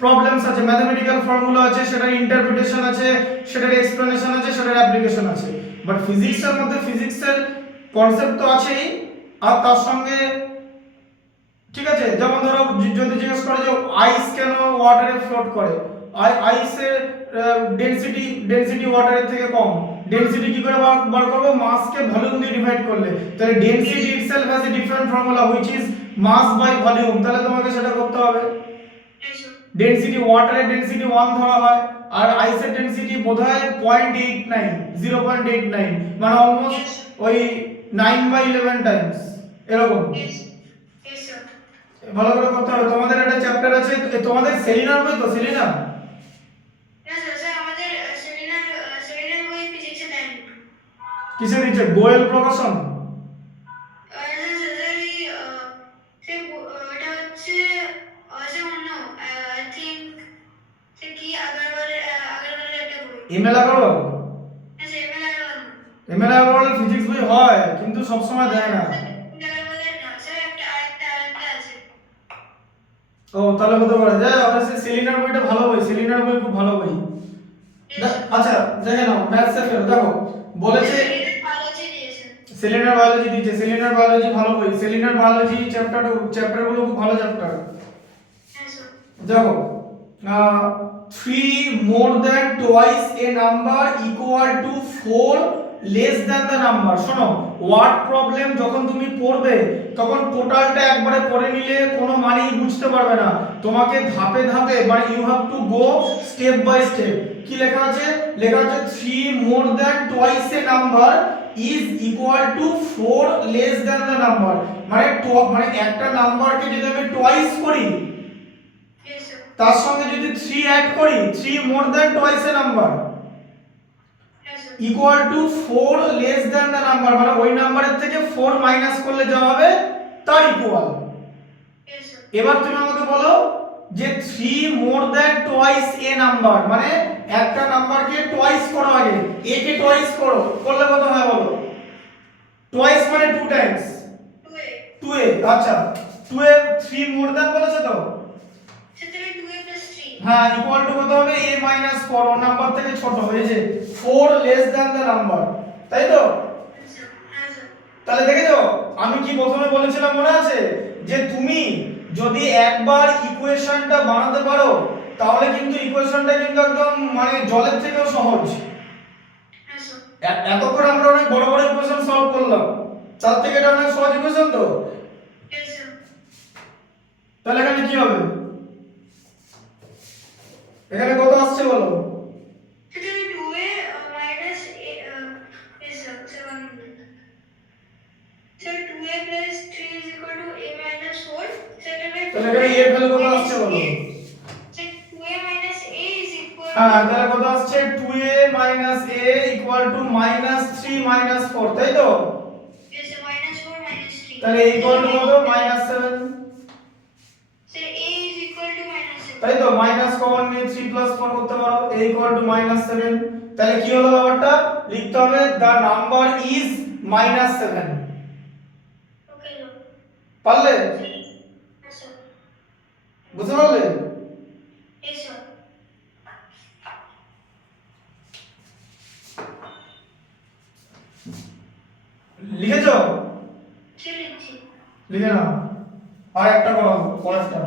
প্রবলেমস আছে, ম্যাথমেটিক্যাল ফর্মুলা আছে, সেটার ইন্টারপ্রিটেশন আছে, সেটার এক্সপ্লেনেশন আছে, সেটার অ্যাপ্লিকেশন আছে, বাট ফিজিক্সের মধ্যে ফিজিক্সের কনসেপ্ট তো আছেই, আর তার সঙ্গে ঠিক আছে, যেমন ধরো যদি জিজ্ঞেস করে যে আইস কেন ওয়াটারে ফ্লোট করে, আইসের ডেনসিটি ওয়াটারের থেকে কম, ডেনসিটি কি করে বার করব, মাসকে ভলিউম দিয়ে ডিভাইড করলে, তাহলে density itself has a different formula which is mass by volume, তাহলে তোমাকে সেটা করতে হবে। ডেনসিটি ওয়াটারের ডেনসিটি 1 ধরা হয়, আর আইসের ডেনসিটি বোধহয় 0.89, 0.89 মানে অলমোস্ট ওই 9/11 টাইমস এরকম। ভালো করে করতে হবে, তোমাদের একটা চ্যাপ্টার আছে, তোমাদের সেলিনার বই তো, সেলিনা? কিসে দিচ্ছে, গোয়েল প্রকাশন? এমএল আগরওয়াল? এমএল আগরওয়ালের ফিজিক্স বই হয় কিন্তু সব সময় দেয় না। ও তাহলে হতে পারে, যে অবশ্যই সেলিনার বইটা ভালো বই, সেলিনার বই খুব ভালো বই। আচ্ছা দেখে নাও ম্যাথস এর দেখো বলেছে সেলিনার বায়োলজি দিয়েছে, সেলিনার বায়োলজি ভালো বই, সেলিনার বায়োলজি চ্যাপ্টারগুলো খুব ভালো চ্যাপ্টার। দেখো 3 more than twice a number equal to 4 less than the number, শোনো ওয়ার্ড প্রবলেম যখন তুমি পড়বে তখন টোটালটা একবারে পড়ে নিলে কোনো মানেই বুঝতে পারবে না, তোমাকে ধাপে ধাপে মানে you have to go step by step. কি লেখা আছে, লেখা আছে 3 more than twice a number is equal to 4 less than the number, মানে একটা নাম্বারকে যদি আমি টুয়াইস করি তার সঙ্গে যদি 3 অ্যাড করি 3 মোর দ্যান টুয়াইস এ নাম্বার হ্যাঁ sir equal two 4 less than the number, মানে ওই নাম্বারের থেকে 4 মাইনাস করলে যা হবে তার ইকুয়াল। হ্যাঁ স্যার এবার তুমি আমাকে বলো যে 3 মোর দ্যান টুয়াইস এ নাম্বার, মানে একটা নাম্বারকে টুয়াইস করো, আগে এ কে টুয়াইস করো, করলে কত হয় বলো? টুয়াইস মানে 2 টাইমস, 2a 2a। আচ্ছা 2a 3 মোর দ্যান বলেছে তো, সেটা 2a plus 3 হ্যাঁ ইকুয়াল টু কত হবে? a 4 ও নাম্বার থেকে ছোট, এই যে 4 লেস দ্যান দ্য নাম্বার, তাই তো? হ্যাঁ স্যার হ্যাঁ স্যার তাহলে দেখেছো আমি কি প্রথমে বলেছিলাম মনে আছে যে তুমি যদি একবার ইকুয়েশনটা বানাতে পারো তাহলে কিন্তু ইকুয়েশনটা কিন্তু একদম মানে জলের থেকেও সহজ। হ্যাঁ স্যার এতক্ষণ আমরা অনেক বড় বড় ইকুয়েশন সলভ করলাম, তার থেকে এটা অনেক সহজ ইকুয়েশন তো। হ্যাঁ স্যার তাহলে এখানে কি হবে? এখানে কত আসছে বলো? সেটা 2a minus a yes sir 7 sir 2a plus 3 is equal to a minus 4 সেটা তাহলে এখানে এর ভ্যালু কত আসছে বলো? sir 2a minus a is equal হ্যাঁ তাহলে কত আসছে? 2a a -3 - 4, তাই তো? yes sir minus 4 minus 3 তাহলে ইকুয়াল টু কত? -7, sir a is equal to minus 7 তাই তো? মাইনাস কমন নিয়ে 3 + 4 করতে পারো, a ইকুয়াল টু -7। তাহলে কি হলো ব্যাপারটা? লিখতে হবে the number is -7। okay sir পারলে? yes sir বুঝতে পারলে? yes sir লিখেছো? sir লিখছি লিখে নাও। আর একটা করাবো, পরেরটা।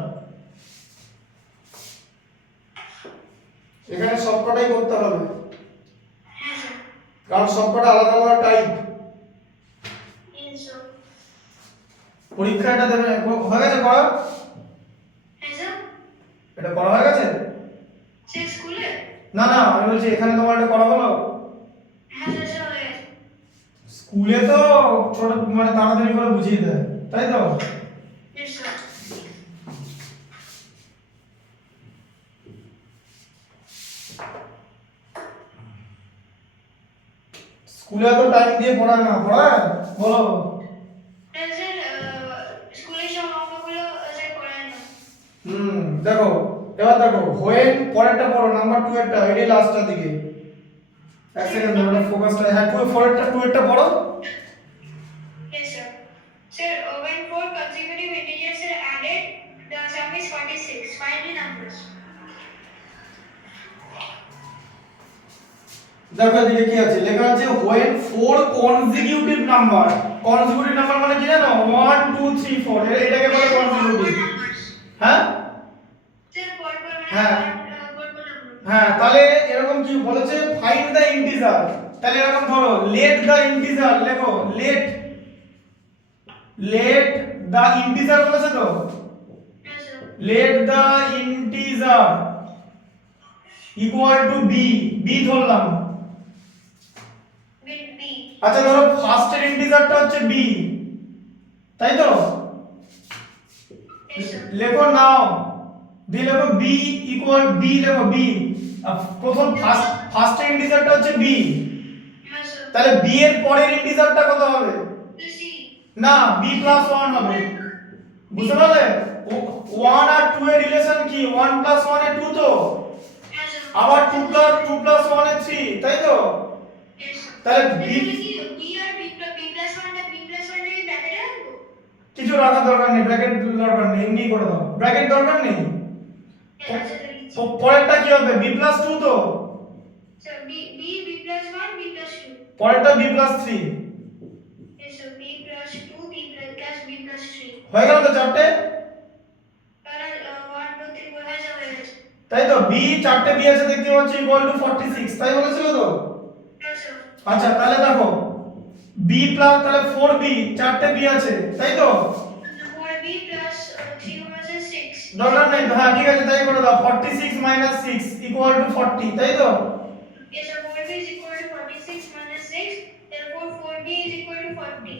এখানে সবকটাই করতে হবে, হ্যাঁ স্যার কারণ সবকটা আলাদা আলাদা টাইপ। yes sir পরীক্ষা এটা দেবে, হয়ে গেছে করা? হ্যাঁ স্যার এটা করা হয়ে গেছে? sir স্কুলে না না, আমি বলছি এখানে তোমার এটা করা হলো? হ্যাঁ স্যার স্যার হয়ে গেছে স্কুলে তো ছোট মানে তাড়াতাড়ি করে বুঝিয়ে দেয়, তাই তো? yes sir স্কুলে তো টাইম দিয়ে পড়ায় না, পড়ায় বলো? হ্যাঁ স্যার স্কুলের সব অঙ্কগুলো স্যার করায় না দেখো এবার দেখো হোয়েন পরেরটা পড়ো, নাম্বার 2 এরটা, এটাই লাস্টটার দিকে। এক সেকেন্ড ধরো, ফোকাসটা, হ্যাঁ 2 পরেরটা 2 এরটা পড়ো। yes sir sir when four consecutive integers are added the sum is 46 find the numbers দেখো এদিকে কি আছে লেখা আছে, when 4 consecutive number. Consecutive number মানে কি জানো? 1 2 3 4, এটাকে বলে কনজিকিউটিভ। হ্যাঁ sir পরপর হ্যাঁ পরপর number হ্যাঁ, তাহলে এরকম কি বলেছে? Find the integer. তাহলে এরকম ধরো, লেট দা ইন্টিজার লেখো, লেট দা ইন্টিজার বলেছে তো, yes sir let the integer equal to b ধরলাম। with b আচ্ছা ধরো ফার্স্টের ইন্টিজারটা হচ্ছে বি, তাই তো? yes sir লেখো নাও, দিয়ে লেখো বি ইকুয়াল বি, লেখো বি। প্রথম ফার্স্টের ইন্টিজারটা হচ্ছে বি, yes sir তাহলে বি এর পরের ইন্টিজারটা কত হবে? to c না, b + 1 হবে। বুঝতে পারলে? 1 আর 2 এর রিলেশন কি? 1 + 1 এ 2 তো, yes sir আবার 2 + 1 এ 3, তাই তো? yes sir তাহলে তাহলে b কি b আর b plus 1 টা b plus 1 এর ব্র্যাকেটে রাখবো কিছু রাখার দরকার নেই, ব্র্যাকেট দরকার নেই, এমনি করে দাও, ব্র্যাকেট দরকার নেই। আচ্ছা লিখছি পরেরটা কি হবে? b + 2 তো, sir b plus 1 b plus 2 পরেরটা b + 3, yes sir b plus 2 b plus b plus 3 হয়ে গেল তো চারটে, তাহলে 1 2 3 4 5 হয়ে গেছে তাই তো? b চারটে বি আছে দেখতে পাচ্ছি, ইকুয়াল টু 46, তাই বলেছিল তো? yes sir আচ্ছা তাহলে দেখো b প্লাস, তাহলে 4b, চারটে বি আছে, তাই তো? 4b plus 3 was 6 দরকার নেই, হ্যাঁ ঠিক আছে, তাই করে দাও। 46 - 6 ইকুয়াল টু 40, তাই তো? yes sir 4b is equal to 46 minus 6 therefore 4b is equal to 40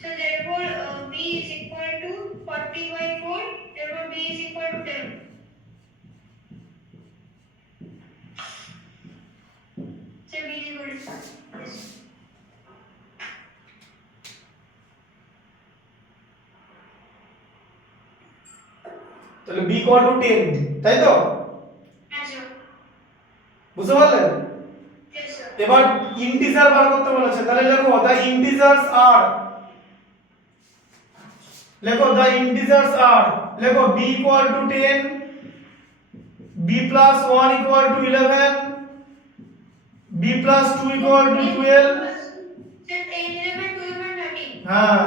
so therefore b is equal to 40 by 4 therefore b is equal to 10 তাহলে b ইকুয়াল টু 10, তাই তো? হ্যাঁ স্যার। বুঝতে পারলে? Yes sir. এবার integer বার করতে বলেছে, তাহলে লেখো দ্য ইন্টিজার্স আর, লেখো দ্য ইন্টিজার্স আর, লেখো b equal two 10, b plus 1 equal to 11, b plus 2 equal to 12। Sir 10, 11, 12 and 13. হ্যাঁ,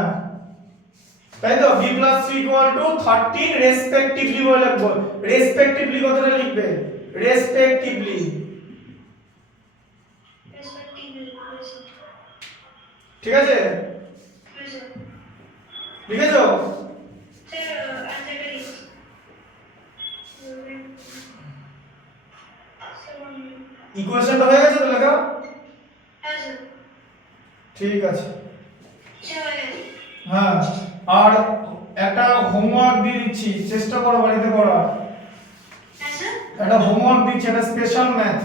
তাই তো? b plus 3 equal to 13 respectively বলে লিখবো। রেসপেক্টিভলি কথাটা লিখবে, রেসপেক্টিভলি। Respectively. Yes sir. ঠিক আছে? Yes sir. লিখেছো? Sir, answer is 7. ইকুয়েশনটা হয়ে গেছে তো লেখা? হ্যাঁ স্যার। ঠিক আছে। স্যার হয়ে গেছে। হ্যাঁ, আর একটা হোমওয়ার্ক দিয়ে দিচ্ছি, চেষ্টা করো বাড়িতে করার। হ্যাঁ স্যার। একটা হোমওয়ার্ক দিচ্ছি, একটা স্পেশাল ম্যাথ।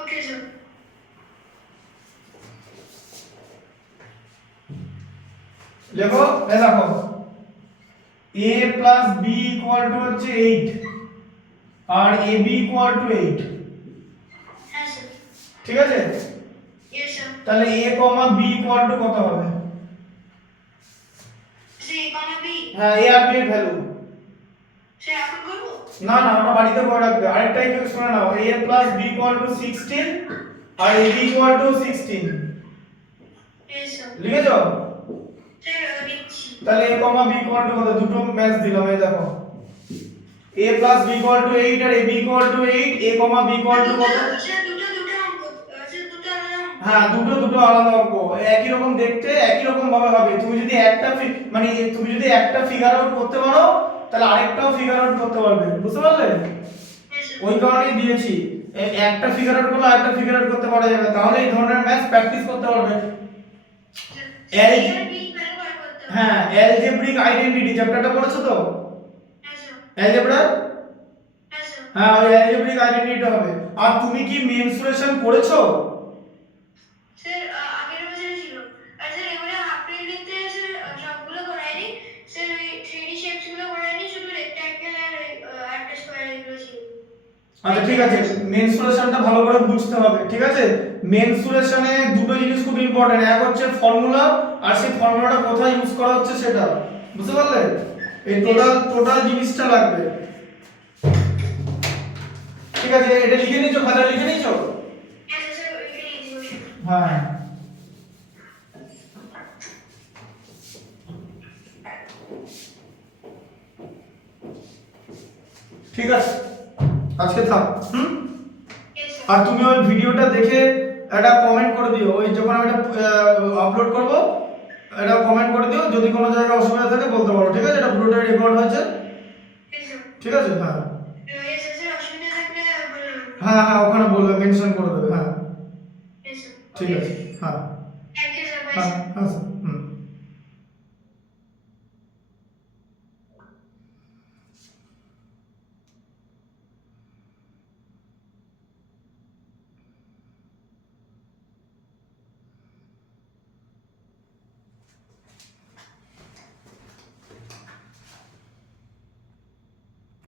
Okay sir. লেখো, এই দেখো, a plus b equal two হচ্ছে 8 আর ab ইকুয়াল টু 8। হ্যাঁ স্যার। ঠিক আছে? Yes sir. তাহলে a comma b equal to কত হবে? C comma B. হ্যাঁ, a আর b এর ভ্যালু। স্যার এখন করব? না না, ওটা বাড়িতে করে রাখবে। আরেকটা ইকুয়েশন শুনে নাও, a plus b equal to 16 আর ab equal to 16। Yes sir. লিখেছো? স্যার লিখছি। তাহলে a comma b equal to কত? দুটো ম্যাচ দিলাম, এই দেখো, a plus b equal to 8 আর ab equal to 8, a comma b equal to কত? স্যার দুটো অঙ্ক। স্যার দুটো আলাদা অঙ্ক। হ্যাঁ, দুটো আলাদা অঙ্ক, একই রকম দেখতে, একই রকম ভাবে হবে। তুমি যদি একটা ফিগার আউট করতে পারো, তাহলে আরেকটাও ফিগার আউট করতে পারবে। বুঝতে পারলে? Yes sir. ওই কারণেই দিয়েছি, একটা ফিগার আউট করলে আরেকটা ফিগার আউট করতে পারা যাবে, তাহলে এই ধরনের ম্যাথ প্র্যাকটিস করতে পারবে। স্যার এর বি ভ্যালু বার করতে হবে। হ্যাঁ, অ্যালজেব্রিক আইডেন্টিটি চ্যাপ্টারটা পড়েছো তো? হ্যাঁ স্যার। অ্যালজেব্রা, হ্যাঁ স্যার। হ্যাঁ, ওই অ্যালজেব্রিক আইডেন্টিটিটা হবে। আর তুমি কি মেনসুরেশন করেছো? স্যার আগের বছর ছিল। আর স্যার এবারে হাফ ইয়ারলিতে স্যার সবগুলো করায়নি। স্যার ওই 3D শেপস গুলো করায়নি, শুধু রেক্ট্যাঙ্গেল আর একটা স্কয়ার এগুলো ছিল। আচ্ছা ঠিক আছে, মেনসুরেশনটা ভালো করে বুঝতে হবে। ঠিক আছে? মেনসুরেশনে দুটো জিনিস খুব ইম্পর্টেন্ট, এক হচ্ছে ফর্মুলা, আর সেই ফর্মুলাটা কোথায় ইউজ করা হচ্ছে সেটা। বুঝতে পারলে? এই টোটাল জিনিসটা লাগবে। ঠিক আছে, এটা লিখে নিয়েছো, খাতা লিখে নিয়েছো? হ্যাঁ স্যার ওইখানে লিখে বসে। হ্যাঁ, ঠিক আছে, আজকে থাক। Yes sir. আর তুমি ওই ভিডিওটা দেখে একটা কমেন্ট করে দিও, ওই যখন আমি এটা আপলোড করব, এটা কমেন্ট করে দিও, যদি কোনো জায়গায় অসুবিধা থাকে বলতে পারো। ঠিক আছে? এটা পুরোটাই রেকর্ড হয়েছে। Yes sir. ঠিক আছে? হ্যাঁ ইয়েস স্যার, অসুবিধা থাকলে বলুন। হ্যাঁ হ্যাঁ, ওখানে বলবে, মেনশন করে দেবে। হ্যাঁ, ইয়েস স্যার। ঠিক আছে।